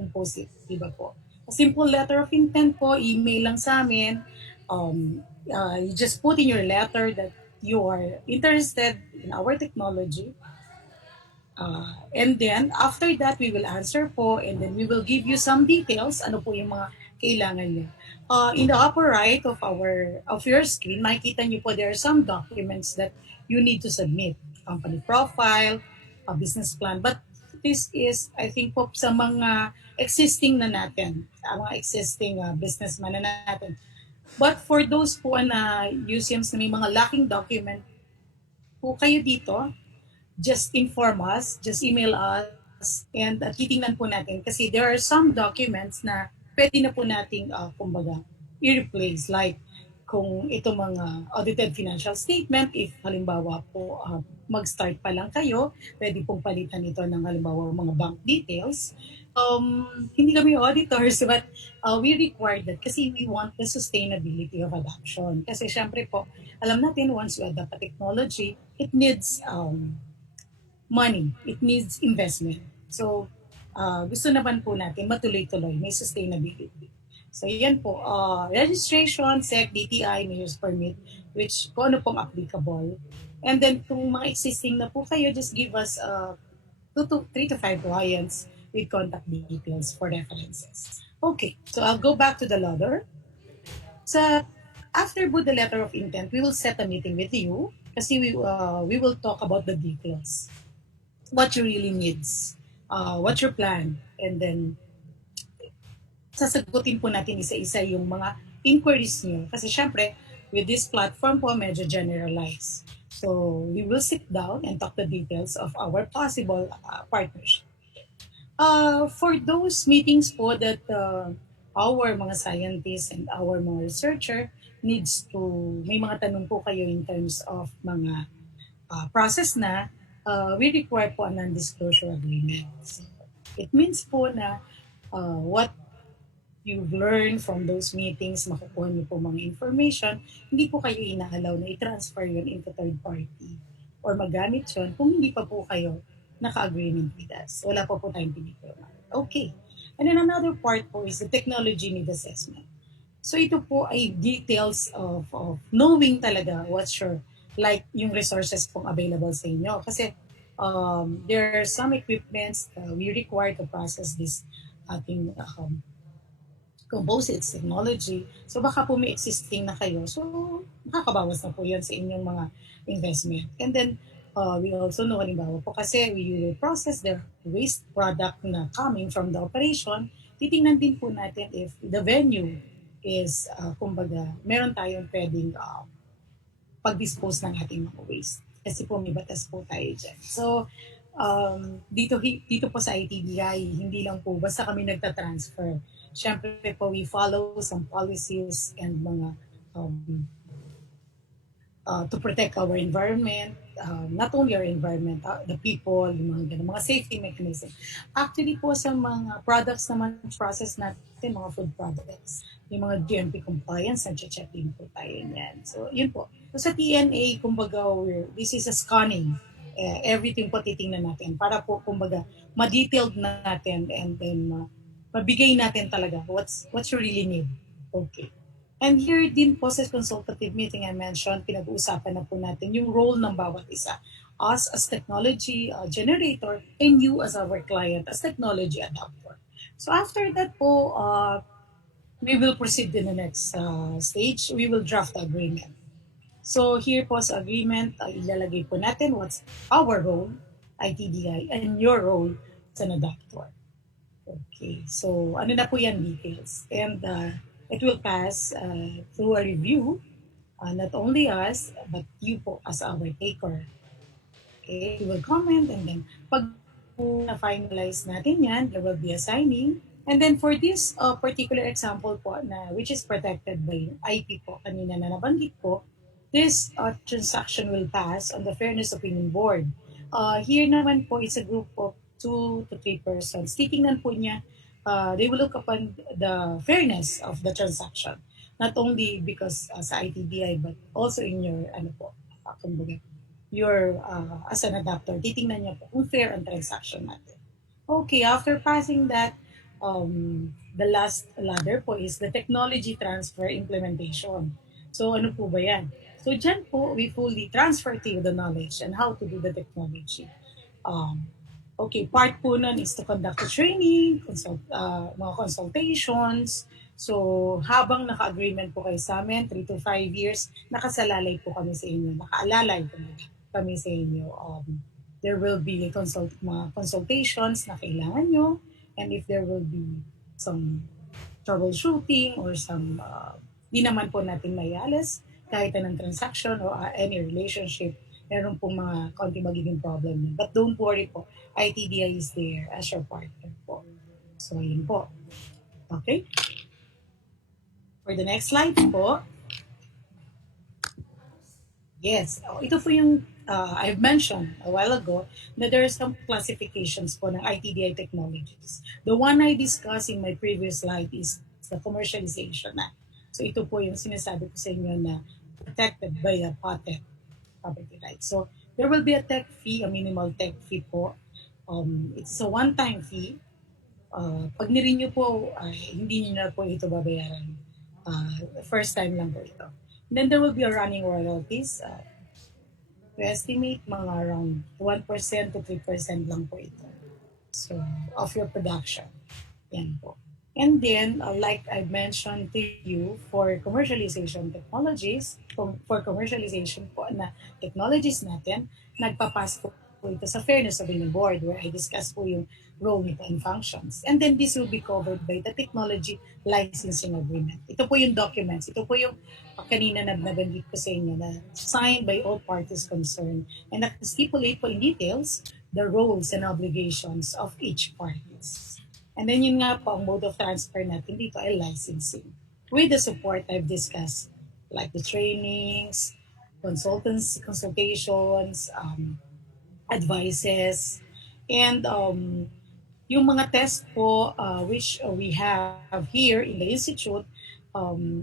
composite, diba po? A simple letter of intent po, email lang sa amin. You just put in your letter that you are interested in our technology. And then, after that, we will answer po and then we will give you some details, ano po yung mga kailangan niyo. In the upper right of your screen, makikita niyo po there are some documents that you need to submit. Company profile, a business plan. But this is, I think po, sa mga existing na natin, mga existing businessman na natin. But for those po na museums na may mga lacking document po kayo dito, just inform us, just email us, and titingnan po natin kasi there are some documents na pwede na po nating, kumbaga, i-replace. Like, kung ito mga audited financial statement, if halimbawa po mag-start pa lang kayo, pwede pong palitan ito ng halimbawa mga bank details. Hindi kami auditors, but we require that kasi we want the sustainability of adoption. Kasi syempre po, alam natin once we adopt a technology, it needs money, it needs investment. So, gusto naman po natin matuloy-tuloy, may sustainability. So, yan po, registration, SEC, DTI, Mayor's Permit, which kung ano pong applicable. And then, kung mga existing na po kayo, just give us 3 to 5 clients with contact details for references. Okay, so I'll go back to the ladder. So, after the letter of intent, we will set a meeting with you kasi we will talk about the details. What you really needs, what's your plan, and then sasagutin po natin isa-isa yung mga inquiries niyo. Kasi syempre, with this platform po, medyo generalized. So, we will sit down and talk the details of our possible partnership. For those meetings po that our mga scientists and our mga researcher needs to, may mga tanong po kayo in terms of mga process na, we require po a non-disclosure agreement. So, it means po na what you've learned from those meetings, makukuha niyo po mga information, hindi po kayo inaalaw na i-transfer yun into third party or magamit yun kung hindi pa po kayo naka-agreement with us. Wala pa po tayong pinipirma. Okay. And then another part po is the technology need assessment. So ito po ay details of knowing talaga what's your, like yung resources pong available sa inyo. Kasi there are some equipments we require to process this ating composites technology. So baka po may existing na kayo. So makakabawas na po yan sa inyong mga investment. And then we also know, halimbawa po kasi we will process the waste product na coming from the operation. Titingnan din po natin if the venue is, kumbaga, meron tayong pwedeng pag-dispose ng ating mga waste. Kasi po may batas po tayo dyan. So, dito po sa ITDI, hindi lang po basta kami nagtatransfer. Siyempre po, we follow some policies and mga to protect our environment, not only our environment, the people, mga safety mechanism. Actually po sa mga products naman process natin, mga food products, yung mga GMP compliance, nag-check din po tayo niyan. So, yun po. So, sa TNA, kumbaga, this is a scanning. Everything po titingnan natin para po, kumbaga, ma-detailed natin and then mabigay natin talaga what's you really need. Okay. And here din po sa consultative meeting I mentioned, pinag-uusapan na po natin yung role ng bawat isa. Us as technology generator and you as our client as technology adapter. So after that po, we will proceed to the next stage. We will draft the agreement. So here po sa agreement, ilalagay po natin what's our role, ITDI, and your role as an adapter. Okay, so ano na po yan details. And it will pass through a review, not only us, but you po as our taker. Okay, we will comment and then pag po na-finalize natin yan, there will be a signing. And then for this particular example po, which is protected by IP po, kanina na nabanggit po, this transaction will pass on the Fairness Opinion Board. Here naman po, it's a group of 2 to 3 persons. Titingnan po niya, they will look upon the fairness of the transaction. Not only because sa ITDI, but also in your, your, as an adapter, titingnan niya po kung fair ang transaction natin. Okay, after passing that, the last ladder po is the technology transfer implementation. So ano po ba yan? So dyan po, we fully transfer to you the knowledge and how to do the technology. Okay, part po nun is to conduct a training, mga consultations. So habang naka-agreement po kayo sa amin, 3 to 5 years, nakasalalay po kami sa inyo, nakaalalay po kami sa inyo. There will be mga consultations na kailangan nyo, and if there will be some troubleshooting or some, di naman po natin mayalas, kahit anong transaction or any relationship, meron pong mga konti magiging problem. But don't worry po, ITDI is there as your partner po. So, yun po. Okay? For the next slide po. Yes, ito po yung I've mentioned a while ago that there are some classifications po ng ITDI technologies. The one I discussed in my previous slide is the commercialization na. So ito po yung sinasabi ko sa inyo na protected by a patent property rights. So there will be a tech fee, a minimal tech fee po. It's a one-time fee. Pag nirenew po, hindi niyo na po ito babayaran. First time lang po ito. And then there will be a running royalties. We estimate mga around 1% to 3% lang po ito. So, of your production. Yan po. And then, like I mentioned to you, for commercialization technologies, for commercialization po na technologies natin, nagpapas po ito sa Fairness Opinion Board where I discuss po yung role nito and functions. And then this will be covered by the Technology Licensing Agreement. Ito po yung documents. Ito po yung kanina nabanggit ko sa inyo na signed by all parties concerned and stipulate po in details the roles and obligations of each parties. And then yun nga po, ang mode of transfer natin dito ay licensing. With the support I've discussed, like the trainings, consultations, advices, and yung mga test po which we have here in the Institute,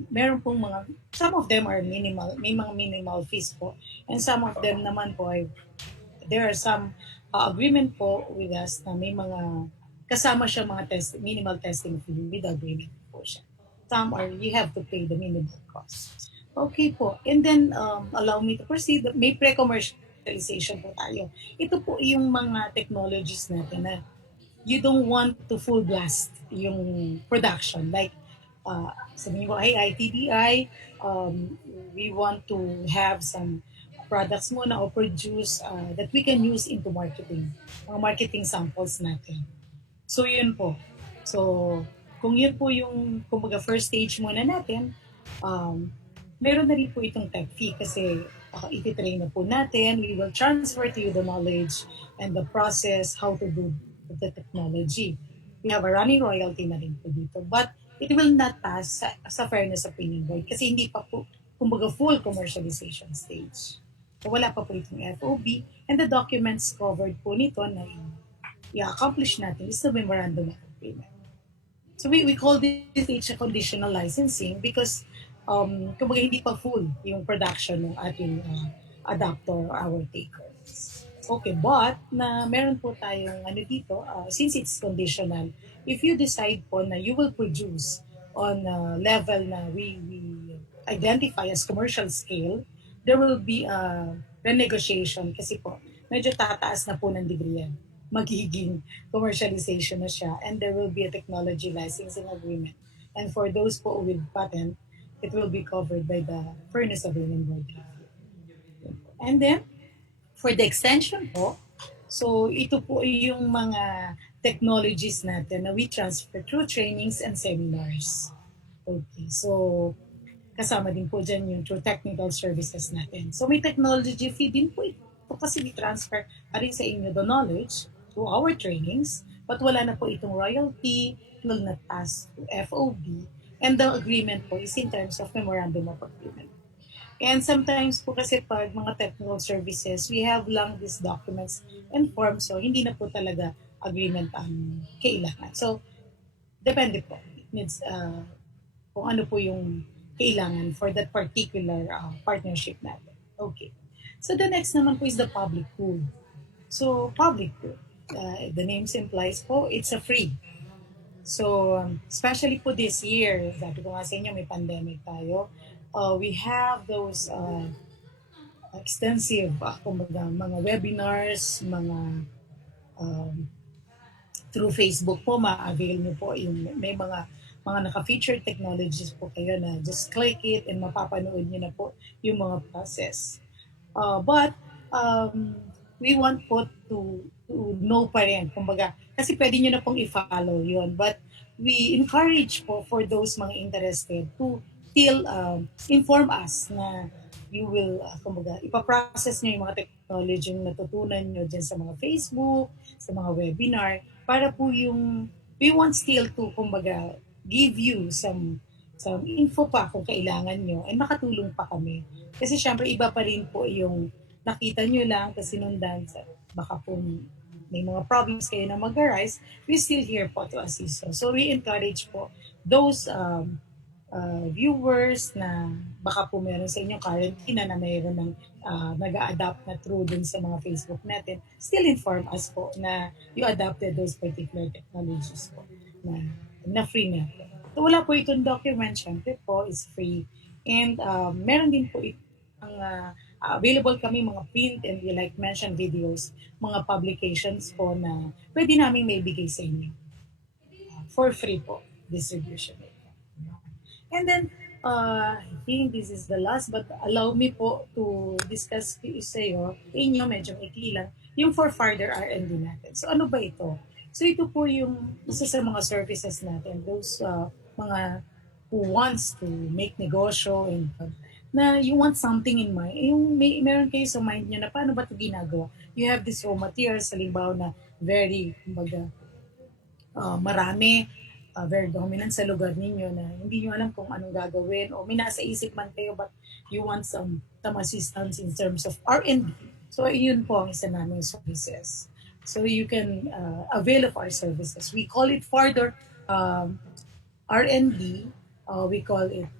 meron pong mga, some of them are minimal, may mga minimal fees po, and some of them naman po ay, there are some agreement po with us na may mga kasama siya mga minimal testing fee with agreement po siya. Some are, you have to pay the minimum cost. Okay po. And then, allow me to proceed. May pre-commercialization po tayo. Ito po yung mga technologies natin na you don't want to full blast yung production. Like, sabihin ko, hey, ITDI, we want to have some products muna o produce that we can use into marketing. Mga marketing samples natin. So, yun po. So, kung yun po yung, kumbaga, first stage muna natin, meron na rin po itong tech fee kasi ititrain na po natin. We will transfer to you the knowledge and the process, how to do the technology. We have a running royalty na rin po dito. But it will not pass sa fairness opinion board kasi hindi pa po, kumbaga, full commercialization stage. So, wala pa po itong FOB and the documents covered po nito na i-accomplish natin is the memorandum of agreement. So we call this a conditional licensing because kumbaga hindi pa full yung production ng ating adapter or our takers. Okay, but na meron po tayong dito, since it's conditional, if you decide po na you will produce on a level na we identify as commercial scale, there will be a renegotiation kasi po medyo tataas na po ng degree yan. Magiging commercialization na siya and there will be a technology licensing agreement. And for those po with patent, it will be covered by the Fairness Agreement Board. And then, for the extension po, so ito po yung mga technologies natin na we transfer through trainings and seminars. Okay, so kasama din po dyan yung through technical services natin. So may technology fee din po ito kasi we-transfer rin sa inyo the knowledge through our trainings, but wala na po itong royalty, will not pass to FOB, and the agreement po is in terms of memorandum of agreement. And sometimes po kasi pag mga technical services, we have lang these documents and forms, so hindi na po talaga agreement ang kailangan. So, depende po. It needs, kung ano po yung kailangan for that particular partnership natin. Okay. So, the next naman po is the public pool. So, public pool. The name implies po, it's a free. So, especially po this year, sabi ko nga sa inyo, may pandemic tayo. We have those extensive kumbaga, mga webinars, mga through Facebook po, ma-avail nyo po yung may mga naka-featured technologies po kayo na just click it and mapapanood nyo na po yung mga process. But we want po to know pa rin, kumbaga, kasi pwede nyo na pong i-follow yun. But we encourage po for those mga interested to still inform us na you will, kumbaga, ipaprocess nyo yung mga technology yung natutunan nyo dyan sa mga Facebook, sa mga webinar, para po yung, we want still to, kumbaga, give you some info pa kung kailangan nyo and makatulong pa kami. Kasi syempre iba pa rin po yung nakita nyo lang kasi sinundan, baka po may mga problems kayo na mag-arise, we still here po to assist you. So we encourage po those viewers na baka po meron sa inyong quarantine na mayroon ng nag-a-adapt na through dun sa mga Facebook natin, still inform us po na you adopted those particular technologies po na free natin. So wala po itong document, syempre po, is free. And meron din po ang available kami mga print and like mentioned videos, mga publications po na pwede namin maibigay sa inyo. For free po, distribution. And then, I think this is the last, but allow me po to discuss sa inyo, medyo maikli lang, yung for further R&D natin. So ano ba ito? So ito po yung isa sa mga services natin, those mga who wants to make negosyo and na you want something in mind, yung meron kayo sa mind nyo na paano ba ito ginagawa? You have this raw materials, halimbawa na very, kumbaga, marami, very dominant sa lugar ninyo na hindi nyo alam kung anong gagawin o may nasa isip man kayo but you want some assistance in terms of R&D. So yun po ang isa namin services. So you can avail of our services. We call it further R&D We call it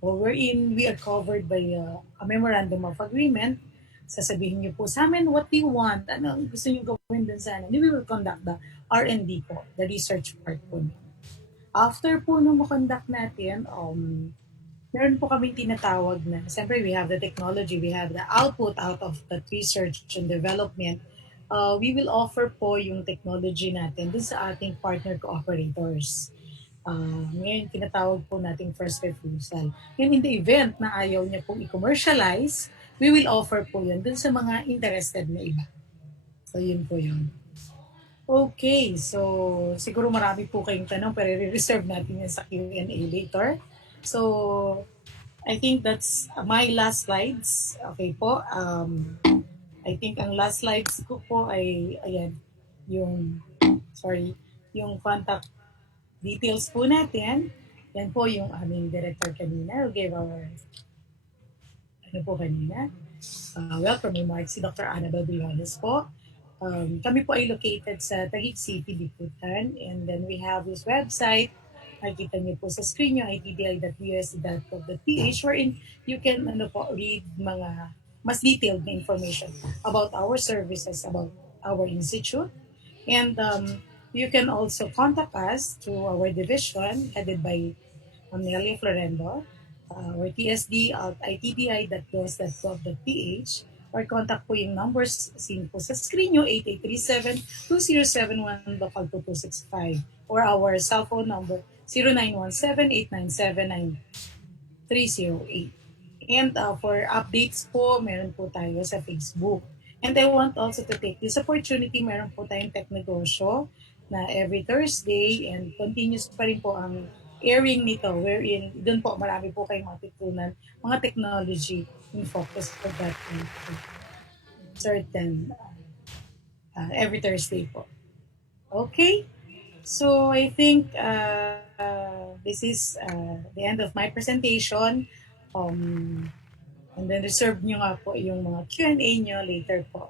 wherein we are covered by a memorandum of agreement. Sasabihin niyo po sa amin, what do you want? Ano gusto niyo gawin dun sa ano? We will conduct the R&D po, the research part po. After po nung makonduct natin, meron po kami tinatawag na, siyempre we have the technology, we have the output out of that research and development. We will offer po yung technology natin dun sa ating partner cooperators. Ngayon, tinatawag po nating first refusal. Ngayon, in the event na ayaw niya pong i-commercialize, we will offer po yun dun sa mga interested na iba. So, yun po yun. Okay, so siguro marami po kayong tanong pero i-reserve natin yan sa Q&A later. So, I think that's my last slides. Okay po. I think ang last slides ko po ay, ayan, yung contact details po natin. Yan po yung aming director kanina who gave our, welcome remarks, si Dr. Annabel Briones po. Kami po ay located sa Taguig City, Bicutan. And then we have this website. Makikita niyo po sa screen yung itdi.usd.gov.ph wherein you can read mga mas detailed na information about our services, about our institute. And you can also contact us through our division headed by Amelia Florendo, or tsd@itdi.dos.gov.ph, or contact po yung numbers seen po sa screen nyo, 8837-2071, local 2265, or our cell phone number, 0917-897-9308. And for updates po, meron po tayo sa Facebook. And I want also to take this opportunity, meron po tayong Tech Negosyo na every Thursday, and continuous pa rin po ang airing nito, wherein doon po marami po kayong matutunan mga technology in focus for that certain every Thursday po. Okay, so I think this is the end of my presentation. And then reserve nyo nga po yung mga Q&A nyo later po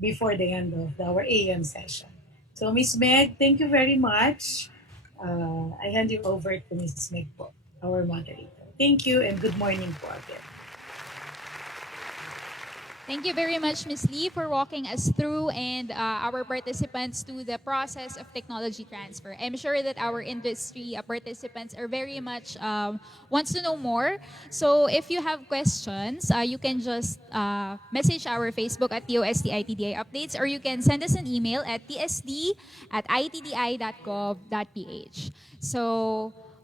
before the end of our AM session. So Ms. Meg, thank you very much. I hand you over to Ms. Meg po, our moderator. Thank you and good morning po again. Thank you very much, Ms. Lee, for walking us through and our participants to the process of technology transfer. I'm sure that our industry participants are very much wants to know more. So if you have questions, you can just message our Facebook at DOST ITDI updates, or you can send us an email at tsd@itdi.gov.ph. So,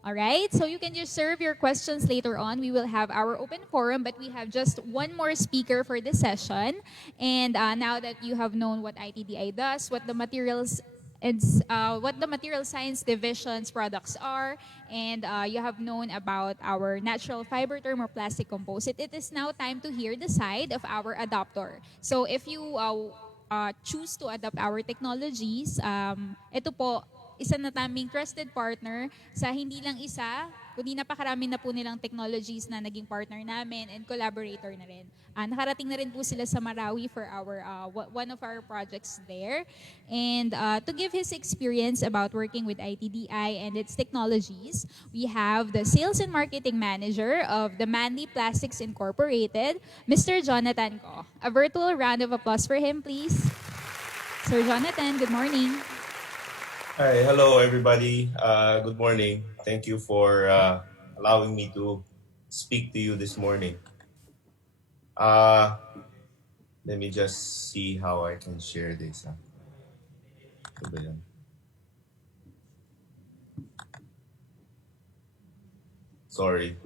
all right, so you can just serve your questions later on. We will have our open forum, but we have just one more speaker for this session. And now that you have known what ITDI does, what the materials science division's products are, and you have known about our natural fiber thermoplastic composite, it is now time to hear the side of our adopter. So if you choose to adopt our technologies, ito po, isa na naming trusted partner sa hindi lang isa, kundi napakarami na po nilang technologies na naging partner namin and collaborator na rin. Nakarating na rin po sila sa Marawi for our one of our projects there. And to give his experience about working with ITDI and its technologies, we have the Sales and Marketing Manager of the Manly Plastics Incorporated, Mr. Jonathan Ko. A virtual round of applause for him, please. Sir Jonathan, good morning. Hi, hello everybody. Good morning. Thank you for allowing me to speak to you this morning. Let me just see how I can share this. Sorry.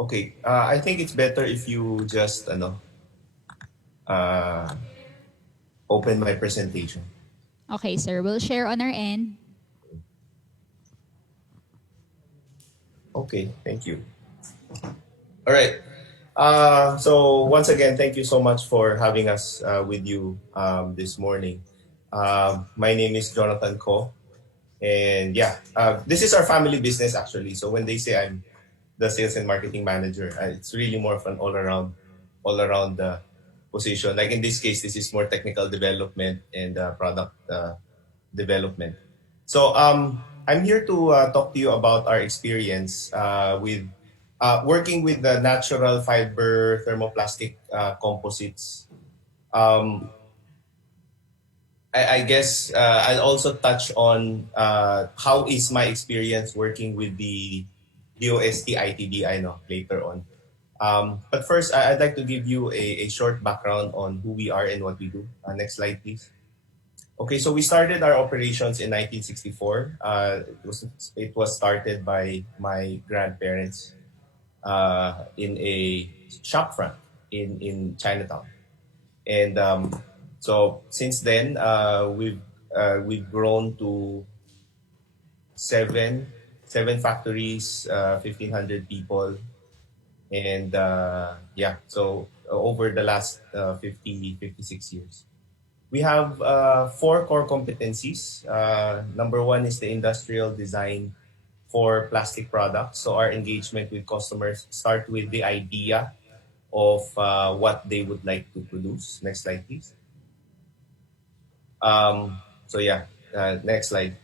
Okay. I think it's better if you just open my presentation. Okay, sir. We'll share on our end. Okay, thank you. All right. So once again, thank you so much for having us with you this morning. My name is Jonathan Ko. And yeah, this is our family business actually. So when they say I'm the sales and marketing manager, it's really more of an all around position. Like in this case, this is more technical development and product development. So I'm here to talk to you about our experience with working with the natural fiber thermoplastic composites. Um, I guess I'll also touch on how is my experience working with the DOST ITDI later on. But first, I'd like to give you a short background on who we are and what we do. Next slide, please. Okay, so we started our operations in 1964. It was started by my grandparents in a shop front in Chinatown. And so since then, we've grown to seven factories, 1,500 people, and yeah. So over the last 56 years, we have 4 core competencies. Number one is the industrial design for plastic products. So our engagement with customers start with the idea of what they would like to produce. Next slide, please. So yeah, next slide.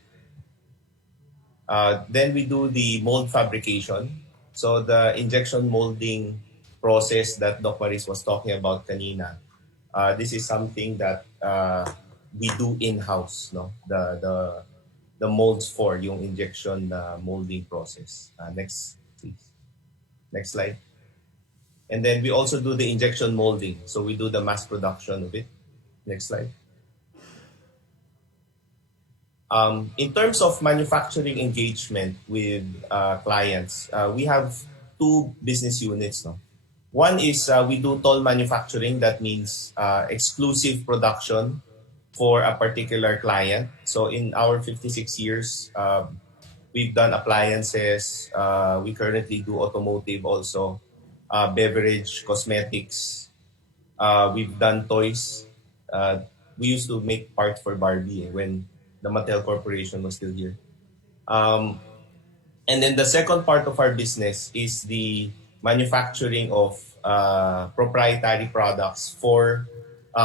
Then we do the mold fabrication. So the injection molding process that Doc Maris was talking about kanina, this is something that we do in-house, no? The molds for yung injection molding process. Next, please. Next slide. And then we also do the injection molding. So we do the mass production of it. Next slide. In terms of manufacturing engagement with clients, we have 2 business units. No? One is we do toll manufacturing. That means exclusive production for a particular client. So in our 56 years, we've done appliances. We currently do automotive also, beverage, cosmetics. We've done toys. We used to make parts for Barbie when the Mattel Corporation was still here. And then the second part of our business is the manufacturing of proprietary products for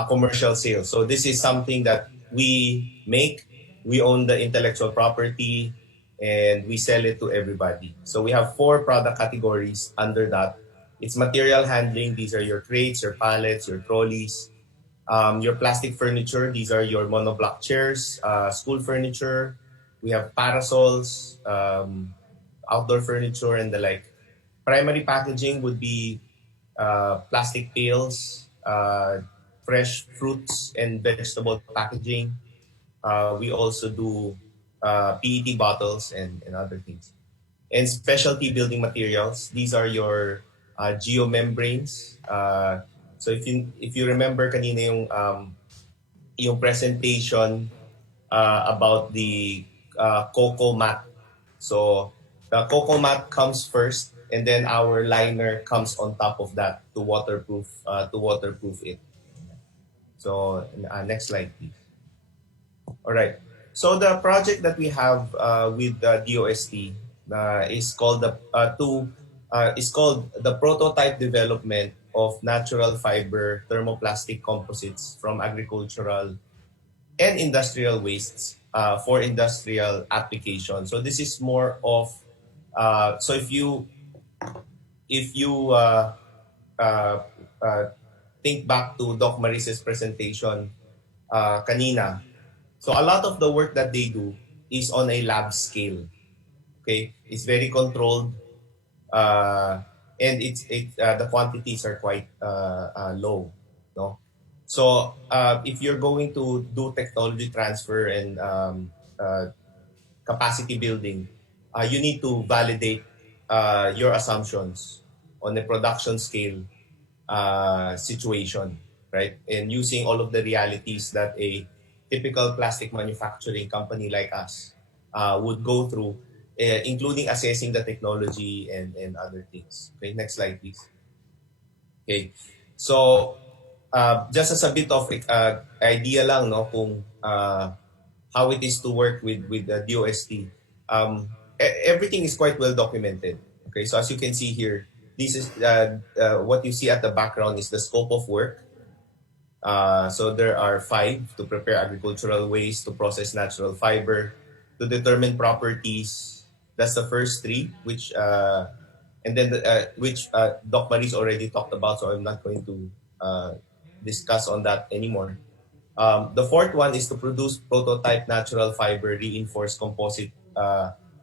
commercial sales. So this is something that we make, we own the intellectual property, and we sell it to everybody. So we have 4 product categories under that. It's material handling. These are your crates, your pallets, your trolleys. Your plastic furniture, these are your monoblock chairs, school furniture. We have parasols, outdoor furniture, and the like. Primary packaging would be plastic pails, fresh fruits and vegetable packaging. We also do PET bottles and other things. And specialty building materials, these are your geomembranes. So if you remember kanina yung presentation about the cocoa mat. So the cocoa mat comes first, and then our liner comes on top of that to waterproof it. So next slide, please. All right. So the project that we have with the DOST is called the prototype development of natural fiber thermoplastic composites from agricultural and industrial wastes for industrial application. So this is more of so if you think back to Doc Maris's presentation kanina, so a lot of the work that they do is on a lab scale. Okay, it's very controlled. And the quantities are quite low, no. So if you're going to do technology transfer and capacity building, you need to validate your assumptions on a production scale situation, right? And using all of the realities that a typical plastic manufacturing company like us would go through, including assessing the technology and other things. Okay, next slide, please. Okay, so just as a bit of idea lang, no, kung how it is to work with the DOST. Everything is quite well documented. Okay, so as you can see here, this is what you see at the background is the scope of work. So there are 5: to prepare agricultural waste, to process natural fiber, to determine properties. That's the first 3, which and then which Doc Maris already talked about, so I'm not going to discuss on that anymore. The 4th one is to produce prototype natural fiber reinforced composite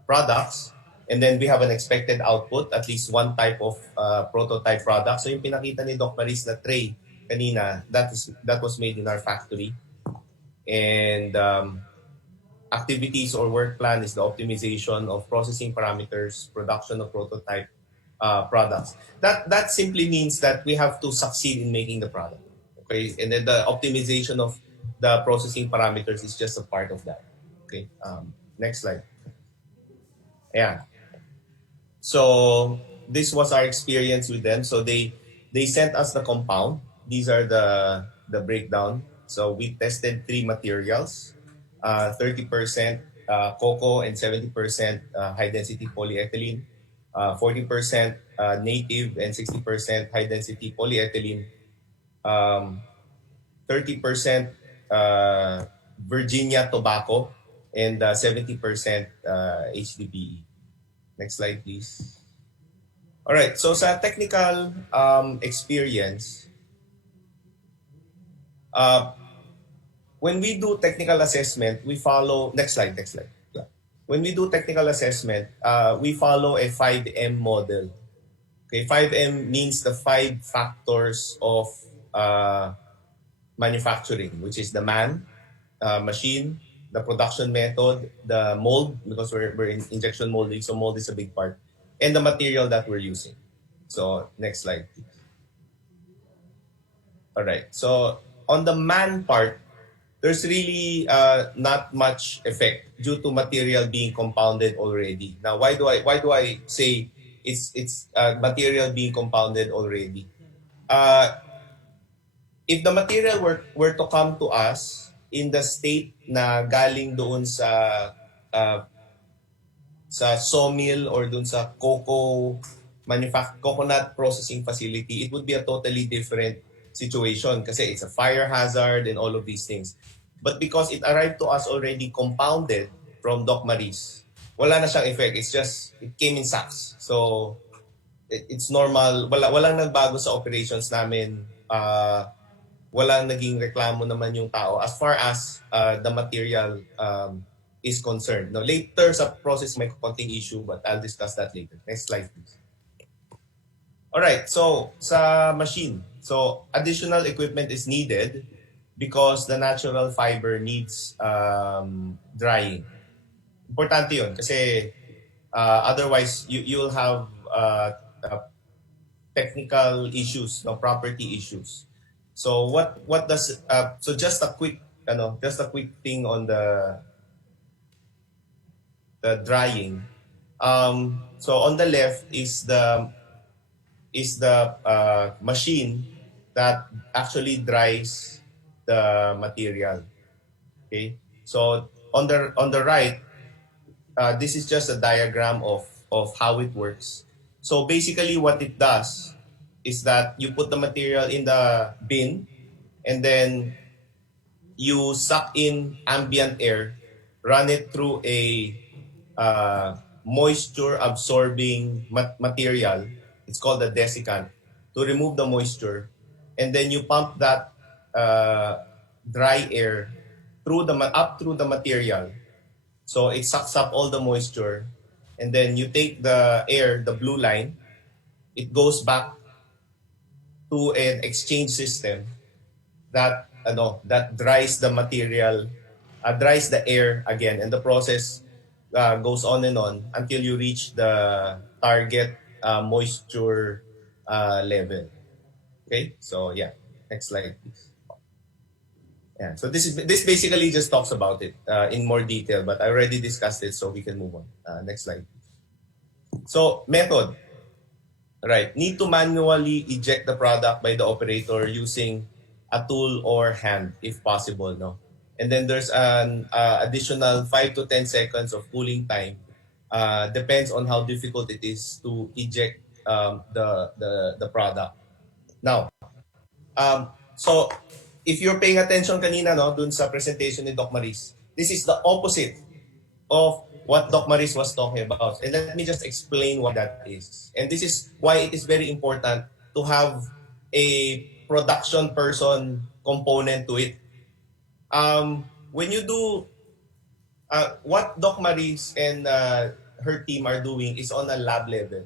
products. And then we have an expected output, at least one type of prototype product. So yung pinakita ni Doc Maris na tray kanina, that was made in our factory. And activities or work plan is the optimization of processing parameters, production of prototype products. That simply means that we have to succeed in making the product. Okay, and then the optimization of the processing parameters is just a part of that. Okay, next slide. Yeah. So this was our experience with them. So they sent us the compound. These are the breakdown. So we tested 3 materials, 30% cocoa and 70% high density polyethylene, 40% native and 60% high density polyethylene, 30% Virginia tobacco, and 70% HDPE. Next slide, please. All right, so sa technical experience, when we do technical assessment, we follow, next slide. Yeah. When we do technical assessment, we follow a 5M model. Okay, 5M means the 5 factors of manufacturing, which is the man, machine, the production method, the mold, because we're in injection molding, so mold is a big part, and the material that we're using. So next slide, please. All right, so on the man part, there's really not much effect due to material being compounded already. Now, why do I say it's material being compounded already? If the material were to come to us in the state na galing doon sa sawmill or doon sa coconut processing facility, it would be a totally different situation kasi it's a fire hazard and all of these things. But because it arrived to us already compounded from Doc Maris, wala na siyang effect. It's just, it came in sacks. So, it's normal. Walang nagbago sa operations namin. Walang naging reklamo naman yung tao as far as the material is concerned. No, later sa process may konting issue, but I'll discuss that later. Next slide, please. All right, so sa machine. So additional equipment is needed because the natural fiber needs drying. Importante yun kasi otherwise you'll have technical issues, no, property issues. So what does so just a quick thing on the drying. So on the left is the machine that actually dries the material. Okay, so on the right, this is just a diagram of how it works. So basically, what it does is that you put the material in the bin, and then you suck in ambient air, run it through a moisture-absorbing material. It's called a desiccant to remove the moisture, and then you pump that dry air up through the material, so it sucks up all the moisture, and then you take the air, the blue line, it goes back to an exchange system that dries the material, dries the air again, and the process goes on and on until you reach the target moisture level. Okay, so yeah, next slide, please. Yeah, so this basically just talks about it in more detail, but I already discussed it, so we can move on. Next slide. So method, right? Need to manually eject the product by the operator using a tool or hand, if possible, no? and then there's an additional 5 to 10 seconds of cooling time. Depends on how difficult it is to eject the product. Now, so if you're paying attention kanina no, dun sa presentation ni Doc Maris, this is the opposite of what Doc Maris was talking about. And let me just explain what that is. And this is why it is very important to have a production person component to it. When you do what Doc Maris and her team are doing is on a lab level.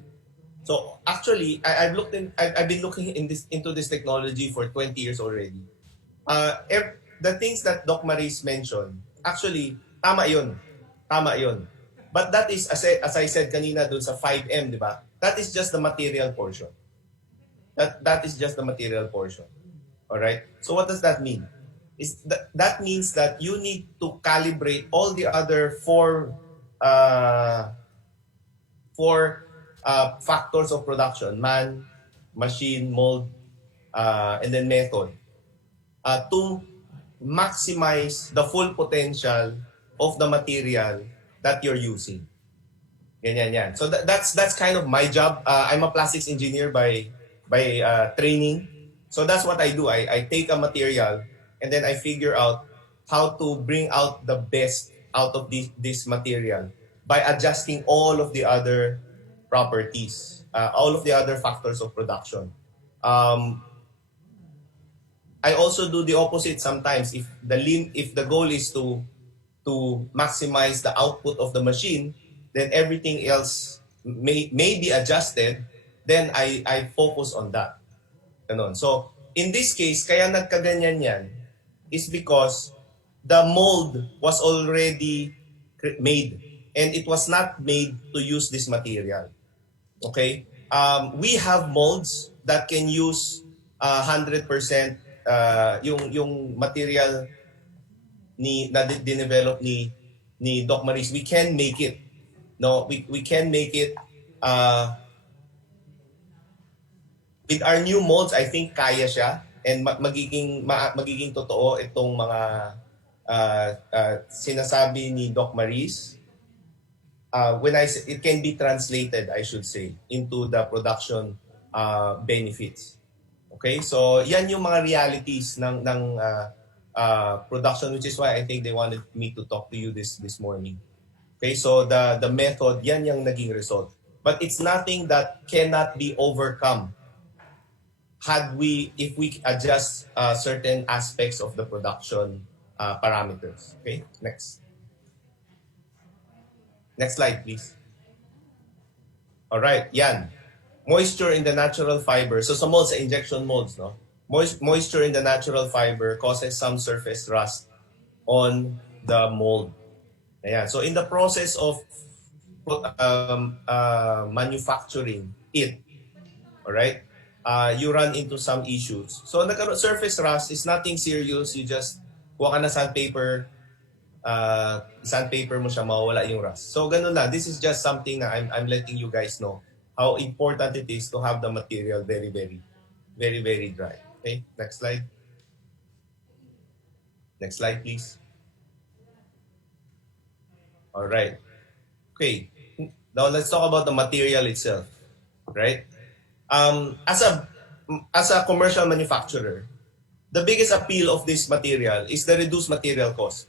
So actually, I've been looking into this technology for 20 years already. The things that Doc Maris mentioned, actually, tama yun. Tama yun. But that is, as I said kanina dun sa 5M, di ba? That is just the material portion. That is just the material portion. Alright? So what does that mean? That means that you need to calibrate all the other four factors of production: man, machine, mold, and then method, to maximize the full potential of the material that you're using. Ganyan yan. So that's kind of my job. I'm a plastics engineer by training. So that's what I do. I take a material and then I figure out how to bring out the best out of this material by adjusting all of the other properties, all of the other factors of production. I also do the opposite sometimes. If the goal is to maximize the output of the machine, then everything else may be adjusted. Then I focus on that. Ganon. So in this case, kaya nagkaganyan yan is because the mold was already made and it was not made to use this material. Okay? We have molds that can use 100% yung material na dinevelop ni Doc Maris. We can make it. No, we can make it with our new molds. I think kaya siya and magiging totoo itong mga sinasabi ni Doc Maris. When I say it can be translated, I should say, into the production benefits. Okay? So, yan yung mga realities ng production, which is why I think they wanted me to talk to you this morning. Okay? So, the method, yan yung naging result. But it's nothing that cannot be overcome if we adjust certain aspects of the production parameters. Okay? Next. Next slide, please. All right, yan. Moisture in the natural fiber. So sa molds, sa injection molds, no? Moisture in the natural fiber causes some surface rust on the mold. Ayan. So in the process of manufacturing it, all right, you run into some issues. So surface rust is nothing serious. You just kuha ka na sandpaper mo siya, mawawala yung rust. So ganun lang. This is just something na I'm letting you guys know how important it is to have the material very, very, very, very dry. Okay, next slide. Next slide, please. All right. Okay. Now let's talk about the material itself. Right? As a commercial manufacturer, the biggest appeal of this material is the reduced material cost,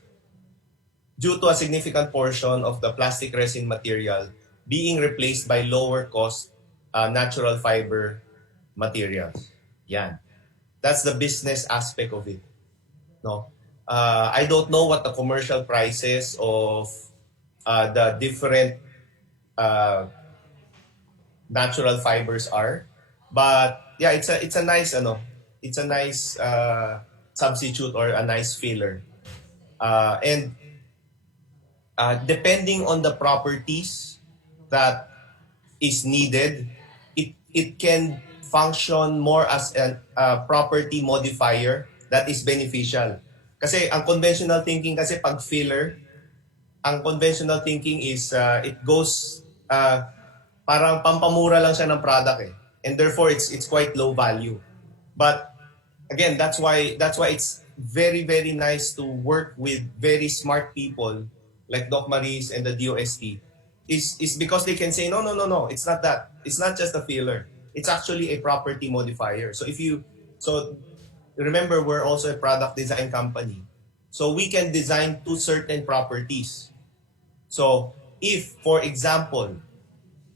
due to a significant portion of the plastic resin material being replaced by lower cost natural fiber materials. Yan. That's the business aspect of it. No? I don't know what the commercial prices of the different natural fibers are, but yeah, it's a nice substitute or a nice filler. And depending on the properties that is needed, it can function more as a property modifier that is beneficial. Kasi ang conventional thinking kasi pag filler, ang conventional thinking is it goes parang pampamura lang siya ng product and therefore it's quite low value. But again, that's why it's very, very nice to work with very smart people like Doc Maris and the DOST is because they can say, no, no, no, no, it's not that. It's not just a filler. It's actually a property modifier. So remember, we're also a product design company. So we can design to certain properties. So if, for example,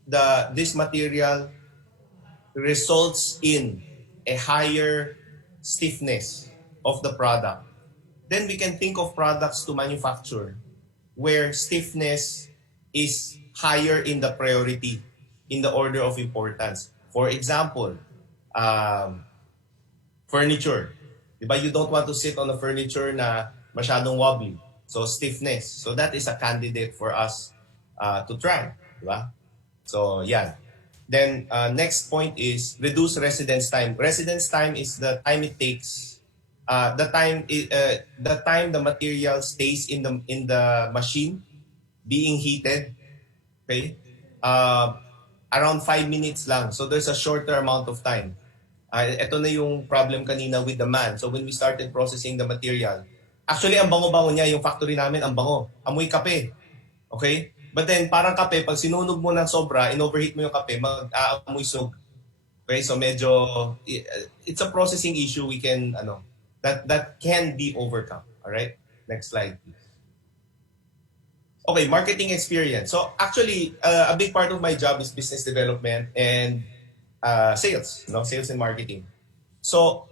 this material results in a higher stiffness of the product, then we can think of products to manufacture where stiffness is higher in the priority, in the order of importance. For example, furniture. Diba? You don't want to sit on a furniture na masyadong wobbly. So stiffness. So that is a candidate for us to try. Diba? So yeah. Then next point is reduce residence time. Residence time is the time it takes, the time the material stays in the machine being heated. Okay, around 5 minutes lang. So there's a shorter amount of time. Ito na yung problem kanina with the man. So when we started processing the material, actually ang bango-bango niya, yung factory namin ang bango. Amoy kape. Okay? But then parang kape, pag sinunog mo ng sobra, in-overheat mo yung kape, mag-aamoy sug. Okay? So medyo, it's a processing issue we can, that can be overcome. Alright? Next slide, please. Okay, marketing experience. So actually, a big part of my job is business development and sales, sales and marketing. So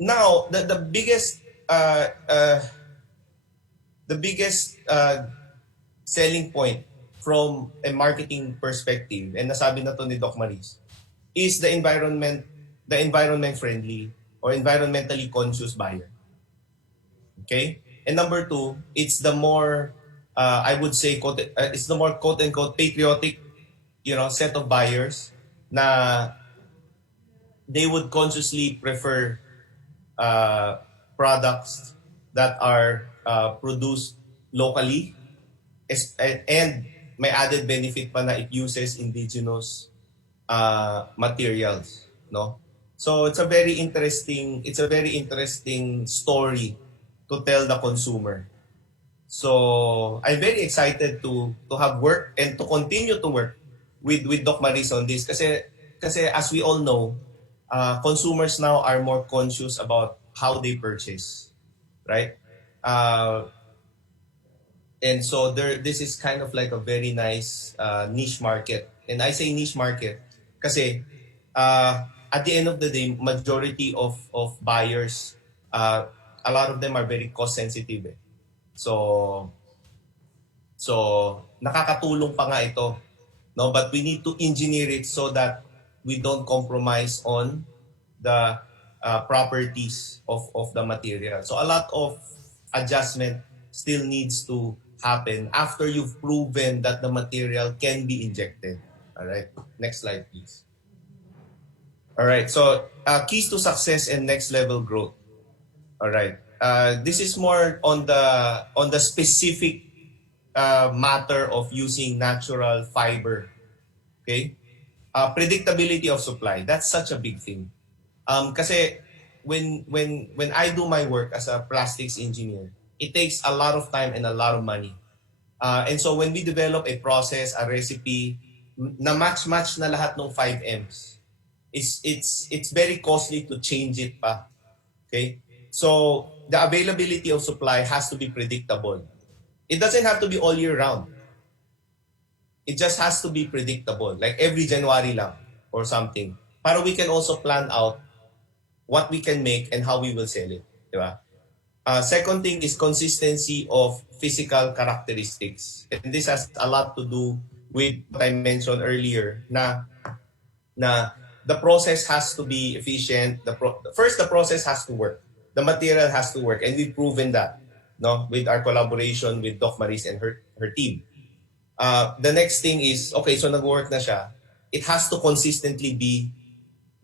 now the biggest selling point from a marketing perspective, and nasabi na to ni Doc Maris, is the environment friendly or environmentally conscious buyer. Okay, and number two, it's the more I would say it's the more quote unquote patriotic, set of buyers na they would consciously prefer products that are produced locally and may added benefit pa na it uses indigenous materials, no? So it's a very interesting story to tell the consumer. So I'm very excited to have work and to continue to work with Doc Maris on this kasi as we all know, consumers now are more conscious about how they purchase, right? And so this is kind of like a very nice niche market. And I say niche market kasi at the end of the day, majority of buyers, a lot of them are very cost sensitive. So nakakatulong pa nga ito, no? But we need to engineer it so that we don't compromise on the properties of the material. So a lot of adjustment still needs to happen after you've proven that the material can be injected. All right, next slide, please. All right, so keys to success and next level growth. All right. This is more on the specific matter of using natural fiber. Okay, predictability of supply. That's such a big thing. Kasi when I do my work as a plastics engineer, it takes a lot of time and a lot of money. And so when we develop a process, a recipe, na match na lahat ng 5 M's, it's very costly to change it pa. Okay. So the availability of supply has to be predictable. It doesn't have to be all year round. It just has to be predictable, like every January lang or something. Para we can also plan out what we can make and how we will sell it. Diba? Second thing is consistency of physical characteristics. And this has a lot to do with what I mentioned earlier na the process has to be efficient. First, the process has to work. The material has to work, and we've proven that, no, with our collaboration with Doc Maris and her team. The next thing is, okay, so nag-work na siya. It has to consistently be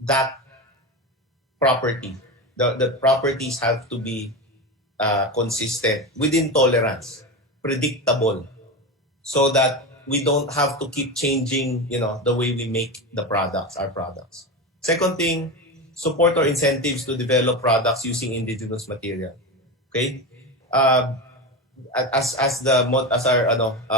that property. The properties have to be consistent, within tolerance, predictable, so that we don't have to keep changing, the way we make our products. Second thing, support or incentives to develop products using indigenous material. Okay? As our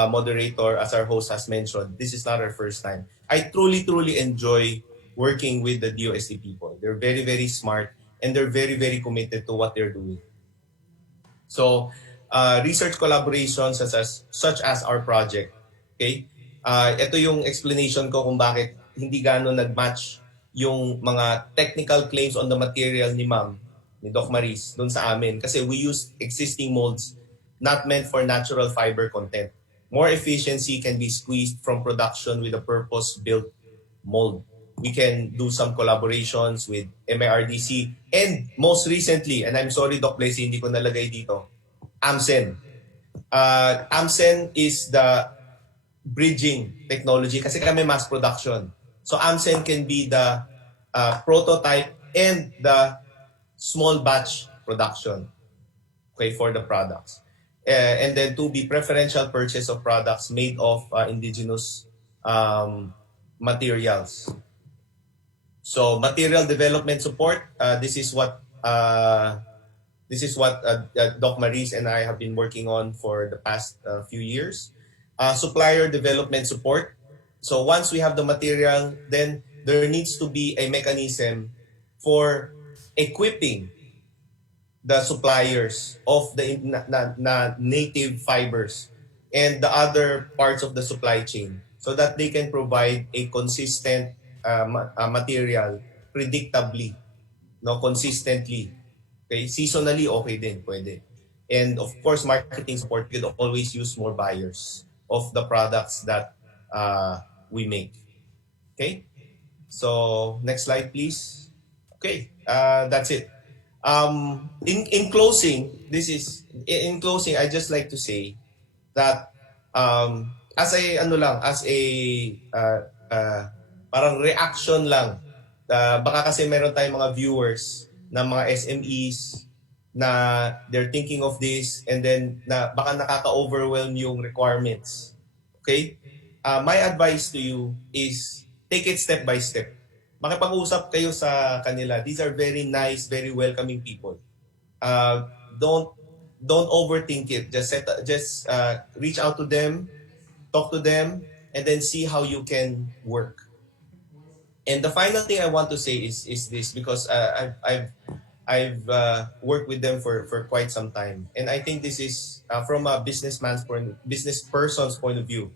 moderator, as our host has mentioned, this is not our first time. I truly enjoy working with the DOST people. They're very smart and they're very committed to what they're doing. So, research collaborations such as our project. Okay? Ito yung explanation ko kung bakit hindi gano'n nag-match yung mga technical claims on the material ni Ma'am, ni Doc Maris, doon sa amin. Kasi we use existing molds not meant for natural fiber content. More efficiency can be squeezed from production with a purpose-built mold. We can do some collaborations with MIRDC and most recently, and I'm sorry Doc Blessy, hindi ko nalagay dito, AMSEN. AMSEN is the bridging technology kasi kami mass production. So AMSEN can be the prototype and the small batch production, okay, for the products. And then to be preferential purchase of products made of indigenous materials. So material development support, this is what Doc Maris and I have been working on for the past few years. Supplier development support. So once we have the material, then there needs to be a mechanism for equipping the suppliers of the native fibers and the other parts of the supply chain so that they can provide a consistent material predictably, consistently. Okay, seasonally okay din, pwede. And of course, marketing support, you could always use more buyers of the products that we make. Okay? So, next slide please. Okay, that's it. In closing, I just like to say that as a parang reaction lang. Baka kasi meron tayong mga viewers na mga SMEs na they're thinking of this and then baka nakaka-overwhelm yung requirements. Okay? My advice to you is take it step by step. Makipag-usap kayo sa kanila. These are very nice, very welcoming people. Don't overthink it. Just reach out to them, talk to them, and then see how you can work. And the final thing I want to say is this, because I've worked with them for quite some time, and I think this is from a business person's point of view.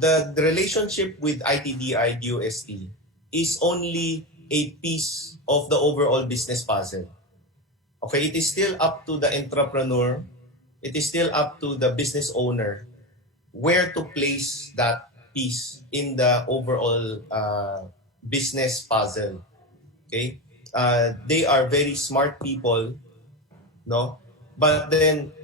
The relationship with ITDI DOST is only a piece of the overall business puzzle. Okay, it is still up to the entrepreneur, it is still up to the business owner where to place that piece in the overall business puzzle. Okay, they are very smart people, no? But then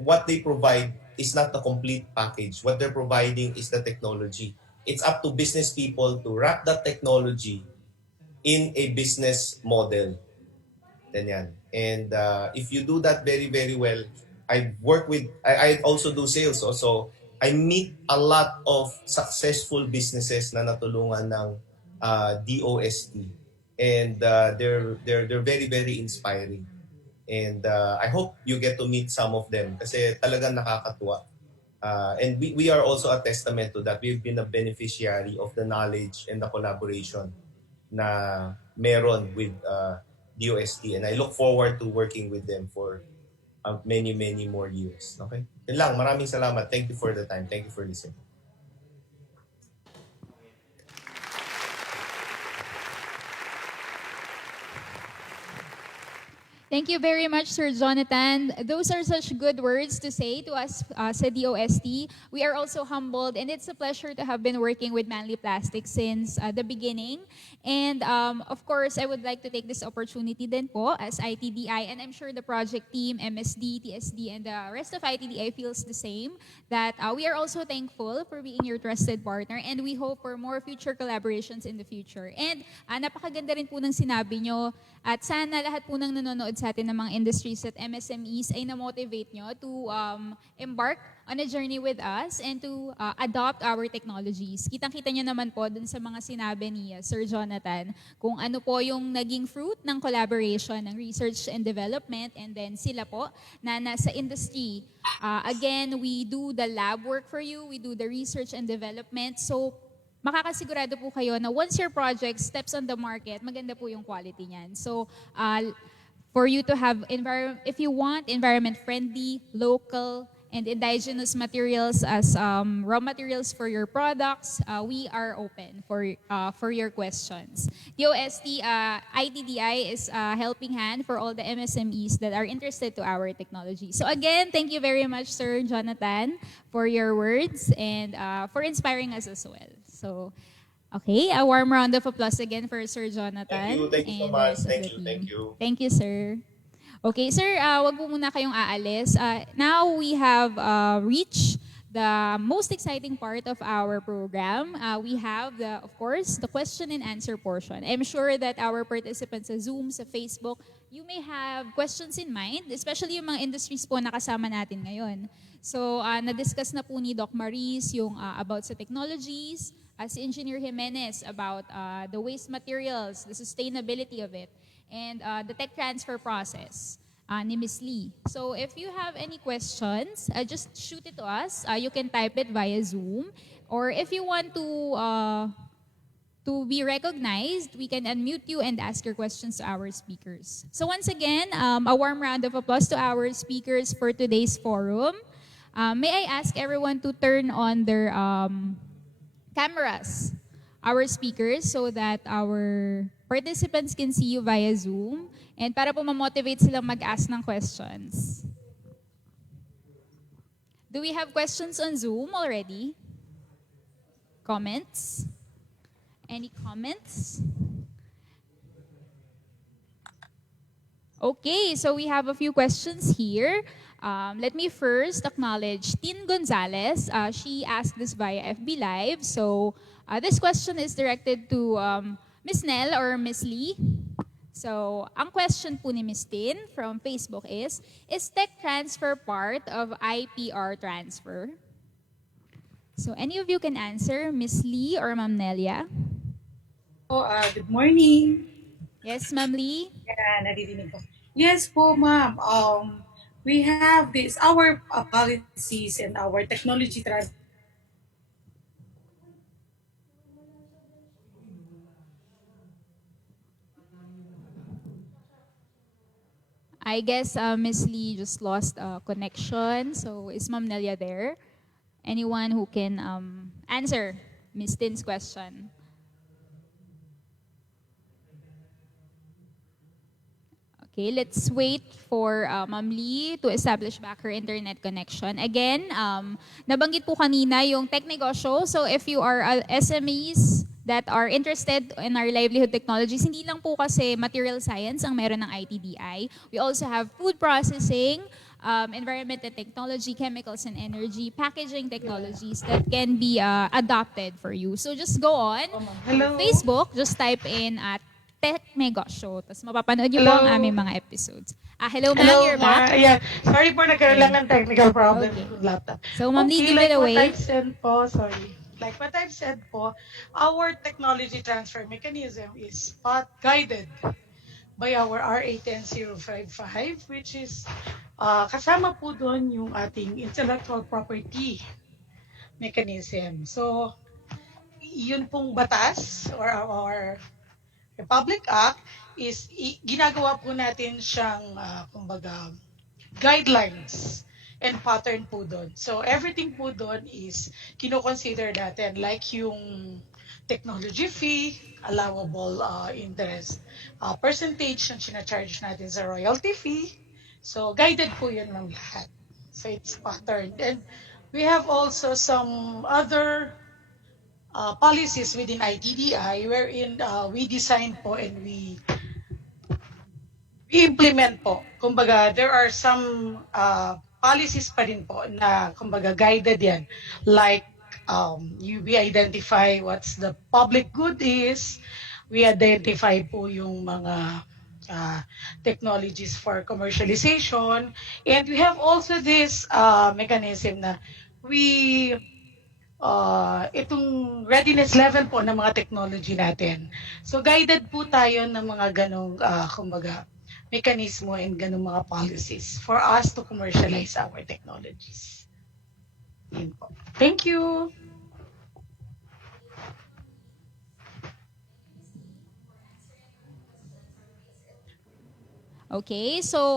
what they provide is not the complete package. What they're providing is the technology. It's up to business people to wrap that technology in a business model. Ganyan. And if you do that very, very well, I also do sales. So I meet a lot of successful businesses na natulungan ng DOST. And they're very, very inspiring. And I hope you get to meet some of them kasi talagang nakakatuwa. And we are also a testament to that. We've been a beneficiary of the knowledge and the collaboration na meron with DOST. And I look forward to working with them for many, many more years. Okay? Yun lang. Maraming salamat. Thank you for the time. Thank you for listening. Thank you very much, Sir Jonathan. Those are such good words to say to us sa DOST. We are also humbled, and it's a pleasure to have been working with Manly Plastics since the beginning. And of course, I would like to take this opportunity din po as ITDI, and I'm sure the project team, MSD, TSD, and the rest of ITDI feels the same, that we are also thankful for being your trusted partner, and we hope for more future collaborations in the future. And napakaganda rin po ng sinabi nyo, at sana lahat po ng nanonood nanonood sa atin ng mga industries at MSMEs ay na-motivate nyo to embark on a journey with us and to adopt our technologies. Kitang-kita nyo naman po dun sa mga sinabi ni Sir Jonathan kung ano po yung naging fruit ng collaboration ng research and development, and then sila po na nasa industry. Again, we do the lab work for you, we do the research and development. So makakasigurado po kayo na once your project steps on the market, maganda po yung quality niyan. So, for you to have, if you want environment-friendly, local, and indigenous materials as raw materials for your products, we are open for your questions. DOST ITDI is a helping hand for all the MSMEs that are interested to our technology. So again, thank you very much, Sir Jonathan, for your words and for inspiring us as well. So, okay, a warm round of applause again for Sir Jonathan. Thank you so much. Thank you. Thank you, sir. Okay, sir, wag po muna kayong aalis. Now we have reached the most exciting part of our program. We have, of course, the question and answer portion. I'm sure that our participants sa Zoom, sa Facebook, you may have questions in mind, especially yung mga industries po na kasama natin ngayon. So, na-discuss na po ni Doc Maris yung about sa technologies, si Engineer Jimenez about the waste materials, the sustainability of it, and the tech transfer process ni Ms. Lee. So if you have any questions, just shoot it to us. You can type it via Zoom. Or if you want to be recognized, we can unmute you and ask your questions to our speakers. So once again, a warm round of applause to our speakers for today's forum. May I ask everyone to turn on their cameras, our speakers, so that our participants can see you via Zoom, and para po ma-motivate silang mag-ask ng questions. Do we have questions on Zoom already? Comments? Any comments? Okay, so we have a few questions here. Let me first acknowledge Tin Gonzalez. She asked this via FB Live. So this question is directed to Ms. Nell or Ms. Lee. So, ang question po ni Ms. Tin from Facebook is tech transfer part of IPR transfer? So, any of you can answer, Ms. Lee or Ma'am Nelia? Good morning. Yes, Ma'am Lee? Yeah, naririnig ko. Yes po, ma'am. We have our policies and our technology transfer. I guess Ms. Lee just lost connection. So is Ma'am Nelia there? Anyone who can answer Ms. Tin's question? Okay, let's wait for Ma'am Lee to establish back her internet connection. Again, nabanggit po kanina yung tech negosyo. So if you are SMEs that are interested in our livelihood technologies, hindi lang po kasi material science ang meron ng ITDI. We also have food processing, environment and technology, chemicals and energy, packaging technologies that can be adopted for you. So just go on Facebook, just type in at Tech Negosyo. Tapos mapapanood niyo po ang aming mga episodes. Hello ma'am, you're back. Yeah. Sorry po, nagkaroon lang ng technical problem with laptop. So ma'am Lee, give it away. Like what I've said po, Like what I've said po, our technology transfer mechanism is guided by our RA 10055, which is kasama po doon yung ating intellectual property mechanism. So, yun pong batas or our Republic Act is ginagawa po natin siyang kumbaga guidelines and pattern po doon. So everything po doon is kino-consider natin, like yung technology fee, allowable interest percentage na sinacharge natin sa royalty fee. So guided po yun ng lahat. So it's patterned. And we have also some other policies within ITDI wherein we design po and we implement po. Kumbaga, there are some policies pa rin po na kumbaga guided yan. Like, we identify what's the public good is, we identify po yung mga technologies for commercialization. And we have also this mechanism na we itong readiness level po ng mga technology natin. So guided po tayo ng mga ganong kumbaga mekanismo and ganong mga policies for us to commercialize our technologies. Yun po. Thank you. Okay, so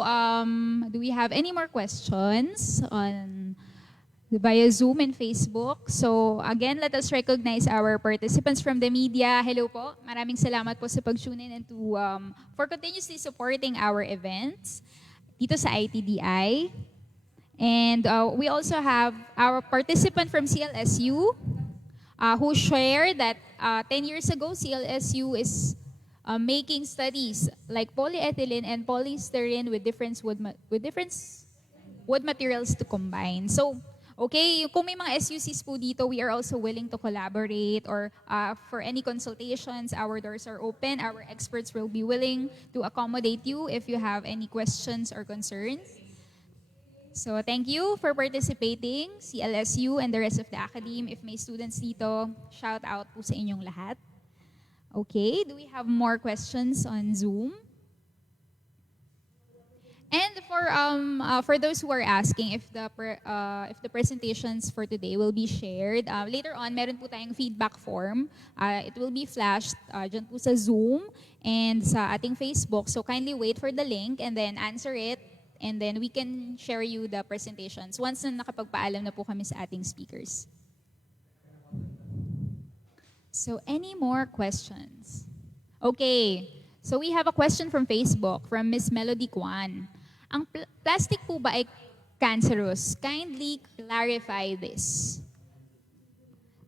do we have any more questions on via Zoom and Facebook? So again, let us recognize our participants from the media. Hello po. Maraming salamat po sa pag-tune in and for continuously supporting our events dito sa ITDI. And we also have our participant from CLSU who shared that 10 years ago, CLSU is making studies like polyethylene and polystyrene with different wood materials to combine. So, okay, kung may mga SUCs po dito, we are also willing to collaborate or for any consultations, our doors are open. Our experts will be willing to accommodate you if you have any questions or concerns. So, thank you for participating, CLSU and the rest of the academe. If may students dito, shout out po sa inyong lahat. Okay, do we have more questions on Zoom? And for those who are asking if the presentations for today will be shared, later on meron po tayong feedback form. It will be flashed dyan po sa Zoom and sa ating Facebook. So kindly wait for the link and then answer it and then we can share you the presentations once na nakapagpaalam na po kami sa ating speakers. So, any more questions? Okay. So, we have a question from Facebook from Miss Melody Kwan. Ang plastic po ba ay cancerous? Kindly clarify this.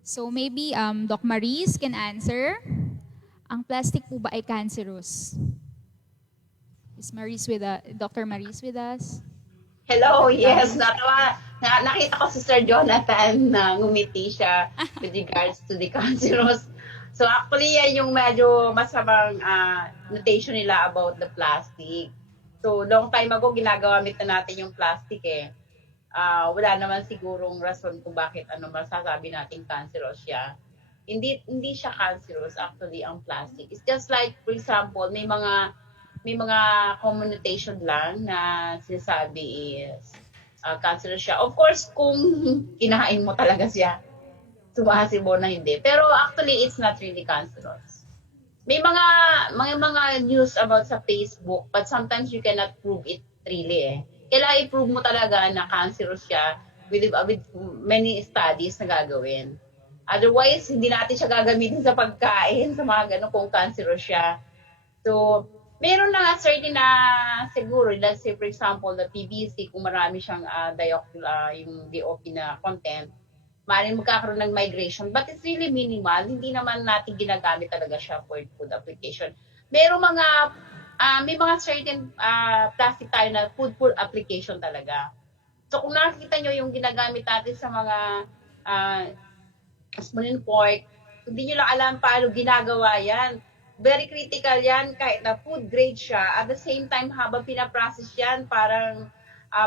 So, maybe Doc Maris can answer. Ang plastic po ba ay cancerous? Is Dr. Maris with us? Hello, yes. Nakita ko si Sir Jonathan na ngumiti siya with regards to the cancerous. So actually, yan yung medyo masamang notation nila about the plastic. So long time ago, ginagamit na natin yung plastic eh. Wala naman sigurong rason kung bakit masasabi natin cancerous siya. Hindi siya cancerous actually ang plastic. It's just like, for example, may mga communication lang na sinasabi is cancerous siya. Of course, kung kinain mo talaga siya, possible na hindi. Pero actually, it's not really cancerous. May mga news about sa Facebook, but sometimes you cannot prove it really eh. Kailangan i-prove mo talaga na cancerous siya with many studies na gagawin. Otherwise, hindi natin siya gagamitin sa pagkain, sa mga ganun kung cancerous siya. So, meron na certain na siguro, let's say for example, the PVC, kung marami siyang yung DOP na content, maaaring magkakaroon ng migration. But it's really minimal. Hindi naman natin ginagamit talaga siya for food application. May mga certain plastic tayo na food application talaga. So kung nakikita nyo yung ginagamit natin sa mga small pork, hindi nyo lang alam paano ginagawa yan. Very critical yan kahit na food grade siya. At the same time, habang pinaprocess yan, parang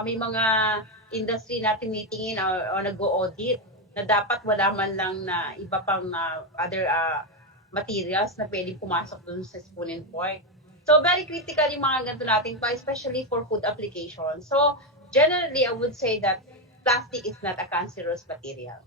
may mga industry na tinitingin o nag-audit na dapat wala man lang na iba pang other materials na pwedeng pumasok dun sa spoon and fork. So very critical yung mga ganito natin pa, especially for food application. So generally, I would say that plastic is not a cancerous material.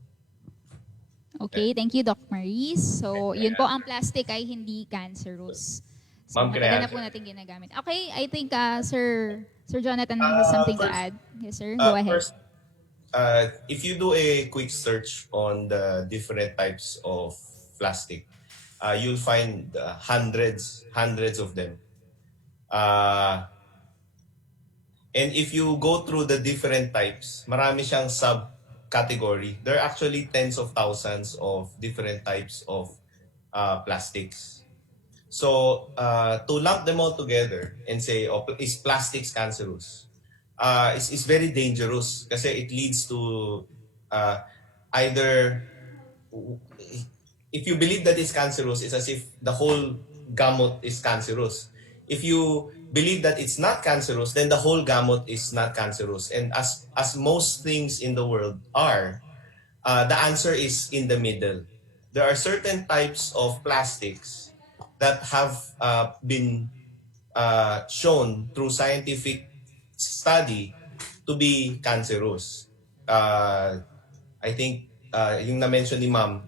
Okay, thank you, Doc Maris. So, yun po, ang plastic ay hindi cancerous. So, matagal na po natin ginagamit. Okay, I think Sir Jonathan has something to add. Yes, sir. Go ahead. First, if you do a quick search on the different types of plastic, you'll find hundreds of them. And if you go through the different types, marami siyang subcategory. There are actually tens of thousands of different types of plastics. So to lump them all together and say, oh, is plastics cancerous? Is very dangerous kasi it leads to either, if you believe that it's cancerous, it's as if the whole gamut is cancerous. If you believe that it's not cancerous, then the whole gamut is not cancerous. And as most things in the world are, the answer is in the middle. There are certain types of plastics that have been shown through scientific study to be cancerous. I think yung na-mention ni Ma'am,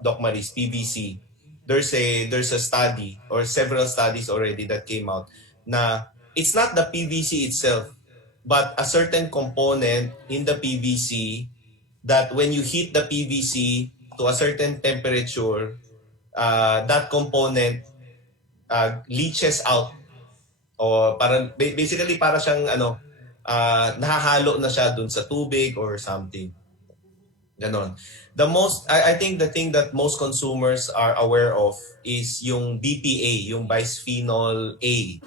Doc Maris, PVC, there's a study or several studies already that came out na it's not the PVC itself, but a certain component in the PVC that when you heat the PVC to a certain temperature, that component leaches out, o parang basically para siyang nahahalo na siya dun sa tubig or something. Ganon. I think the thing that most consumers are aware of is yung BPA, yung bisphenol A.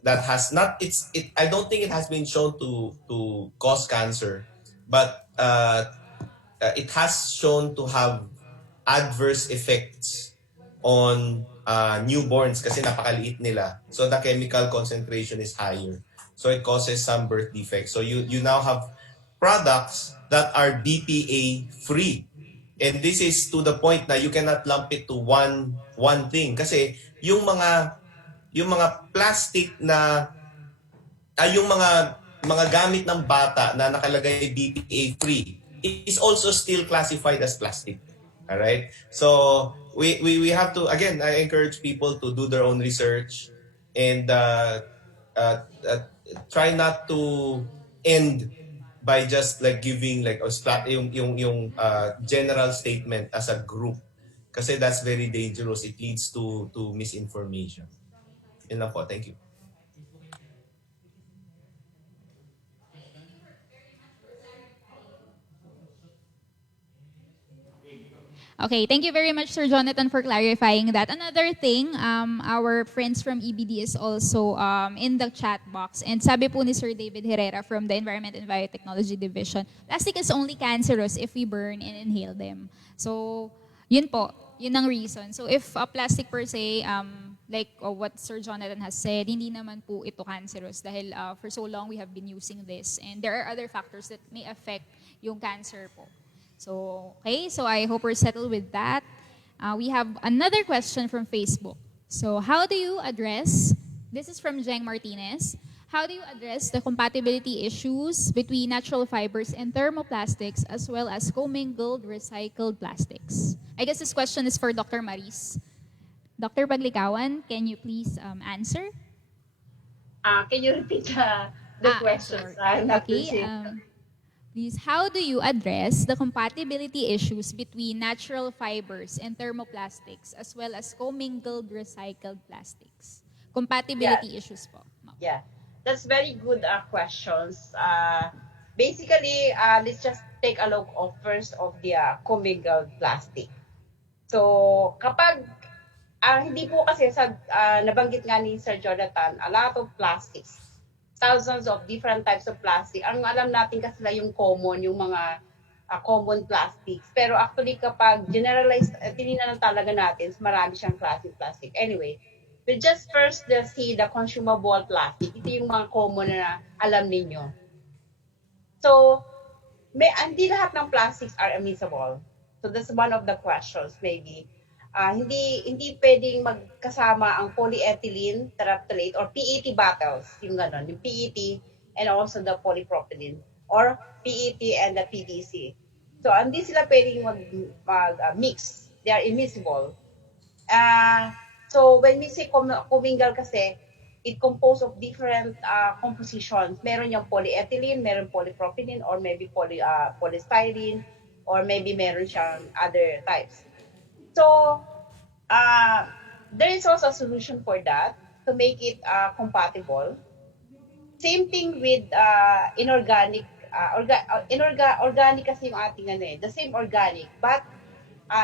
That has not, I don't think it has been shown to cause cancer, but it has shown to have adverse effects on newborns kasi napakaliit nila. So the chemical concentration is higher. So it causes some birth defects. So you now have products that are BPA free. And this is to the point na you cannot lump it to one thing kasi yung mga plastic na yung mga gamit ng bata na nakalagay BPA free is also still classified as plastic. All right? So we have to, again, I encourage people to do their own research and try not to end by just like giving like yung general statement as a group, kasi that's very dangerous. It leads to misinformation. Yun lang po. Thank you. Okay, thank you very much, Sir Jonathan, for clarifying that. Another thing, our friends from EBD is also in the chat box. And sabi po ni Sir David Herrera from the Environment and Biotechnology Division, plastic is only cancerous if we burn and inhale them. So, yun po, yun ang reason. So, if a plastic per se, like what Sir Jonathan has said, hindi naman po ito cancerous dahil for so long we have been using this. And there are other factors that may affect yung cancer po. So, okay, so I hope we're settled with that. We have another question from Facebook. So, how do you address, this is from Jeng Martinez, how do you address the compatibility issues between natural fibers and thermoplastics as well as commingled recycled plastics? I guess this question is for Dr. Maris. Dr. Paglikawan, can you please answer? Can you repeat the questions? Okay. Please, how do you address the compatibility issues between natural fibers and thermoplastics as well as commingled recycled plastics? Compatibility issues po. Yeah, that's very good questions. Basically, let's just take a look of first of the commingled plastic. So, kapag hindi po kasi sa nabanggit nga ni Sir Jonathan, a lot of plastics, thousands of different types of plastic. Ang alam natin kasi na yung common, yung mga common plastics. Pero actually kapag generalized, tinignan talaga natin, marami siyang klaseng plastic. Anyway, we just first see the consumable plastic. Ito yung mga common na alam ninyo. So, hindi lahat ng plastics are admissible. So that's one of the questions maybe. Hindi pwedeng magkasama ang polyethylene terephthalate or PET bottles, yung ganon, yung PET and also the polypropylene or PET and the PVC. So hindi sila pwedeng mag-mix. They are immiscible. So when we say commingle kasi, it composed of different compositions. Meron yung polyethylene, meron polypropylene, or maybe polystyrene, or maybe meron siyang other types. So, there is also a solution for that to make it compatible. Same thing with inorganic. Organic kasi yung ating the same organic, but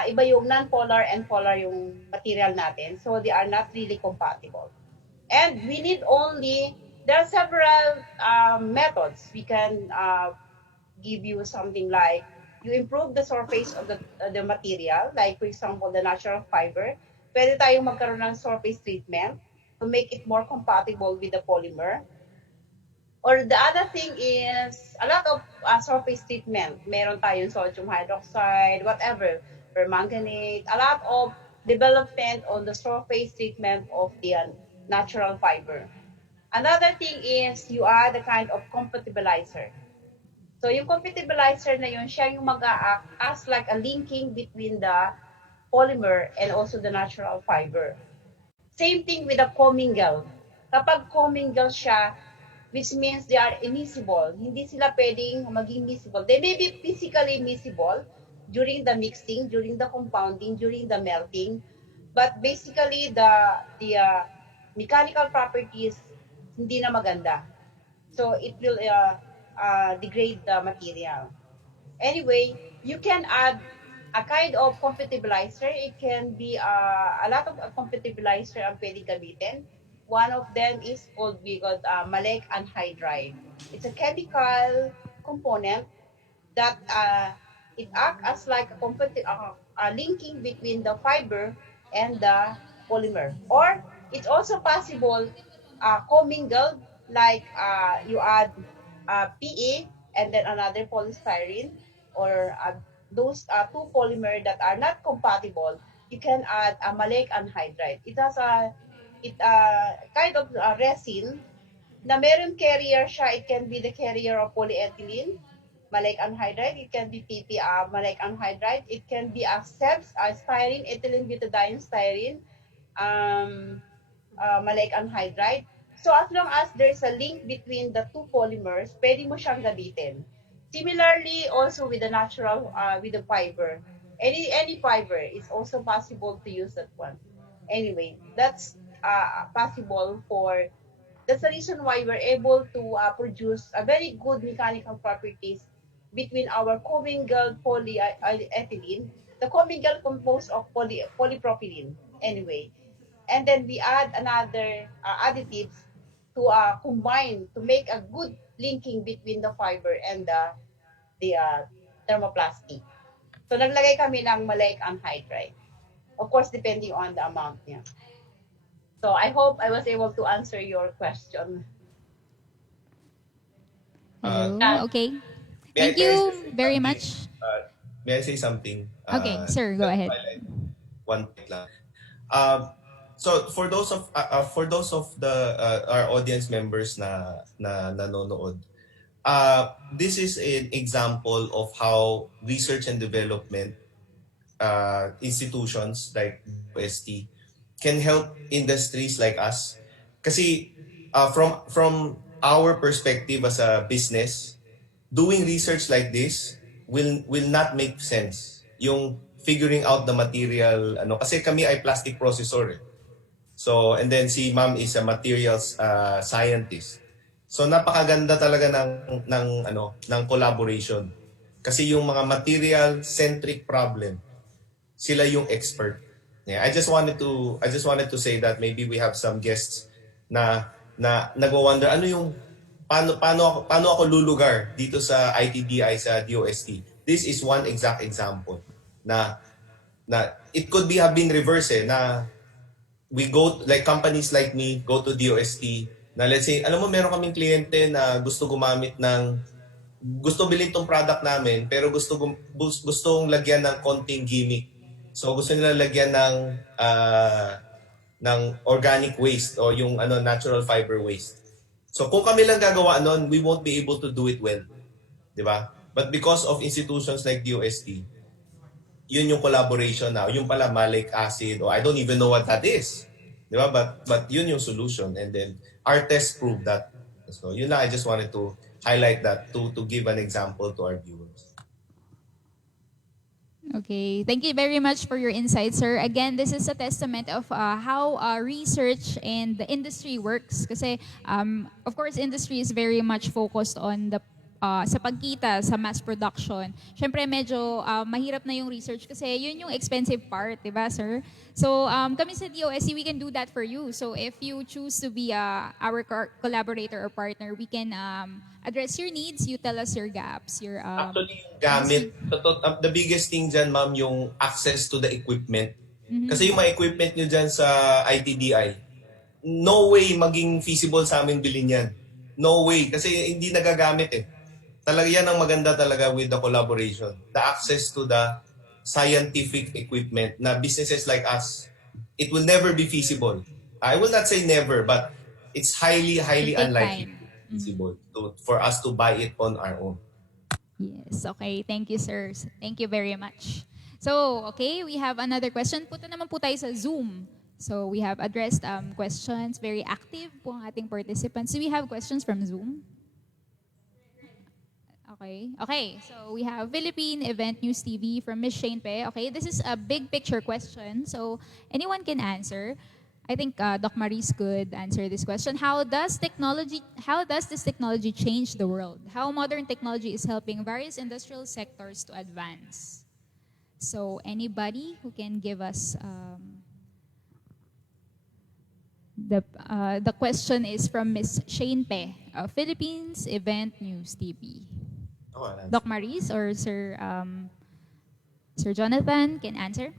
iba yung non-polar and polar yung material natin. So, they are not really compatible. And we need there are several methods. We can give you something like, you improve the surface of the material, like for example, the natural fiber. Pwede tayong magkaroon ng surface treatment to make it more compatible with the polymer. Or the other thing is a lot of surface treatment. Meron tayong sodium hydroxide, whatever, permanganate, a lot of development on the surface treatment of the natural fiber. Another thing is you add a kind of compatibilizer. So yung compatibilizer na yun, siya yung mag-a-act as like a linking between the polymer and also the natural fiber. Same thing with the commingled. Kapag commingled siya, which means they are immiscible. Hindi sila pwedeng maging miscible. They may be physically miscible during the mixing, during the compounding, during the melting. But basically, the mechanical properties hindi na maganda. So it will degrade the material. Anyway, you can add a kind of compatibilizer. It can be a lot of compatibilizer ang pwede gamitin. One of them is called maleic anhydride. It's a chemical component that it acts as like a linking between the fiber and the polymer. Or it's also possible commingled, like you add PE and then another polystyrene, or those two polymers that are not compatible, you can add a maleic anhydride. It has a kind of resin na meron carrier siya. It can be the carrier of polyethylene, maleic anhydride. It can be PP, maleic anhydride. It can be a SEBS, styrene, ethylene butadiene styrene, maleic anhydride. So as long as there's a link between the two polymers, pwede mo siyang gamitin. Similarly, also with the natural, with the fiber. Any fiber, it's also possible to use that one. Anyway, that's possible for, that's the reason why we're able to produce a very good mechanical properties between our commingled polyethylene, the commingled composed of polypropylene anyway. And then we add another additives to combine to make a good linking between the fiber and the thermoplastic. So naglagay kami ng maleic anhydride. Of course, depending on the amount niya. So I hope I was able to answer your question. Hello. Okay. Thank you very much. May I say something? Okay, sir, go ahead. One thing lang. So for those of the our audience members na nanonood, this is an example of how research and development institutions like DOST can help industries like us. Kasi from our perspective as a business, doing research like this will not make sense. Yung figuring out the material, kasi kami ay plastic processor. So, and then si ma'am is a materials scientist. So napakaganda talaga ng collaboration. Kasi yung mga material centric problem, sila yung expert. Yeah, I just wanted to say that maybe we have some guests na nagwo-wonder paano ako lulugar dito sa ITDI, sa DOST. This is one exact example na it could have been reverse na we go, like companies like me go to DOST na let's say, alam mo, meron kaming kliyente na gusto bilhin tong product namin pero gustong lagyan ng konting gimmick. So gusto nila lagyan ng organic waste o yung natural fiber waste. So kung kami lang gagawa nun, we won't be able to do it well. 'Di ba? But because of institutions like DOST, yun yung collaboration na, yung pala malic acid, or I don't even know what that is. 'Di ba? But yun yung solution, and then our test proved that. So yun na, I just wanted to highlight that to give an example to our viewers. Okay, thank you very much for your insight, sir. Again, this is a testament of how research and the industry works. Kasi, of course, industry is very much focused on the sa pagkita, sa mass production. Siyempre, medyo mahirap na yung research kasi yun yung expensive part, di ba, sir? So, kami sa DOSC, we can do that for you. So, if you choose to be our collaborator or partner, we can address your needs, you tell us your gaps. Actually, yung gamit, the biggest thing dyan, ma'am, yung access to the equipment. Mm-hmm. Kasi yung mga equipment nyo dyan sa ITDI, no way maging feasible sa amin bilhin yan. No way. Kasi hindi nagagamit eh. Talaga yan ang maganda talaga with the collaboration. The access to the scientific equipment na businesses like us, it will never be feasible. I will not say never, but it's highly unlikely to be feasible for us to buy it on our own. Yes, okay. Thank you, sir. Thank you very much. So, okay, we have another question. Punta naman po tayo sa Zoom. So, we have addressed questions. Very active po ang ating participants. Do we have questions from Zoom? Okay, so we have Philippine Event News TV from Ms. Shane Pe. Okay, this is a big picture question, so anyone can answer. I think Doc Maris could answer this question. How does this technology change the world? How modern technology is helping various industrial sectors to advance? So anybody who can give us the question is from Ms. Shane Pe, Philippines Event News TV. Doc Maris or Sir Jonathan can answer.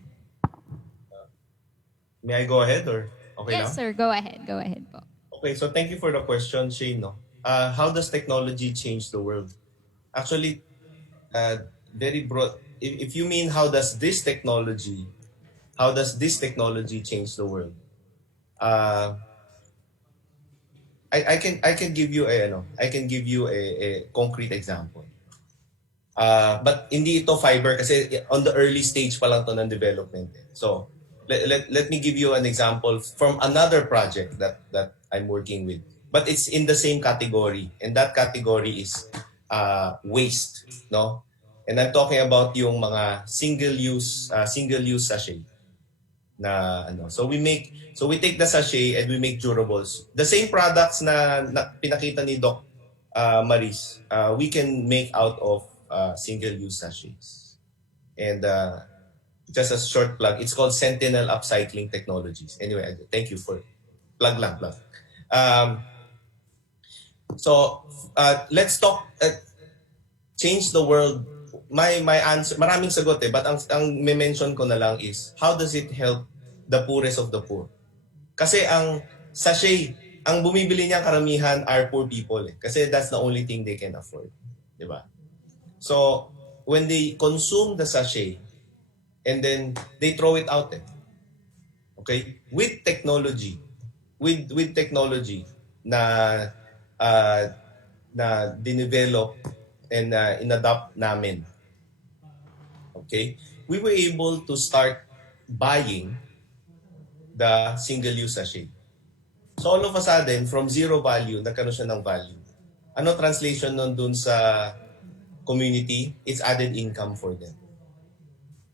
May I go ahead or okay yes, now? sir. Go ahead. Go ahead po. Okay, so thank you for the question, Shane. No? How does technology change the world? Actually, very broad. If you mean how does this technology change the world? I can give you a concrete example. But hindi ito fiber kasi on the early stage pa lang to ng development. So let me give you an example from another project that I'm working with. But it's in the same category, and that category is waste, no? And I'm talking about yung mga single-use sachet na ano. So we take the sachet and we make durables. The same products na pinakita ni Doc Maris, we can make out of single-use sachets. And just a short plug, it's called Sentinel Upcycling Technologies. Anyway, thank you for plug. So let's talk change the world. My answer, maraming sagot but ang mention ko na lang is how does it help the poorest of the poor? Kasi ang sachet, ang bumibili niyang karamihan are poor people kasi that's the only thing they can afford, di ba? So when they consume the sachet and then they throw it out okay, with technology na dinevelop and inadopt namin, okay, we were able to start buying the single-use sachet. So all of a sudden, from zero value, nagkaroon siya ng value. Ano translation nun dun sa community? It's added income for them.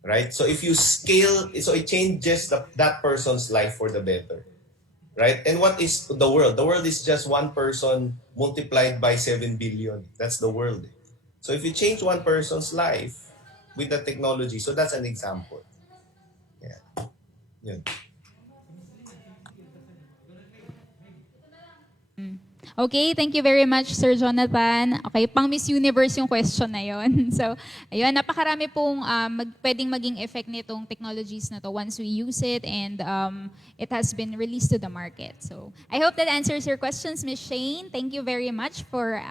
Right? So if you scale, so it changes that person's life for the better. Right? And what is the world? The world is just one person multiplied by 7 billion. That's the world. So if you change one person's life with the technology, so that's an example. Yeah. Okay, thank you very much, Sir Jonathan. Okay, pang Miss Universe yung question na yon. So, ayun, napakarami pong pwedeng maging effect nitong technologies na to once we use it and it has been released to the market. So, I hope that answers your questions, Ms. Shane. Thank you very much for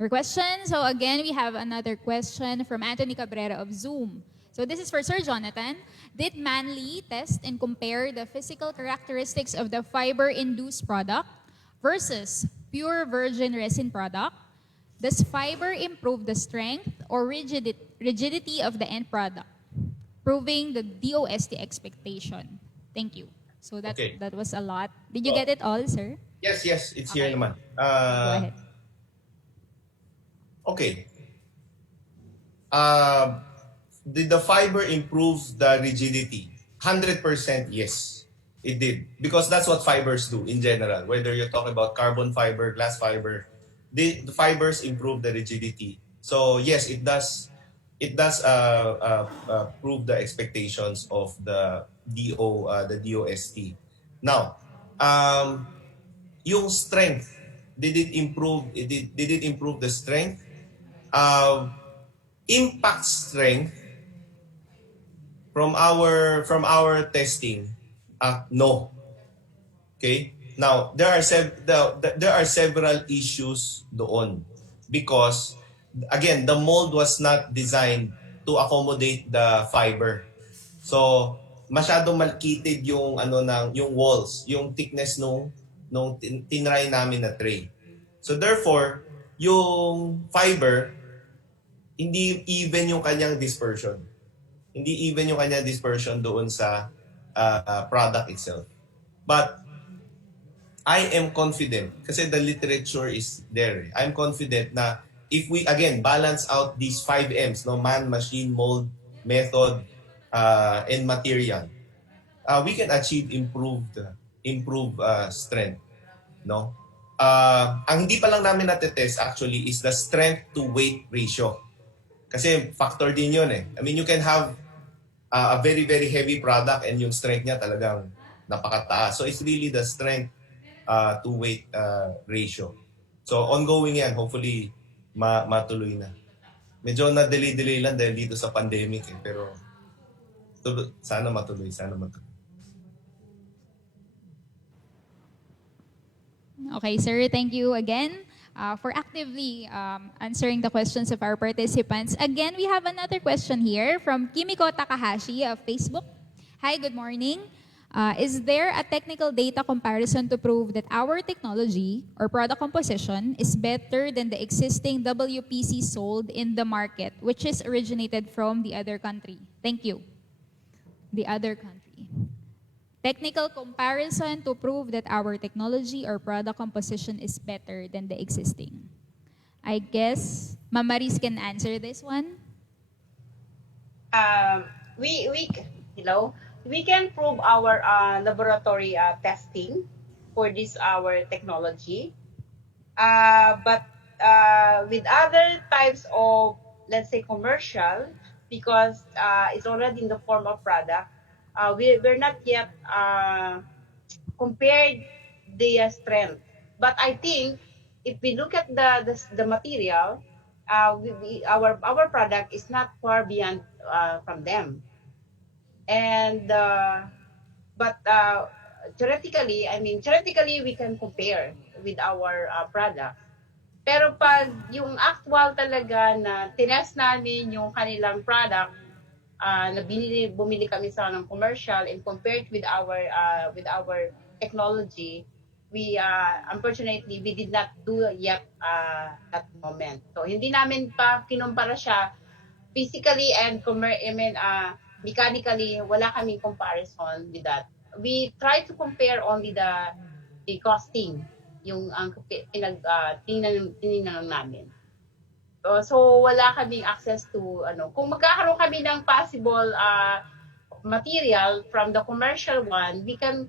your question. So, again, we have another question from Anthony Cabrera of Zoom. So, this is for Sir Jonathan. Did Manly test and compare the physical characteristics of the fiber-induced product versus pure virgin resin product? Does fiber improve the strength or rigidity of the end product, proving the DOST expectation? Thank you. So that was a lot. Did you get it all, sir? Yes, it's here naman. Go ahead. Okay. Did the fiber improve the rigidity? 100% yes. It did. Because that's what fibers do in general. Whether you're talking about carbon fiber, glass fiber, the fibers improve the rigidity. So yes, it does prove the expectations of the DOST. Now, yung strength, did it improve the strength? Impact strength from our testing, no. Okay? Now, there are several issues doon because again, the mold was not designed to accommodate the fiber. So, masyadong malkitid yung yung walls, yung thickness nung tinry namin na tray. So therefore, yung fiber hindi even yung kanyang dispersion. Hindi even yung kanyang dispersion doon sa product itself. But I am confident kasi the literature is there. I'm confident na if we again balance out these 5 M's, no, man, machine, mold, method, and material, we can achieve improved strength, no? Ang hindi pa lang namin natetest actually is the strength to weight ratio. Kasi factor din 'yun eh. I mean, you can have a very very heavy product and yung strength niya talagang napakataas. So it's really the strength to weight ratio. So ongoing 'yan, hopefully matuloy na. Medyo na-delay lang dahil dito sa pandemic eh, pero sana matuloy. Okay, sir. Thank you again for actively answering the questions of our participants. Again, we have another question here from Kimiko Takahashi of Facebook. Hi, good morning. Is there a technical data comparison to prove that our technology or product composition is better than the existing WPC sold in the market, which is originated from the other country? Thank you. The other country. Technical comparison to prove that our technology or product composition is better than the existing. I guess Mamaris can answer this one. We can prove our laboratory testing for this our technology. But with other types of, let's say, commercial, because it's already in the form of product, we're not yet compared the strength. But I think if we look at the material, our product is not far beyond from them. And but theoretically we can compare with our product. Pero pag yung actual talaga na tinest namin yung kanilang product, na bumili kami sa ng commercial and compared with our technology, we unfortunately we did not do yet that moment. So hindi namin pa kinumpara siya physically and mechanically. Wala kaming comparison with that. We try to compare only the costing, yung ang tingnan namin. So wala kaming access to kung magkakaroon kami ng possible material from the commercial one, we can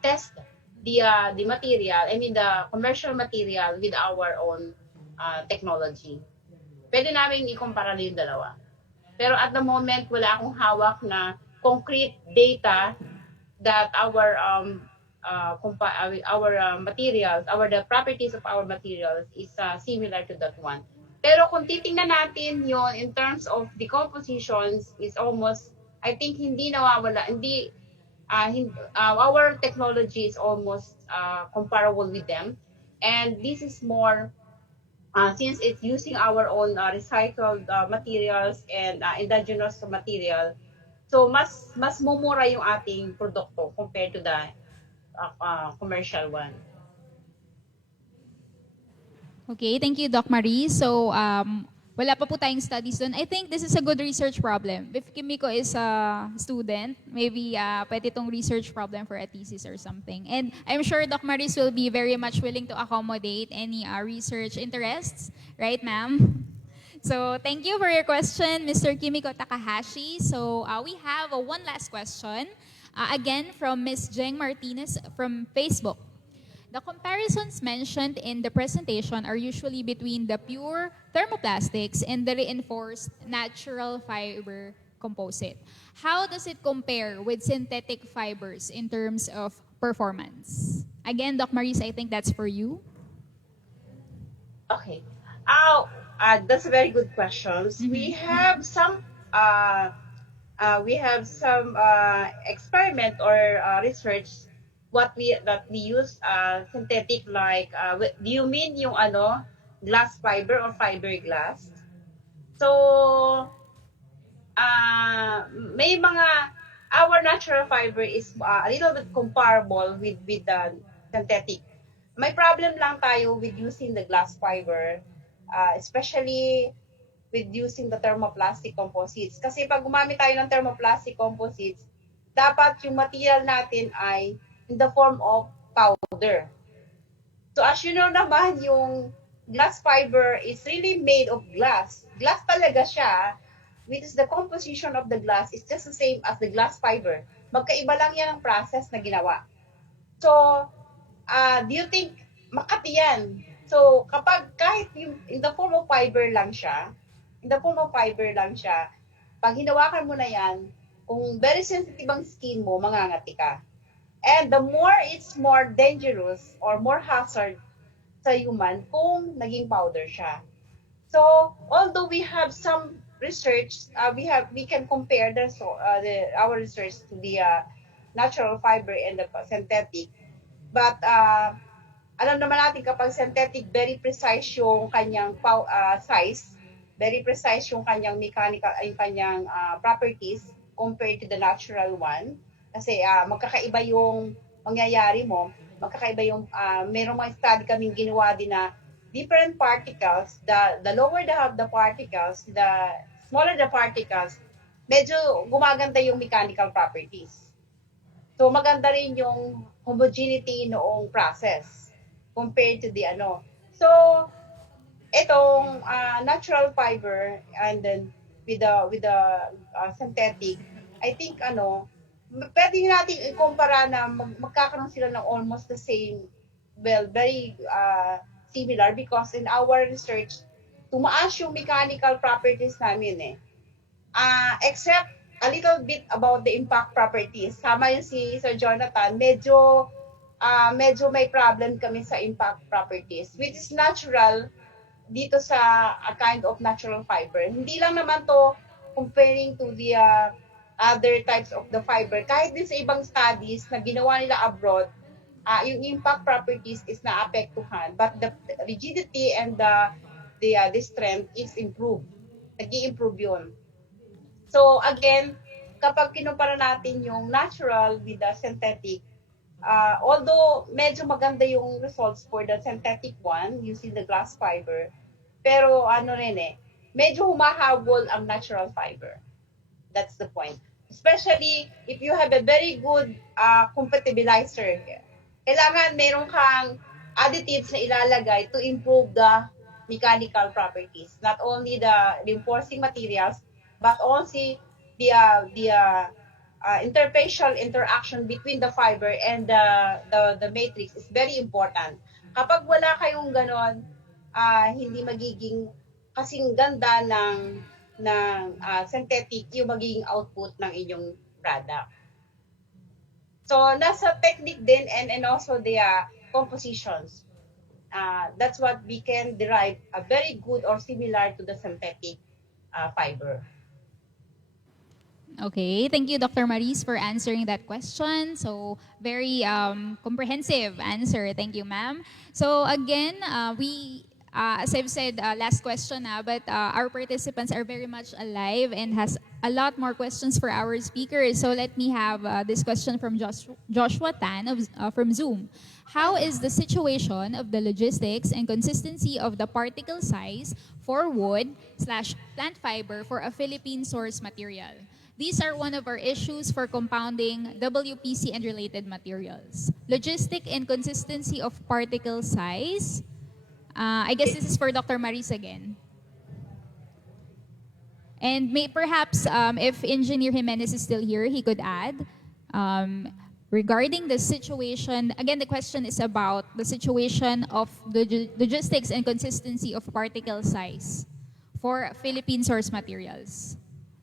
test the material, the commercial material with our own technology. Pwede namin ikumpara yung dalawa. Pero at the moment wala akong hawak na concrete data that our materials, the properties of our materials is similar to that one. Pero kung titingnan natin yon in terms of the compositions, is almost, I think hindi nawawala, our technology is almost comparable with them. And this is more, since it's using our own recycled materials and indigenous material, so mas mumura yung ating produkto compared to the commercial one. Okay, thank you, Doc Marie. So, wala pa po tayong studies doon. I think this is a good research problem. If Kimiko is a student, maybe pwede itong research problem for a thesis or something. And I'm sure Doc Maris will be very much willing to accommodate any research interests. Right, ma'am? So, thank you for your question, Mr. Kimiko Takahashi. So, we have one last question. Again, from Ms. Jeng Martinez from Facebook. The comparisons mentioned in the presentation are usually between the pure thermoplastics and the reinforced natural fiber composite. How does it compare with synthetic fibers in terms of performance? Again, Doc Maris, I think that's for you. Okay. That's a very good question. Mm-hmm. We have some experiment or research that we use synthetic like do you mean yung glass fiber or fiberglass? So may mga our natural fiber is a little bit comparable with the synthetic. May problem lang tayo with using the glass fiber, especially with using the thermoplastic composites. Kasi pag gumamit tayo ng thermoplastic composites, dapat yung material natin ay in the form of powder. So as you know naman, yung glass fiber is really made of glass. Glass talaga siya, which is the composition of the glass is just the same as the glass fiber. Magkaiba lang yan ang process na ginawa. So, do you think makati yan? So, kahit yung in the form of fiber lang siya, pag hinawakan mo na yan, kung very sensitive ang skin mo, mangangati ka. And the more it's more dangerous or more hazard sa human kung naging powder siya. So, although we have some research, we can compare our research to the natural fiber and the synthetic. But alam naman natin kapag synthetic, very precise yung kanyang size, very precise yung kanyang mechanical, yung kanyang properties compared to the natural one. Kasi magkakaiba yung mangyayari mo, merong mga study kaming ginawa din na different particles, the lower the particles, the smaller the particles, medyo gumaganda yung mechanical properties. So maganda rin yung homogeneity noong process compared to the So itong natural fiber and then with the synthetic, I think pwede natin i-compara na magkakaroon sila ng almost the same, very similar because in our research, tumaas yung mechanical properties namin except a little bit about the impact properties. Sama yung si Sir Jonathan, medyo may problem kami sa impact properties, which is natural dito sa a kind of natural fiber. Hindi lang naman to comparing to the other types of the fiber. Kahit din sa ibang studies na ginawa nila abroad, yung impact properties is naapektuhan, but the rigidity and the strength is improved. Nag-i-improve yun. So again, kapag kinumpara natin yung natural with the synthetic, although medyo maganda yung results for the synthetic one using the glass fiber, pero medyo humahabol ang natural fiber. That's the point. Especially if you have a very good compatibilizer. Kailangan meron kang additives na ilalagay to improve the mechanical properties. Not only the reinforcing materials, but also the interfacial interaction between the fiber and the matrix is very important. Kapag wala kayong ganon, hindi magiging kasing ganda ng synthetic yung magiging output ng inyong product. So, nasa technique din and also the compositions. That's what we can derive a very good or similar to the synthetic fiber. Okay, thank you, Dr. Maris, for answering that question. So, very comprehensive answer. Thank you, ma'am. So, again, as I've said, last question na, but our participants are very much alive and has a lot more questions for our speakers. So let me have this question from Joshua Tan from Zoom. How is the situation of the logistics and consistency of the particle size for wood/plant fiber for a Philippine source material? These are one of our issues for compounding WPC and related materials. Logistic and consistency of particle size. I guess this is for Dr. Maris again. And perhaps if Engineer Jimenez is still here, he could add. Regarding the situation, again, the question is about the situation of the logistics and consistency of particle size for Philippine source materials.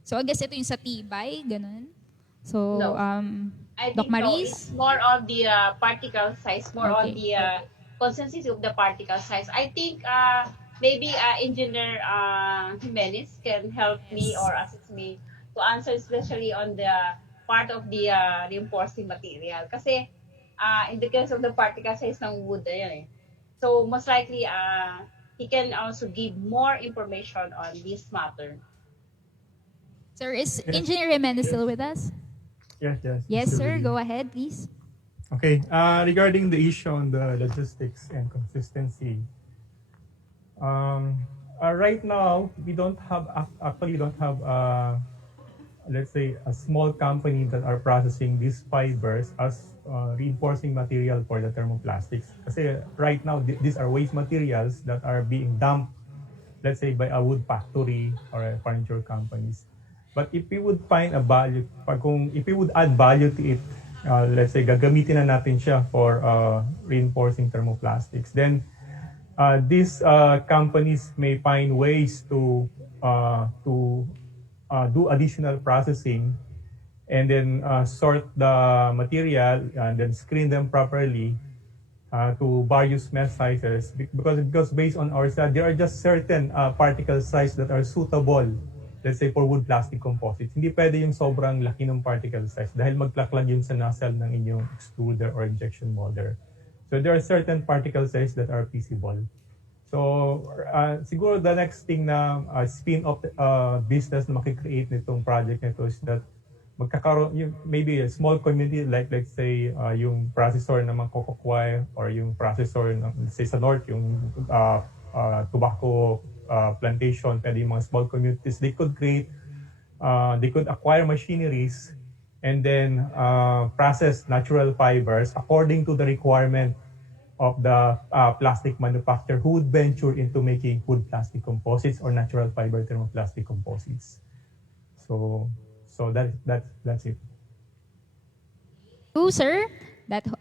So I guess ito yung sa tibay, ganun. So, No. I Doc think Maris? it's more on the particle size, more on the consistency of the particle size. I think maybe Engineer Jimenez can help me or assist me to answer especially on the part of the reinforcing material. Kasi in the case of the particle size ng wood, ayun eh. So, most likely, he can also give more information on this matter. Sir, is Yes. Engineer Jimenez still with us? Yes, yes. Yes, Mr. sir. Willie. Go ahead, please. Okay. Regarding the issue on the logistics and consistency, right now we don't have let's say a small company that are processing these fibers as reinforcing material for the thermoplastics. Kasi right now these are waste materials that are being dumped, let's say by a wood factory or a furniture companies. But if we would find a value, if we would add value to it, let's say gagamitin na natin siya for reinforcing thermoplastics, then these companies may find ways to do additional processing and then sort the material and then screen them properly to various mesh sizes, because based on our study, there are just certain particle size that are suitable, let's say for wood plastic composites. Hindi pwede yung sobrang laki ng particle size dahil maglaklag yun sa nozzle ng inyong extruder or injection molder. So there are certain particle size that are feasible. So siguro the next thing na spin-off business na makikreate nitong project nito is that magkakaroon maybe a small community, like let's say yung processor ng mga coco coir or yung processor ng, let's say sa north, yung tobacco plantation, pwede yung mga small communities, they could acquire machineries and then process natural fibers according to the requirement of the plastic manufacturer who would venture into making wood plastic composites or natural fiber thermoplastic composites. So that's it. You, sir.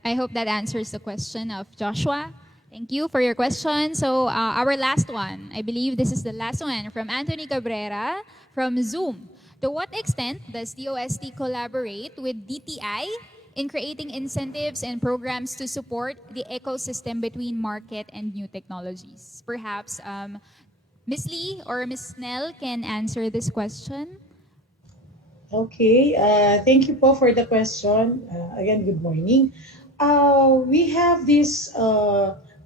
I hope that answers the question of Joshua. Thank you for your question. So our last one, I believe this is the last one, from Anthony Cabrera from Zoom. To what extent does DOST collaborate with DTI in creating incentives and programs to support the ecosystem between market and new technologies? Perhaps Ms. Lee or Ms. Snell can answer this question. Okay, thank you po for the question. Again, good morning. We have this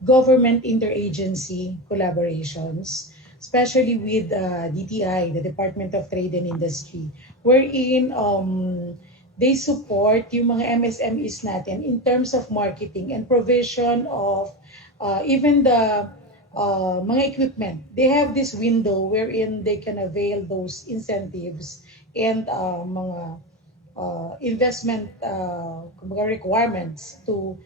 government interagency collaborations, especially with DTI, the Department of Trade and Industry, wherein they support yung mga MSMEs natin in terms of marketing and provision of even the mga equipment. They have this window wherein they can avail those incentives and mga investment requirements to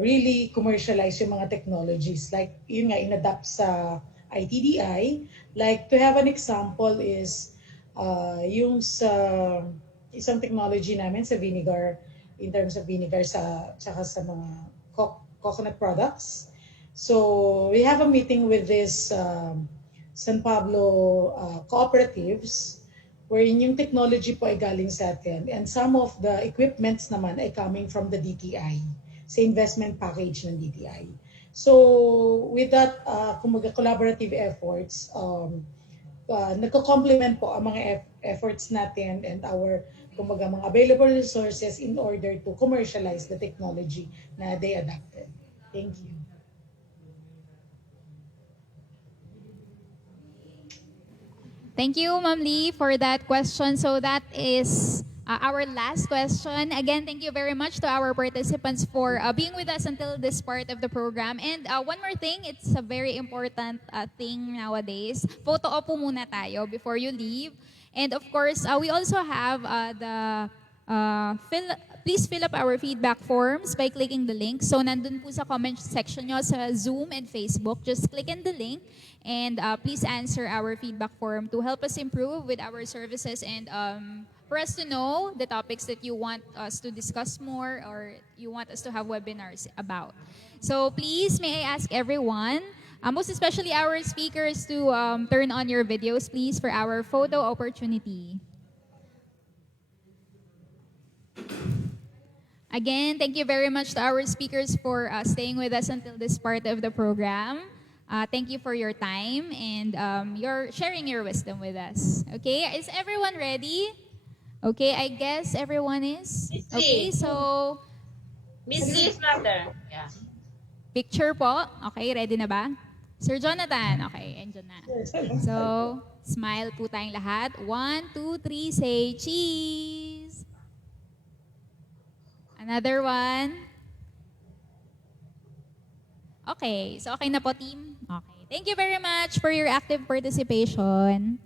really commercialize yung mga technologies. Like yun nga, in-adapt sa ITDI. Like to have an example is yung sa isang technology namin sa vinegar, in terms of vinegar saka sa mga coconut products. So we have a meeting with this San Pablo cooperatives wherein yung technology po ay galing sa atin and some of the equipments naman ay coming from the DTI sa investment package ng DTI. So with that collaborative efforts, nagko-complement po ang mga efforts natin and our mga available resources in order to commercialize the technology na they adapted. Thank you. Thank you, Ma'am Lee, for that question. So that is our last question. Again, thank you very much to our participants for being with us until this part of the program. And one more thing, it's a very important thing nowadays. Photo op po muna tayo before you leave. And of course, we also have please fill up our feedback forms by clicking the link. So nandun po sa comment section nyo sa Zoom and Facebook. Just click in the link and please answer our feedback form to help us improve with our services and for us to know the topics that you want us to discuss more or you want us to have webinars about. So please, may I ask everyone, most especially our speakers, to turn on your videos, please, for our photo opportunity. Again, thank you very much to our speakers for staying with us until this part of the program. Thank you for your time and your sharing your wisdom with us. Okay, is everyone ready? Okay, I guess everyone is. Okay, so Miss Liz Matter. Yeah. Picture po. Okay, ready na ba? Sir Jonathan. Okay, andyan na. So, smile po tayong lahat. 1, 2, 3, say cheese. Another one. Okay, so okay na po, team? Okay. Thank you very much for your active participation.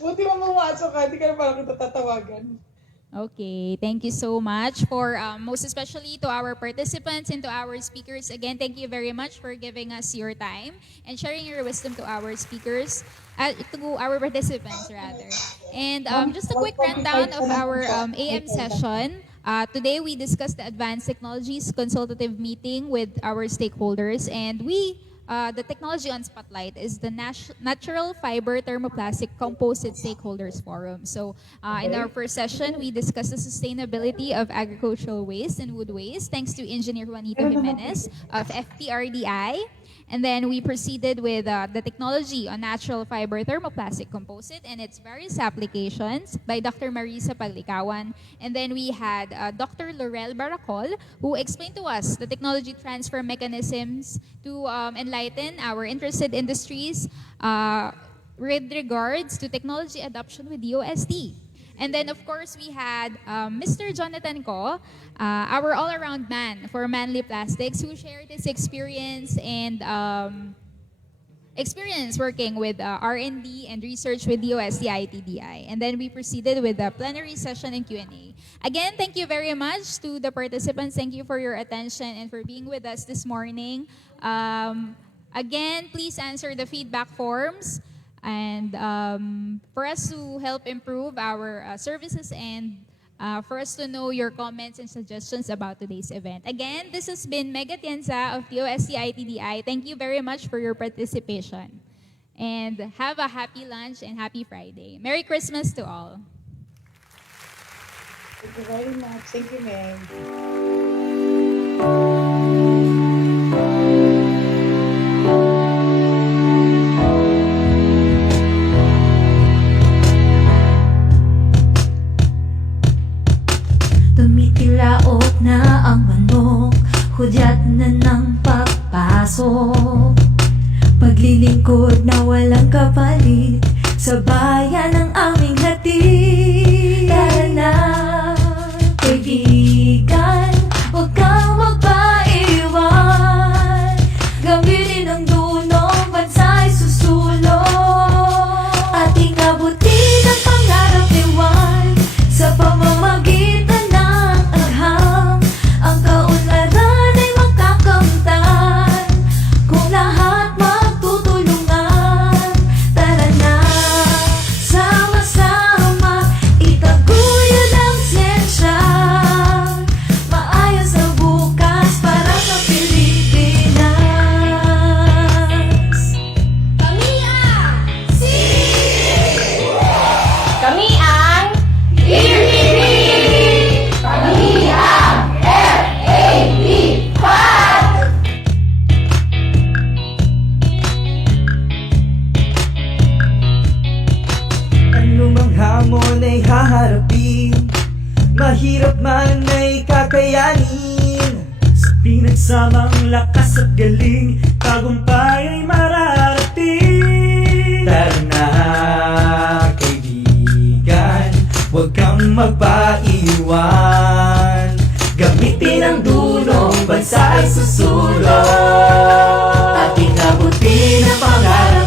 Buti mo mawasok ka, hindi ka na parang kita tatawagan. Okay, thank you so much for most especially to our participants and to our speakers. Again, thank you very much for giving us your time and sharing your wisdom to our speakers, to our participants rather. And just a quick rundown of our AM session. Today we discussed the Advanced Technologies Consultative Meeting with our stakeholders, and the technology on Spotlight is the Natural Fiber Thermoplastic Composite Stakeholders Forum. So in our first session, we discussed the sustainability of agricultural waste and wood waste, thanks to Engineer Juanito Jimenez of FPRDI. And then we proceeded with the technology on natural fiber thermoplastic composite and its various applications by Dr. Marisa Paglikawan. And then we had Dr. Laurel Baracol, who explained to us the technology transfer mechanisms to enlighten our interested industries with regards to technology adoption with DOST. And then, of course, we had Mr. Jonathan Ko, our all-around man for Manly Plastics, who shared his experience and experience working with R&D and research with DOST ITDI. And then we proceeded with the plenary session and Q&A. Again, thank you very much to the participants. Thank you for your attention and for being with us this morning. Again, please answer the feedback forms. And for us to help improve our services and for us to know your comments and suggestions about today's event. Again, this has been Meg Atienza of DOST ITDI. Thank you very much for your participation. And have a happy lunch and happy Friday. Merry Christmas to all. Thank you very much. Thank you, Meg. Tumikilaot na ang manok, hudyat na ng pagpasok. Paglilingkod na walang kapalit, sa bayan ng aming hatid. Tara na, kaibigan, huwag kang magpaiwan. Gamitin ang dunong bansa'y susulong. Ating abutin ang pangarap liwan sa pamamagitan ng agham. Ang kaunlaran ay makakamtan kung lahat magtutulungan. Tara na, sama-sama itaguyod ang siyensya. Maayos na bukas para sa Pilipinas. Kami ang Kami ang PPP! Kami ang FAP! Anumang hamon ay haharapin, mahirap man ay kakayanin. Sa pinagsamang lakas at galing, tagumpay ay mararating. Tara na, kaibigan, huwag kang magpaiwan. Gamitin ang dunong bansa'y susulong. Ating abutin ang pangarap